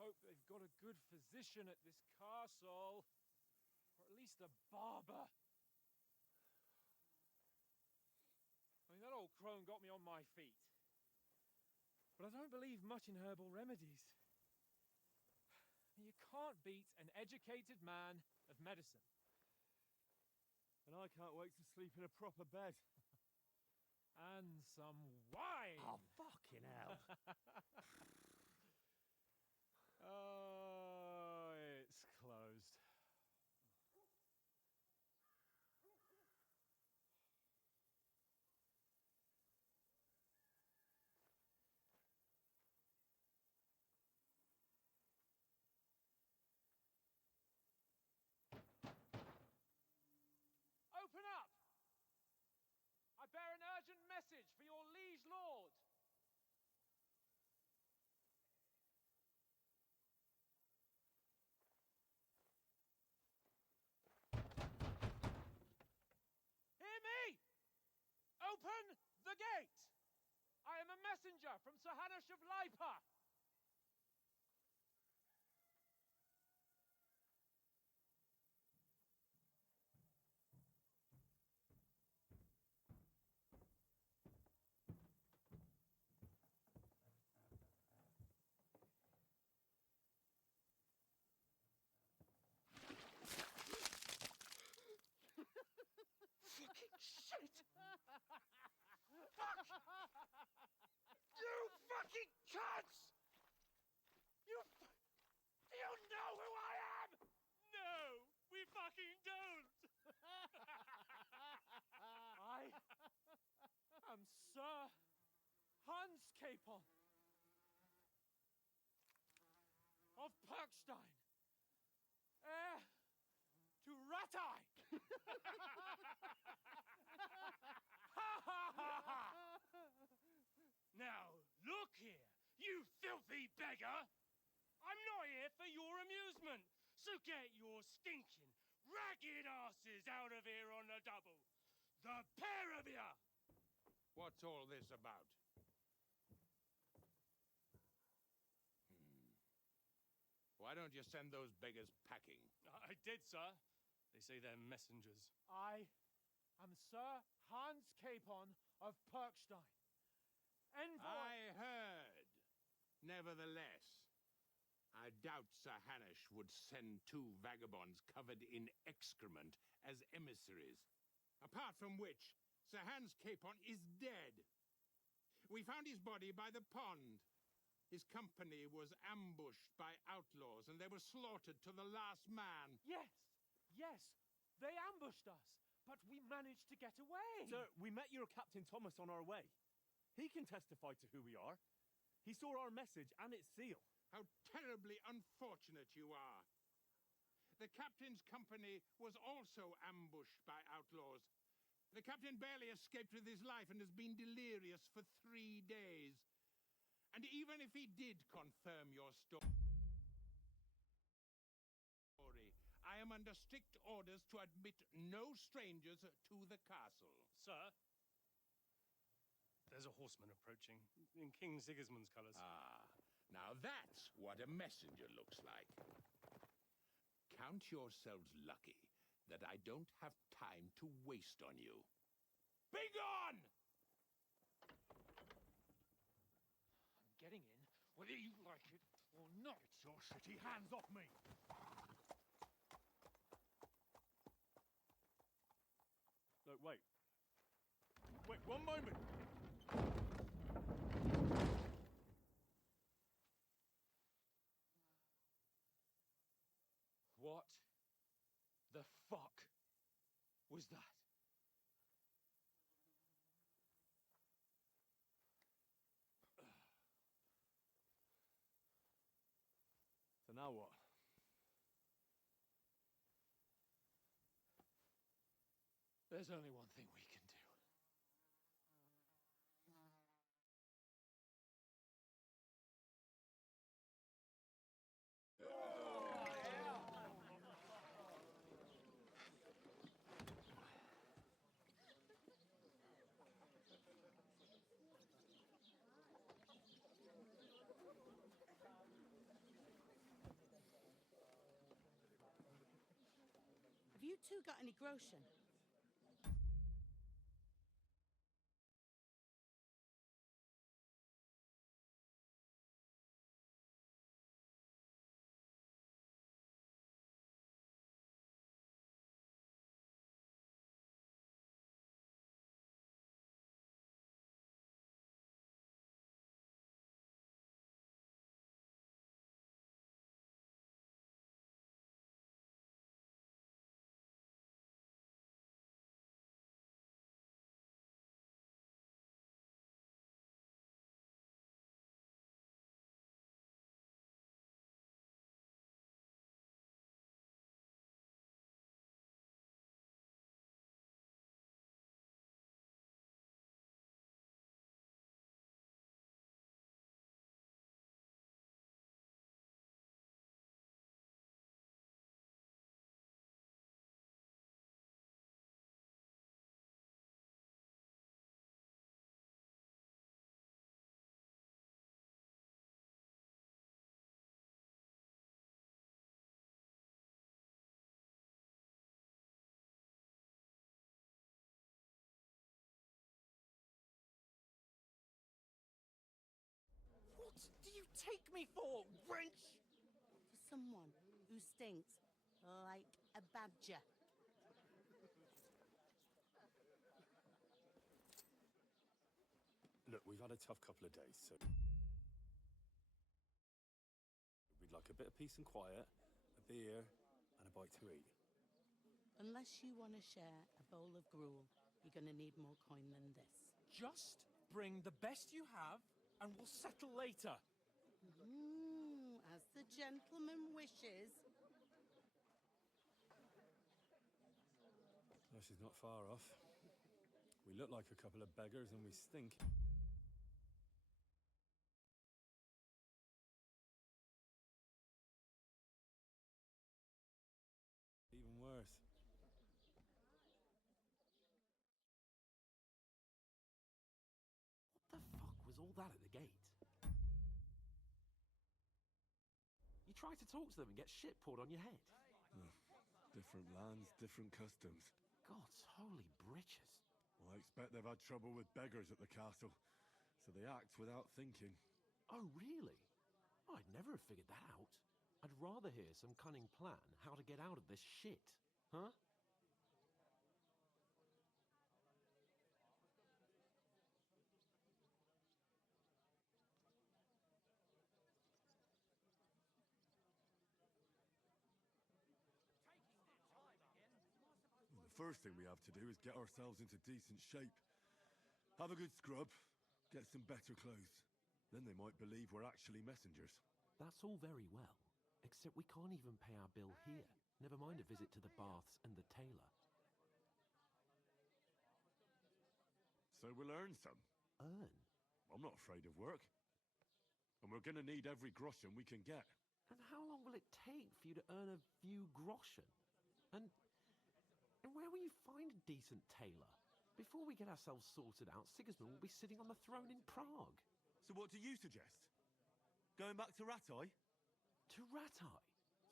Hope they've got a good physician at this castle. Or at least a barber. I mean, that old crone got me on my feet. But I don't believe much in herbal remedies. You can't beat an educated man of medicine. And I can't wait to sleep in a proper bed. And some wine! Oh, fucking hell. Oh, it's closed. Open up! I bear an urgent message for your liege lord. Hear me! Open the gate! I am a messenger from Sir Hanush of Lipa. Hans Capon of Perkstein, heir to Ratai. Now, look here, you filthy beggar! I'm not here for your amusement, so get your stinking, ragged asses out of here on the double. The pair of you! What's all this about? Why don't you send those beggars packing? I did, sir. They say they're messengers. I am Sir Hans Capon of Perkstein. Envoy... I heard. Nevertheless, I doubt Sir Hanush would send 2 vagabonds covered in excrement as emissaries. Apart from which, Sir Hans Capon is dead. We found his body by the pond. His company was ambushed by outlaws, and they were slaughtered to the last man. Yes, yes, they ambushed us, but we managed to get away. Sir, we met your Captain Thomas on our way. He can testify to who we are. He saw our message and its seal. How terribly unfortunate you are. The captain's company was also ambushed by outlaws. The captain barely escaped with his life and has been delirious for 3 days. And even if he did confirm your story, I am under strict orders to admit no strangers to the castle. Sir, there's a horseman approaching, in King Sigismund's colours. Ah, now that's what a messenger looks like. Count yourselves lucky that I don't have time to waste on you. Begone! I'm getting in, whether you like it or not. Get your shitty hands off me! Look, wait. Wait, one moment! What the fuck was that? So now what? There's only one thing we can do. Have you two got any groschen? What do you take me for, wench? For someone who stinks like a badger. Look, we've had a tough couple of days, so... We'd like a bit of peace and quiet, a beer, and a bite to eat. Unless you want to share a bowl of gruel, you're going to need more coin than this. Just bring the best you have, and we'll settle later. As the gentleman wishes. Oh, she's not far off. We look like a couple of beggars and we stink. Even worse. What the fuck was all that at the gate? You try to talk to them and get shit poured on your head. Different lands, different customs. God's holy britches. Well, I expect they've had trouble with beggars at the castle, so they act without thinking. Oh, really? I'd never have figured that out. I'd rather hear some cunning plan how to get out of this shit. Huh? The first thing we have to do is get ourselves into decent shape. Have a good scrub, get some better clothes. Then they might believe we're actually messengers. That's all very well, except we can't even pay our bill here. Never mind a visit to the baths and the tailor. So we'll earn some. Earn? I'm not afraid of work. And we're gonna need every groschen we can get. And how long will it take for you to earn a few groschen? And where will you find a decent tailor? Before we get ourselves sorted out, Sigismund will be sitting on the throne in Prague. So what do you suggest? Going back to Ratai? To Ratai?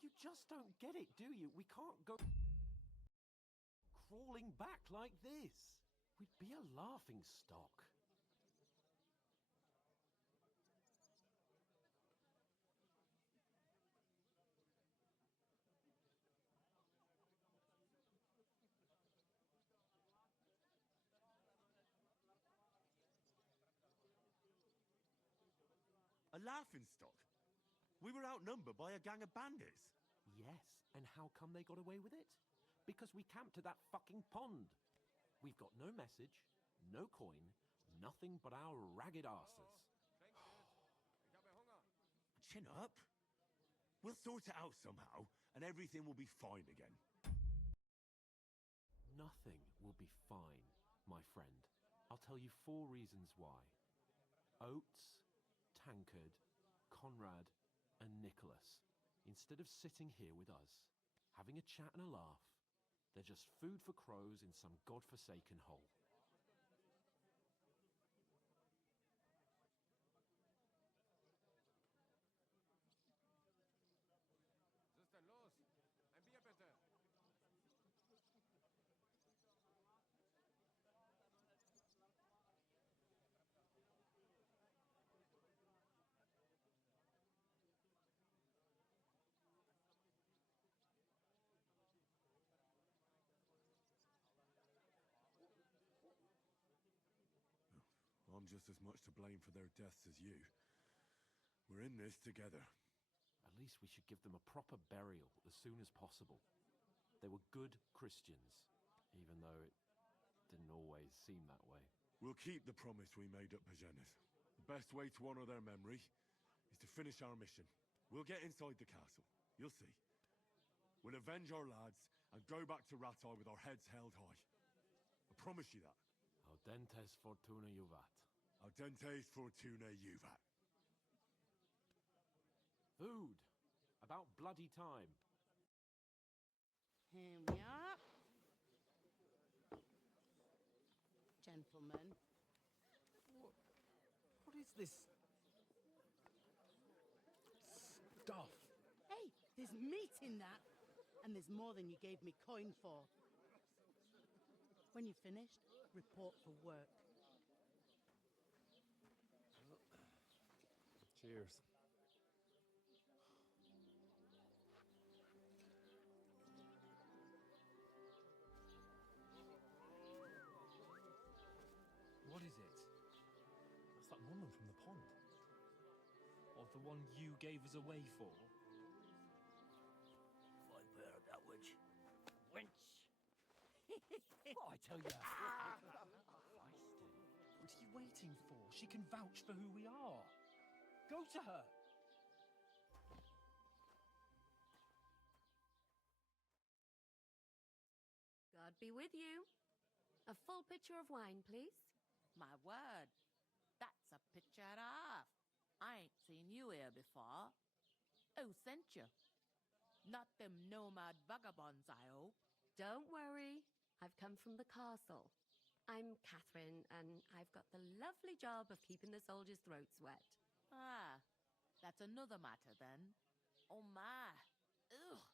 You just don't get it, do you? We can't go crawling back like this. We'd be a laughing stock. A laughing stock? We were outnumbered by a gang of bandits. Yes, and how come they got away with it? Because we camped at that fucking pond. We've got no message, no coin, nothing but our ragged arses. Chin up. We'll sort it out somehow, and everything will be fine again. Nothing will be fine, my friend. I'll tell you 4 reasons why. Oates, Tankard, Conrad, and Nicholas, instead of sitting here with us, having a chat and a laugh, they're just food for crows in some godforsaken hole. I'm just as much to blame for their deaths as you. We're in this together. At least we should give them a proper burial as soon as possible. They were good Christians, even though it didn't always seem that way. We'll keep the promise we made at Pagenes. The best way to honor their memory is to finish our mission. We'll get inside the castle. You'll see. We'll avenge our lads and go back to Ratai with our heads held high. I promise you that. Audentes fortuna juvat. Audentes fortuna juvat. Food. About bloody time. Here we are. Gentlemen. What is this stuff? Hey, there's meat in that. And there's more than you gave me coin for. When you're finished, report for work. Cheers. What is it? That's that woman from the pond. Or the one you gave us away for. I bear that witch. Wench! Oh, I tell you. We What are you waiting for? She can vouch for who we are. Go to her. God be with you. A full pitcher of wine, please. My word, that's a picture and a half. I ain't seen you here before. Who sent you? Not them nomad vagabonds, I hope. Don't worry. I've come from the castle. I'm Catherine, and I've got the lovely job of keeping the soldiers' throats wet. Ah, that's another matter then. Oh my. Ugh.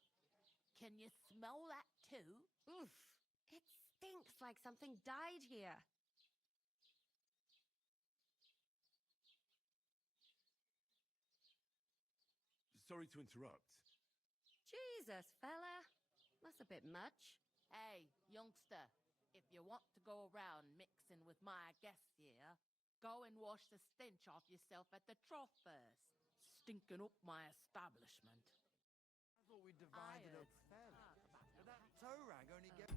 Can you smell that too? Oof. It stinks like something died here. Sorry to interrupt. Jesus, fella. That's a bit much. Hey, youngster, if you want to go around mixing with my guests here, go and wash the stench off yourself at the trough first. Stinking up my establishment. I thought we divided up fairly. But that toe rag only gave...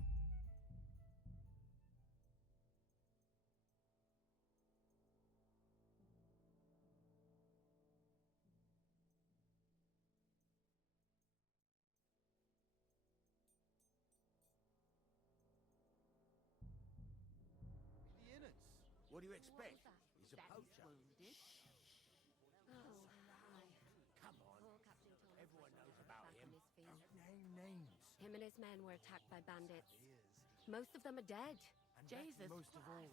What do you expect? What was that? He's a That poacher. wounded. Oh, hi. Come on. Poor Captain Thomas Everyone was knows hurt about back him. on his feet. Don't name names. Him and his men were attacked by bandits. Most of them are dead. And Jesus most of all...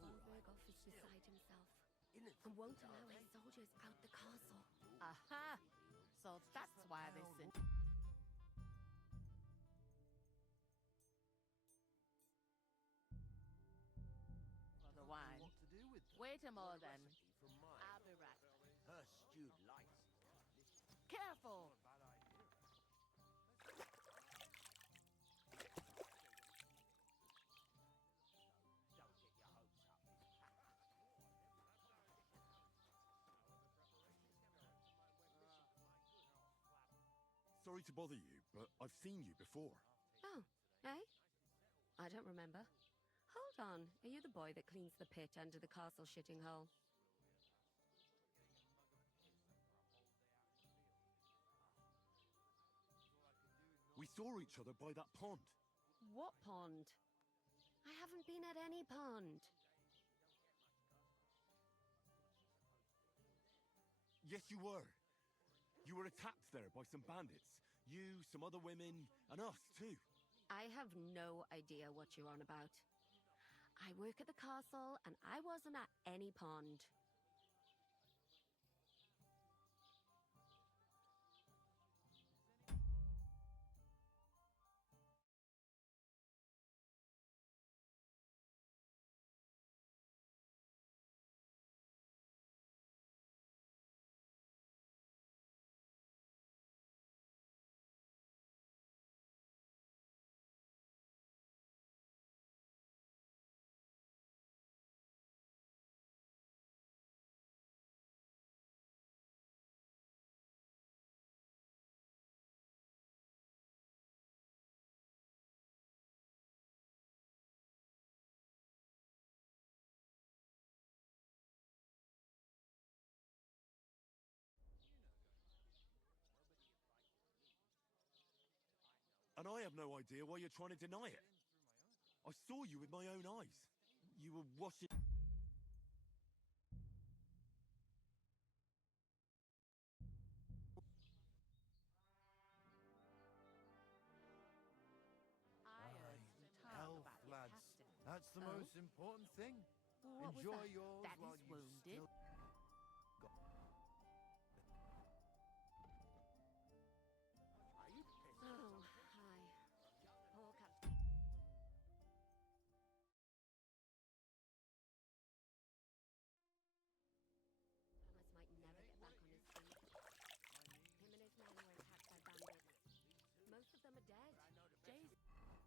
Von Berghoff is beside himself and won't allow his soldiers out the castle. Aha! So that's why they sent... For the wine. What to do with them. Wait a more then. From mine. I'll be right back. Her stewed lice. Careful! Sorry to bother you, but I've seen you before. Oh, eh? I don't remember. Hold on. Are you the boy that cleans the pit under the castle shitting hole? We saw each other by that pond. What pond? I haven't been at any pond. Yes, you were. You were attacked there by some bandits. You, some other women, and us too. I have no idea what you're on about. I work at the castle, and I wasn't at any pond. And I have no idea why you're trying to deny it. I saw you with my own eyes. You were washing... I heard some talk Health, about your lads. captain. That's the Oh? most important thing. What was Enjoy that? yours That while is you wounded. still... got... Are you pissed? Oh, hi. Poor Captain. Thomas might never get back on his feet. Him and his men were attacked by bandits. Most of them are dead. Jesus Christ.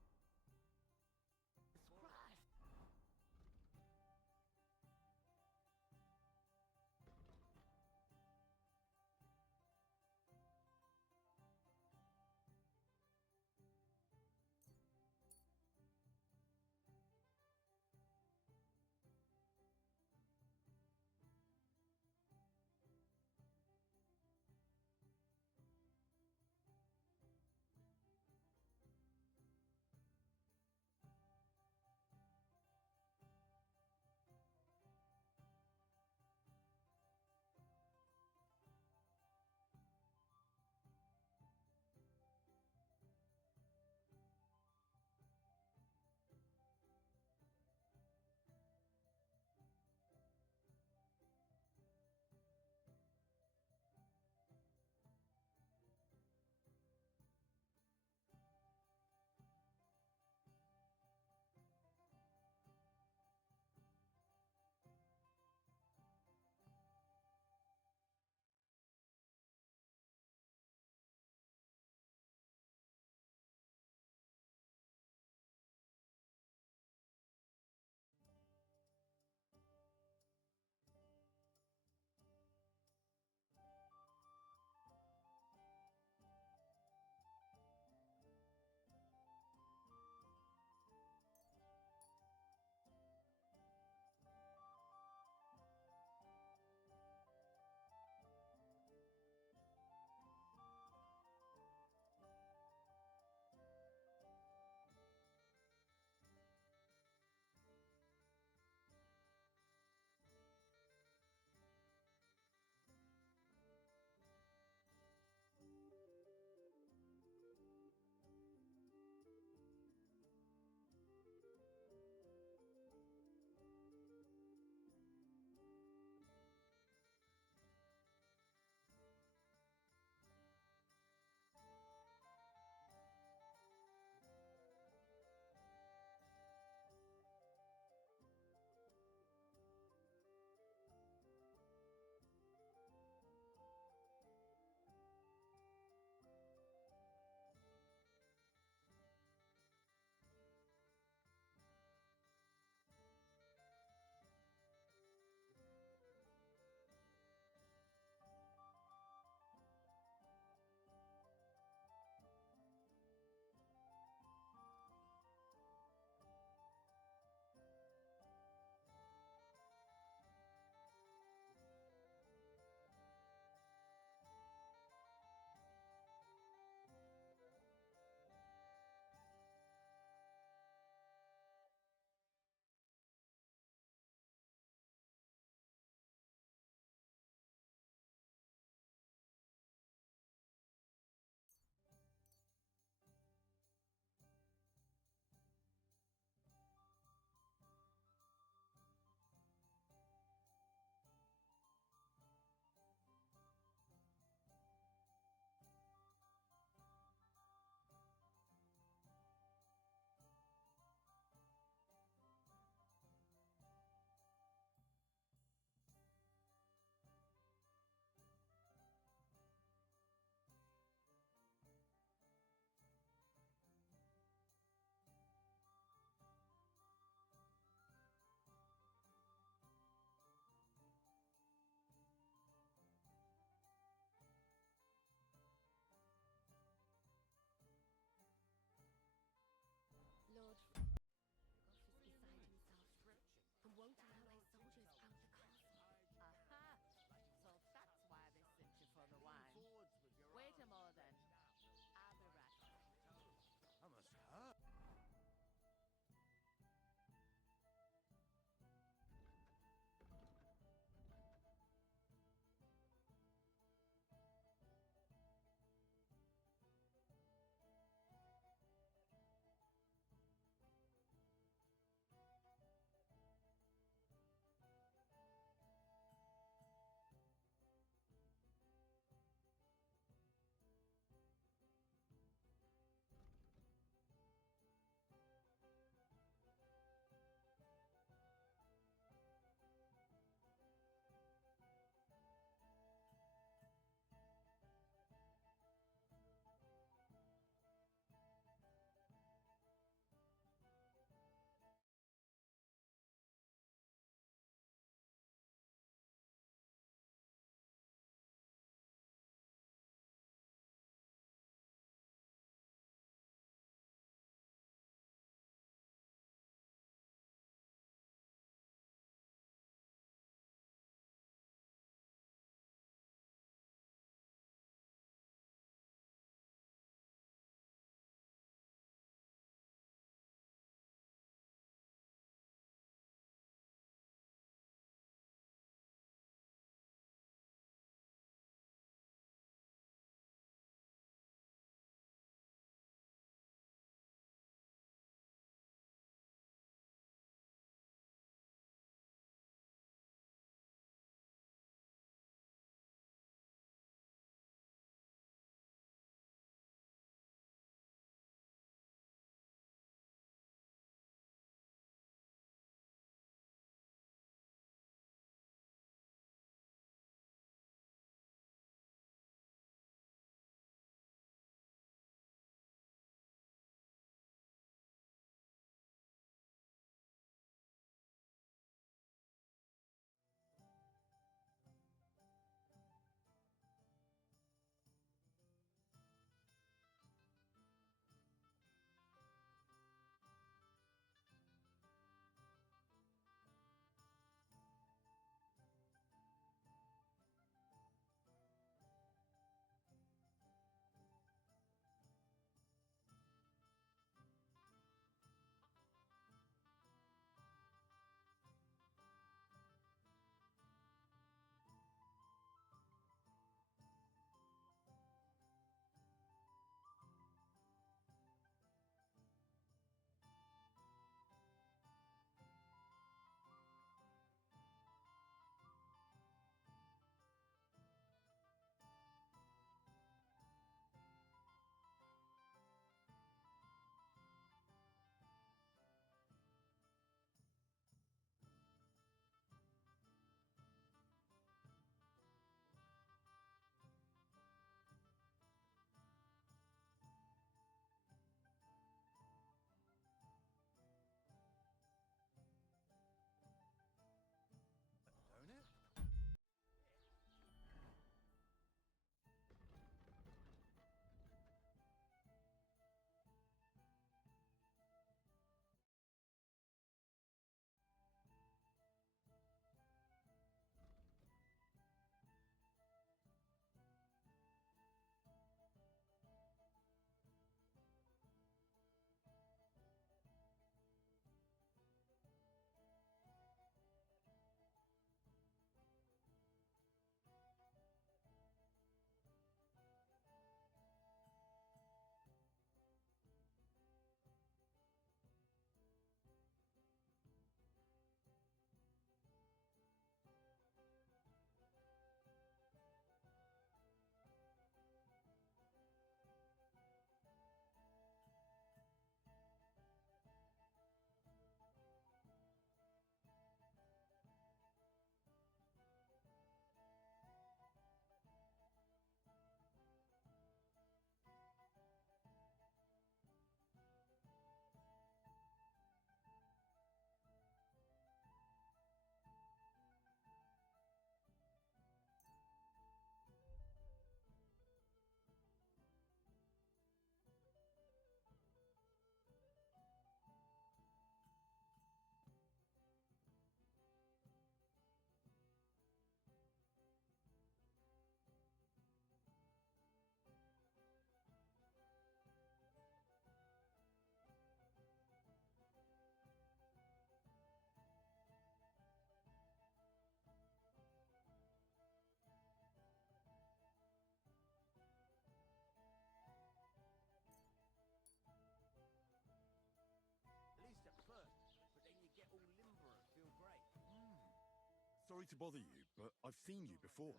Sorry to bother you, but I've seen you before.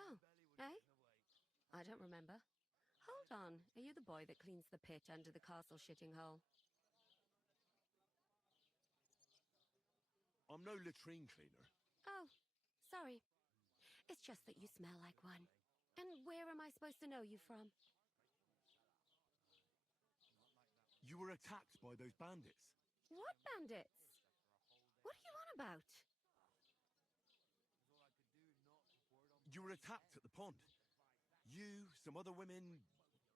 Oh, eh? I don't remember. Hold on, are you the boy that cleans the pit under the castle shitting hole? I'm no latrine cleaner. Oh, sorry. It's just that you smell like one. And where am I supposed to know you from? You were attacked by those bandits. What bandits? What are you on about? You were attacked at the pond. You, some other women,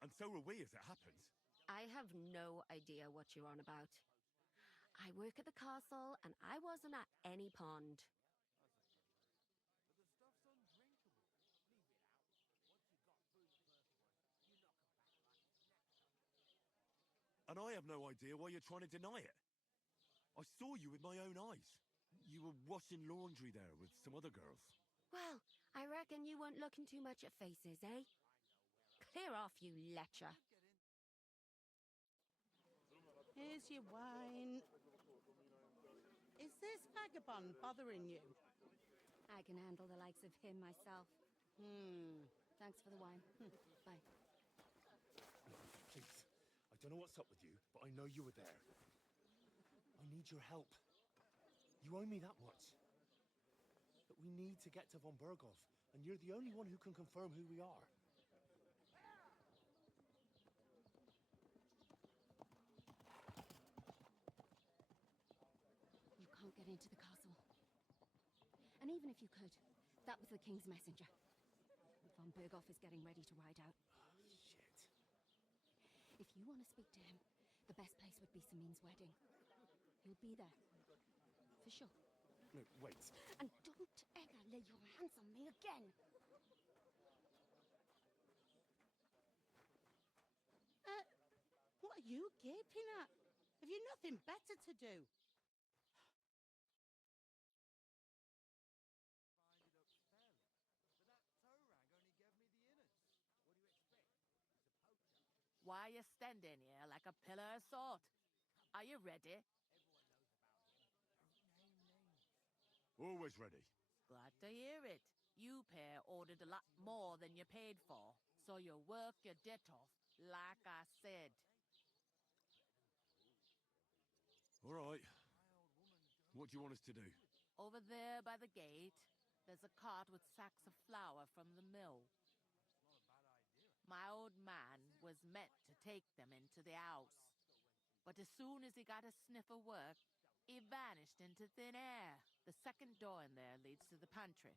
and so were we as it happens. I have no idea what you're on about. I work at the castle, and I wasn't at any pond. And I have no idea why you're trying to deny it. I saw you with my own eyes. You were washing laundry there with some other girls. Well, I reckon you weren't looking too much at faces, eh? Clear off, you lecher. Here's your wine. Is this vagabond bothering you? I can handle the likes of him myself. Thanks for the wine. Bye. Please, I don't know what's up with you, but I know you were there. I need your help. You owe me that much. But we need to get to von Berghoff, and you're the only one who can confirm who we are. You can't get into the castle. And even if you could, that was the king's messenger. Von Berghoff is getting ready to ride out. Shit. If you want to speak to him, the best place would be Samin's wedding. He'll be there. For sure. No, wait. And don't ever lay your hands on me again! What are you gaping at? Have you nothing better to do? Why you standing here like a pillar of salt? Are you ready? Always ready. Glad to hear it. You pair ordered a lot more than you paid for, so you work your debt off, like I said. All right. What do you want us to do? Over there by the gate, there's a cart with sacks of flour from the mill. My old man was meant to take them into the house, but as soon as he got a sniff of work, he vanished into thin air. The second door in there leads to the pantry.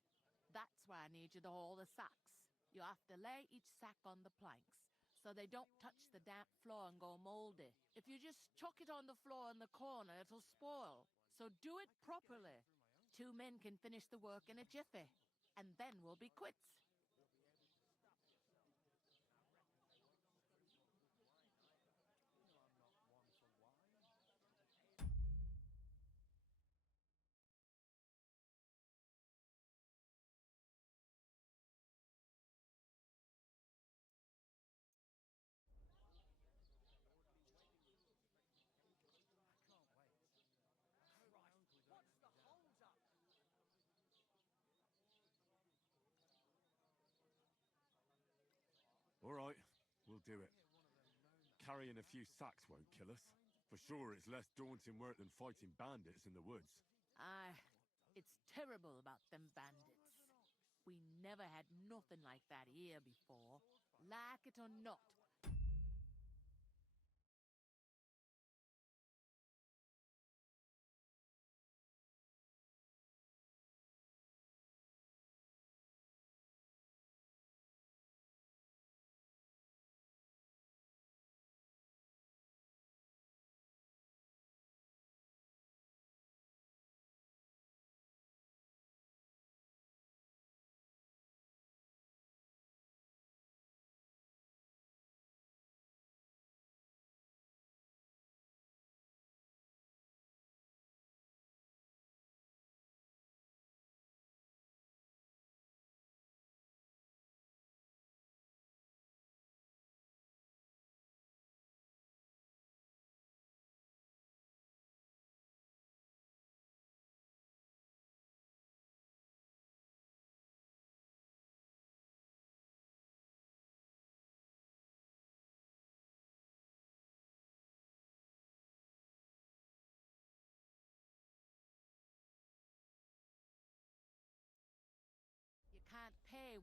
That's why I need you to haul the sacks. You have to lay each sack on the planks, so they don't touch the damp floor and go moldy. If you just chuck it on the floor in the corner, it'll spoil. So do it properly. 2 men can finish the work in a jiffy, and then we'll be quits. All right, we'll do it. Carrying a few sacks won't kill us. For sure, it's less daunting work than fighting bandits in the woods. Aye, it's terrible about them bandits. We never had nothing like that here before. Like it or not,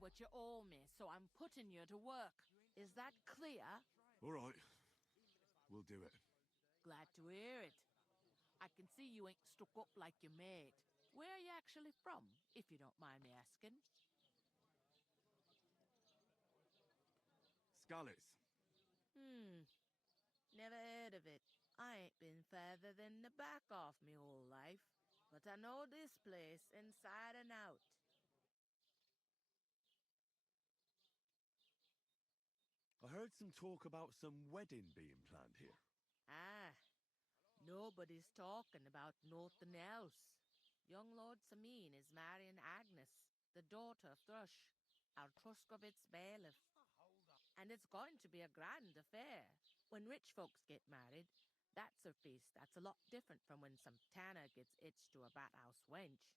what you owe me, so I'm putting you to work. Is that clear? All right. We'll do it. Glad to hear it. I can see you ain't stuck up like your mate. Where are you actually from, if you don't mind me asking? Skalitz. Never heard of it. I ain't been further than the back off me whole life, but I know this place inside and out. I heard some talk about some wedding being planned here. Ah, nobody's talking about nothing else. Young Lord Samin is marrying Agnes, the daughter of Thrush, our Truskovitz bailiff. And it's going to be a grand affair. When rich folks get married, that's a feast that's a lot different from when some tanner gets itched to a bathouse wench.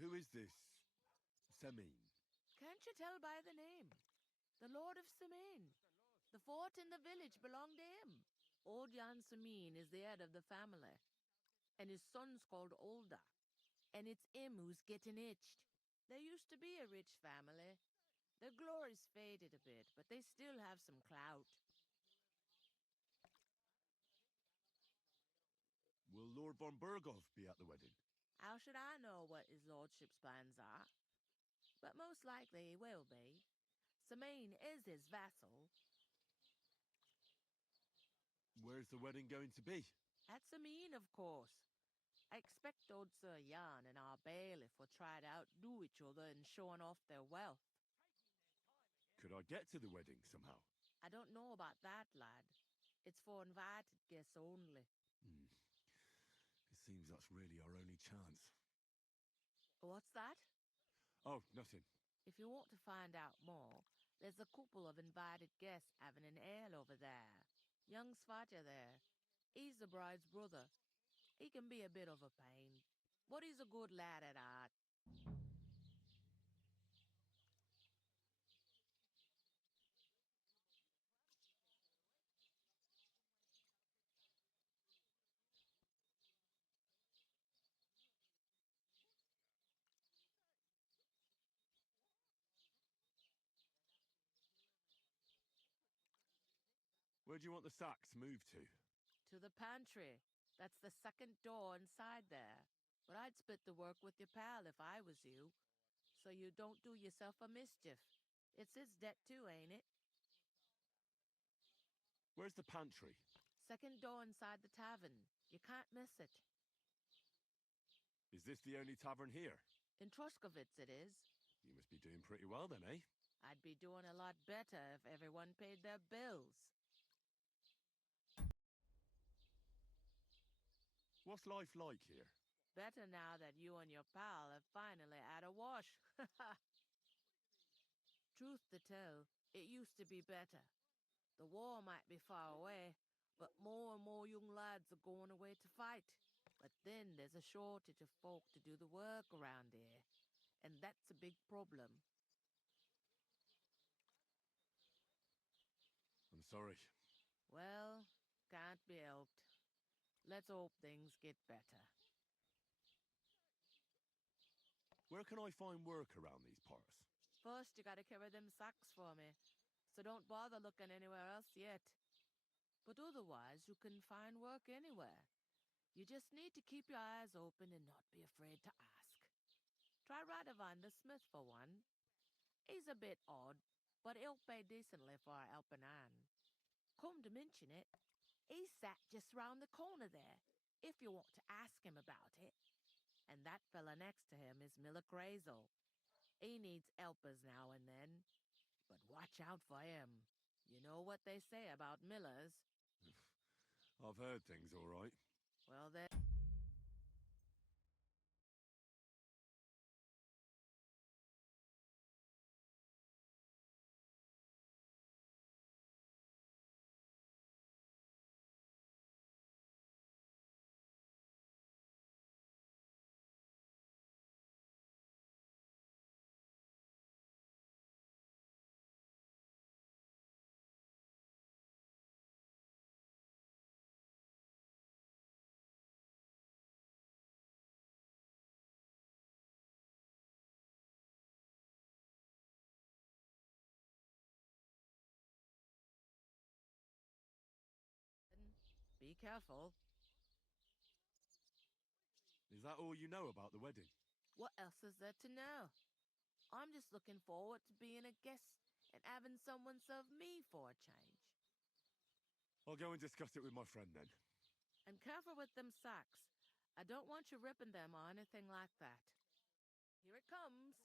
Who is this Semin? Can't you tell by the name? The Lord of Samin. The fort in the village belonged to him. Old Jan Samin is the head of the family, and his son's called Olda, and it's him who's getting itched. There used to be a rich family. Their glory's faded a bit, but they still have some clout. Will Lord von Berghoff be at the wedding? How should I know what his lordship's plans are? But most likely he will be. Samin is his vassal. Where's the wedding going to be? At Samin, of course. I expect old Sir Jan and our bailiff will try to outdo each other in showing off their wealth. Could I get to the wedding somehow? I don't know about that, lad. It's for invited guests only. It seems that's really our only chance. What's that? Oh, nothing. If you want to find out more, there's a couple of invited guests having an ale over there. Young Svatja there. He's the bride's brother. He can be a bit of a pain, but he's a good lad at heart. Where do you want the sacks moved to? To the pantry. That's the second door inside there. But I'd split the work with your pal if I was you, so you don't do yourself a mischief. It's his debt too, ain't it? Where's the pantry? Second door inside the tavern. You can't miss it. Is this the only tavern here? In Truskovitz it is. You must be doing pretty well then, eh? I'd be doing a lot better if everyone paid their bills. What's life like here? Better now that you and your pal have finally had a wash. Truth to tell, it used to be better. The war might be far away, but more and more young lads are going away to fight. But then there's a shortage of folk to do the work around here, and that's a big problem. I'm sorry. Well, can't be helped. Let's hope things get better. Where can I find work around these parts? First, you gotta carry them sacks for me, so don't bother looking anywhere else yet. But otherwise, you can find work anywhere. You just need to keep your eyes open and not be afraid to ask. Try Radovan the smith for one. He's a bit odd, but he'll pay decently for a helping hand. Come to mention it, he sat just round the corner there, if you want to ask him about it. And that fella next to him is Miller Crazel. He needs helpers now and then, but watch out for him. You know what they say about Millers. I've heard things all right. Well, then... Be careful. Is that all you know about the wedding? What else is there to know? I'm just looking forward to being a guest and having someone serve me for a change. I'll go and discuss it with my friend then. And careful with them sacks. I don't want you ripping them or anything like that. Here it comes.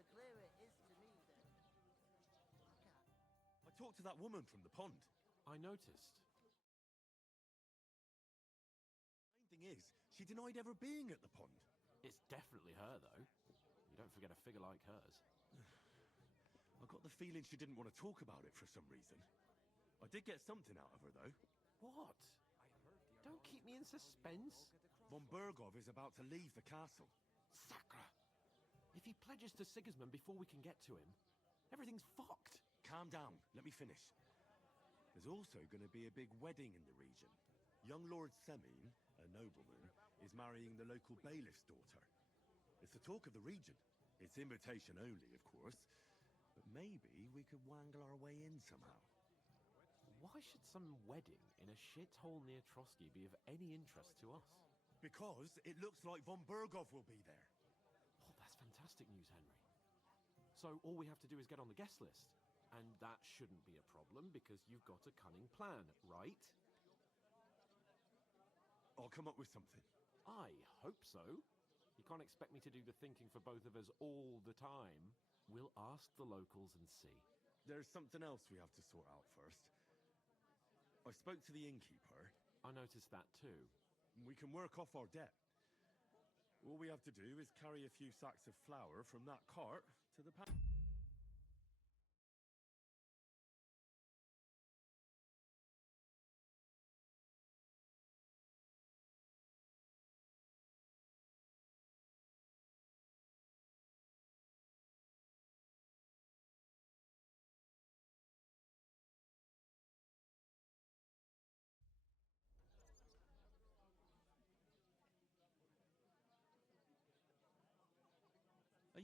The clearer it is to me, I talked to that woman from the pond. I noticed. The main thing is, she denied ever being at the pond. It's definitely her, though. You don't forget a figure like hers. I got the feeling she didn't want to talk about it for some reason. I did get something out of her, though. What? Don't keep me in suspense. Von Bergov is about to leave the castle. Sacre! If he pledges to Sigismund before we can get to him, everything's fucked. Calm down. Let me finish. There's also going to be a big wedding in the region. Young Lord Semin, a nobleman, is marrying the local bailiff's daughter. It's the talk of the region. It's invitation only, of course. But maybe we could wangle our way in somehow. Why should some wedding in a shithole near Trotsky be of any interest to us? Because it looks like von Bergov will be there. Oh, that's fantastic news, Henry. So all we have to do is get on the guest list. And that shouldn't be a problem because you've got a cunning plan, right? I'll come up with something. I hope so. You can't expect me to do the thinking for both of us all the time. We'll ask the locals and see. There's something else we have to sort out first. I spoke to the innkeeper. I noticed that too. We can work off our debt. All we have to do is carry a few sacks of flour from that cart to the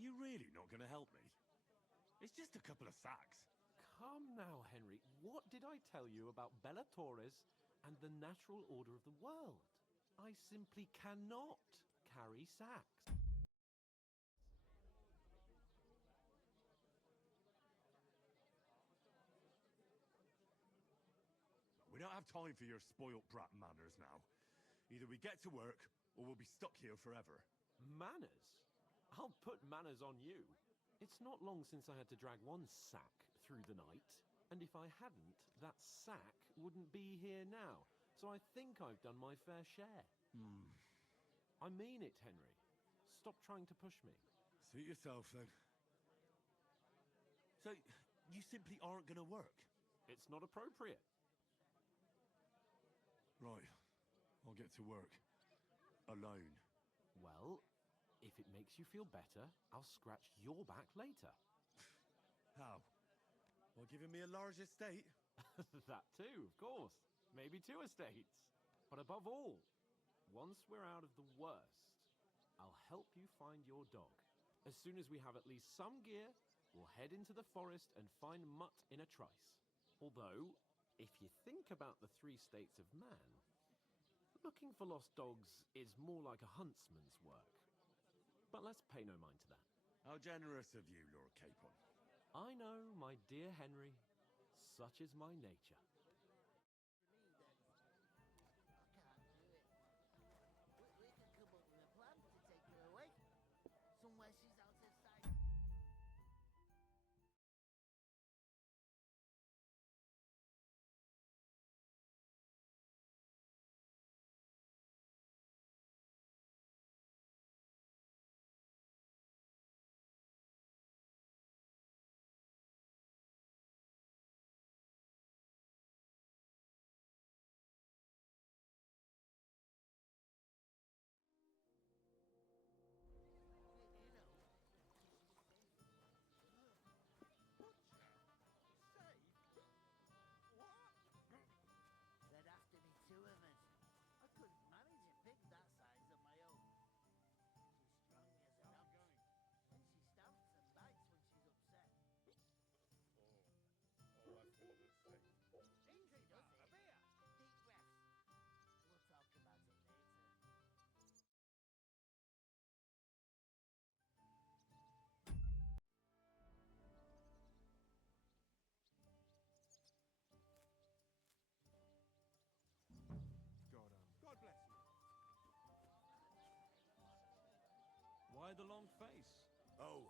you really not going to help me? It's just a couple of sacks. Come now, Henry. What did I tell you about Bella Torres and the natural order of the world? I simply cannot carry sacks. We don't have time for your spoilt brat manners now. Either we get to work, or we'll be stuck here forever. Manners? I'll put manners on you. It's not long since I had to drag one sack through the night, and if I hadn't, that sack wouldn't be here now. So I think I've done my fair share. I mean it, Henry. Stop trying to push me. Suit yourself, then. So, you simply aren't going to work? It's not appropriate. Right. I'll get to work. Alone. Well, if it makes you feel better, I'll scratch your back later. How? By giving me a large estate? That too, of course. Maybe 2 estates. But above all, once we're out of the worst, I'll help you find your dog. As soon as we have at least some gear, we'll head into the forest and find Mutt in a trice. Although, if you think about the 3 states of man, looking for lost dogs is more like a huntsman's work. But let's pay no mind to that. How generous of you, Lord Capon. I know, my dear Henry. Such is my nature. We can come up with a plan to take her away. Somewhere she's out of sight. There'd have to be 2 of us. I couldn't manage a pig that size on my own. She's strong as an ox. And she stamps and bites when she's upset. Easy does it. Deep breaths. We'll talk about it later. God bless you. Why the long face? Oh,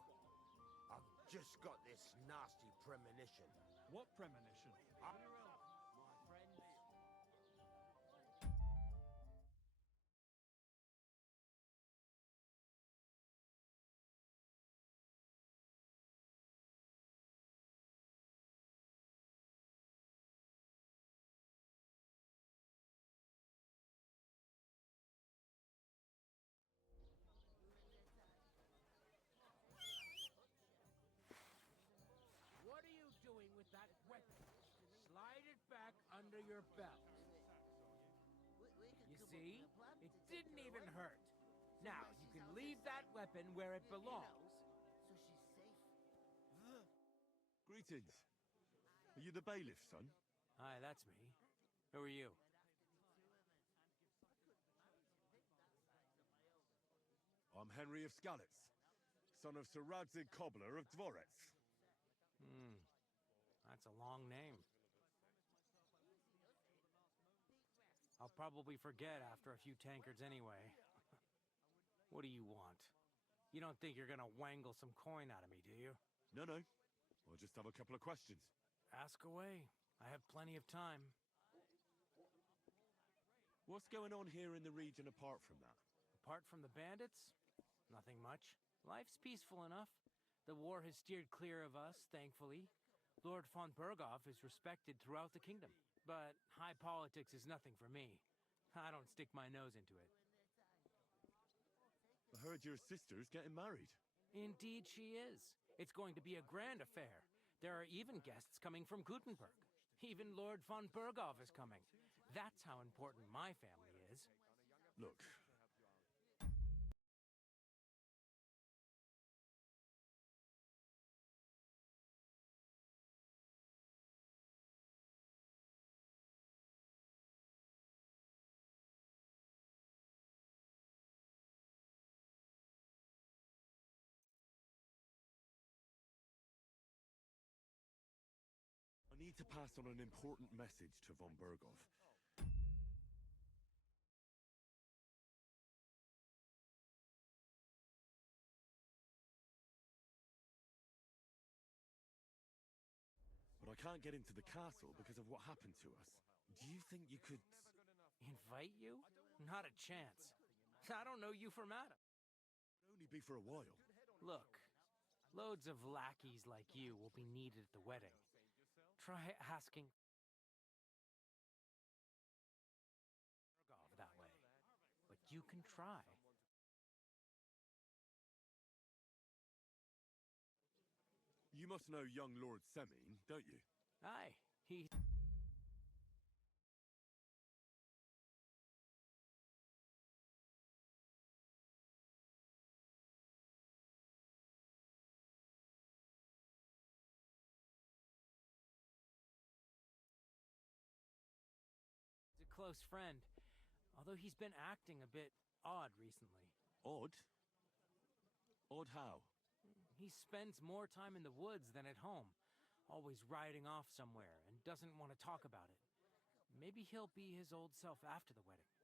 I've just got this nasty premonition. What premonition? My friends. What are you doing with that weapon? Slide it back under your belt. You see? It didn't even hurt. Now, you can leave that weapon where it belongs. So she's safe. Greetings. Are you the bailiff, son? Hi, that's me. Who are you? I'm Henry of Skalitz, son of Sir Radzig Cobbler of Dvorets. That's a long name. I'll probably forget after a few tankards anyway. What do you want? You don't think you're gonna wangle some coin out of me, do you? No. I'll just have a couple of questions. Ask away. I have plenty of time. What's going on here in the region apart from that? Apart from the bandits, nothing much. Life's peaceful enough. The war has steered clear of us, thankfully. Lord von Berghoff is respected throughout the kingdom. But high politics is nothing for me. I don't stick my nose into it. I heard your sister's getting married. Indeed she is. It's going to be a grand affair. There are even guests coming from Gutenberg. Even Lord von Berghoff is coming. That's how important my family is. Look, need to pass on an important message to von Bergov. But I can't get into the castle because of what happened to us. Do you think you could... Invite you? Not a chance. I don't know you from Adam. It'd only be for a while. Look, loads of lackeys like you will be needed at the wedding. Try asking Bergov that way. But you can try. You must know young Lord Semine, don't you? Aye, he... He's a close friend, although he's been acting a bit odd recently. Odd? Odd how? He spends more time in the woods than at home, always riding off somewhere and doesn't want to talk about it. Maybe he'll be his old self after the wedding.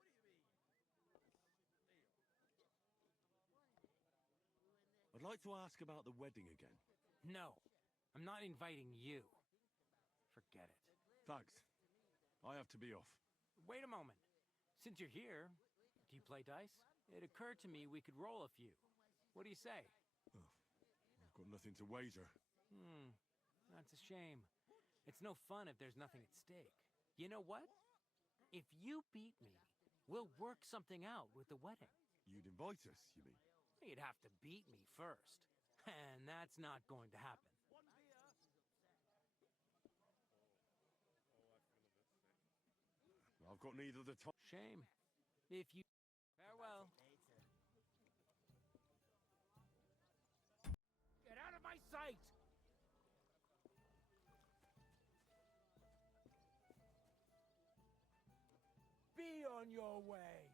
I'd like to ask about the wedding again. No, I'm not inviting you. Forget it. Thanks. I have to be off. Wait a moment. Since you're here, do you play dice? It occurred to me we could roll a few. What do you say? Oh, I've got nothing to wager. That's a shame. It's no fun if there's nothing at stake. You know what? If you beat me, we'll work something out with the wedding. You'd invite us, you mean? You'd have to beat me first. And that's not going to happen. I've got neither the time... Shame. If you... Farewell. Get out of my sight! Be on your way!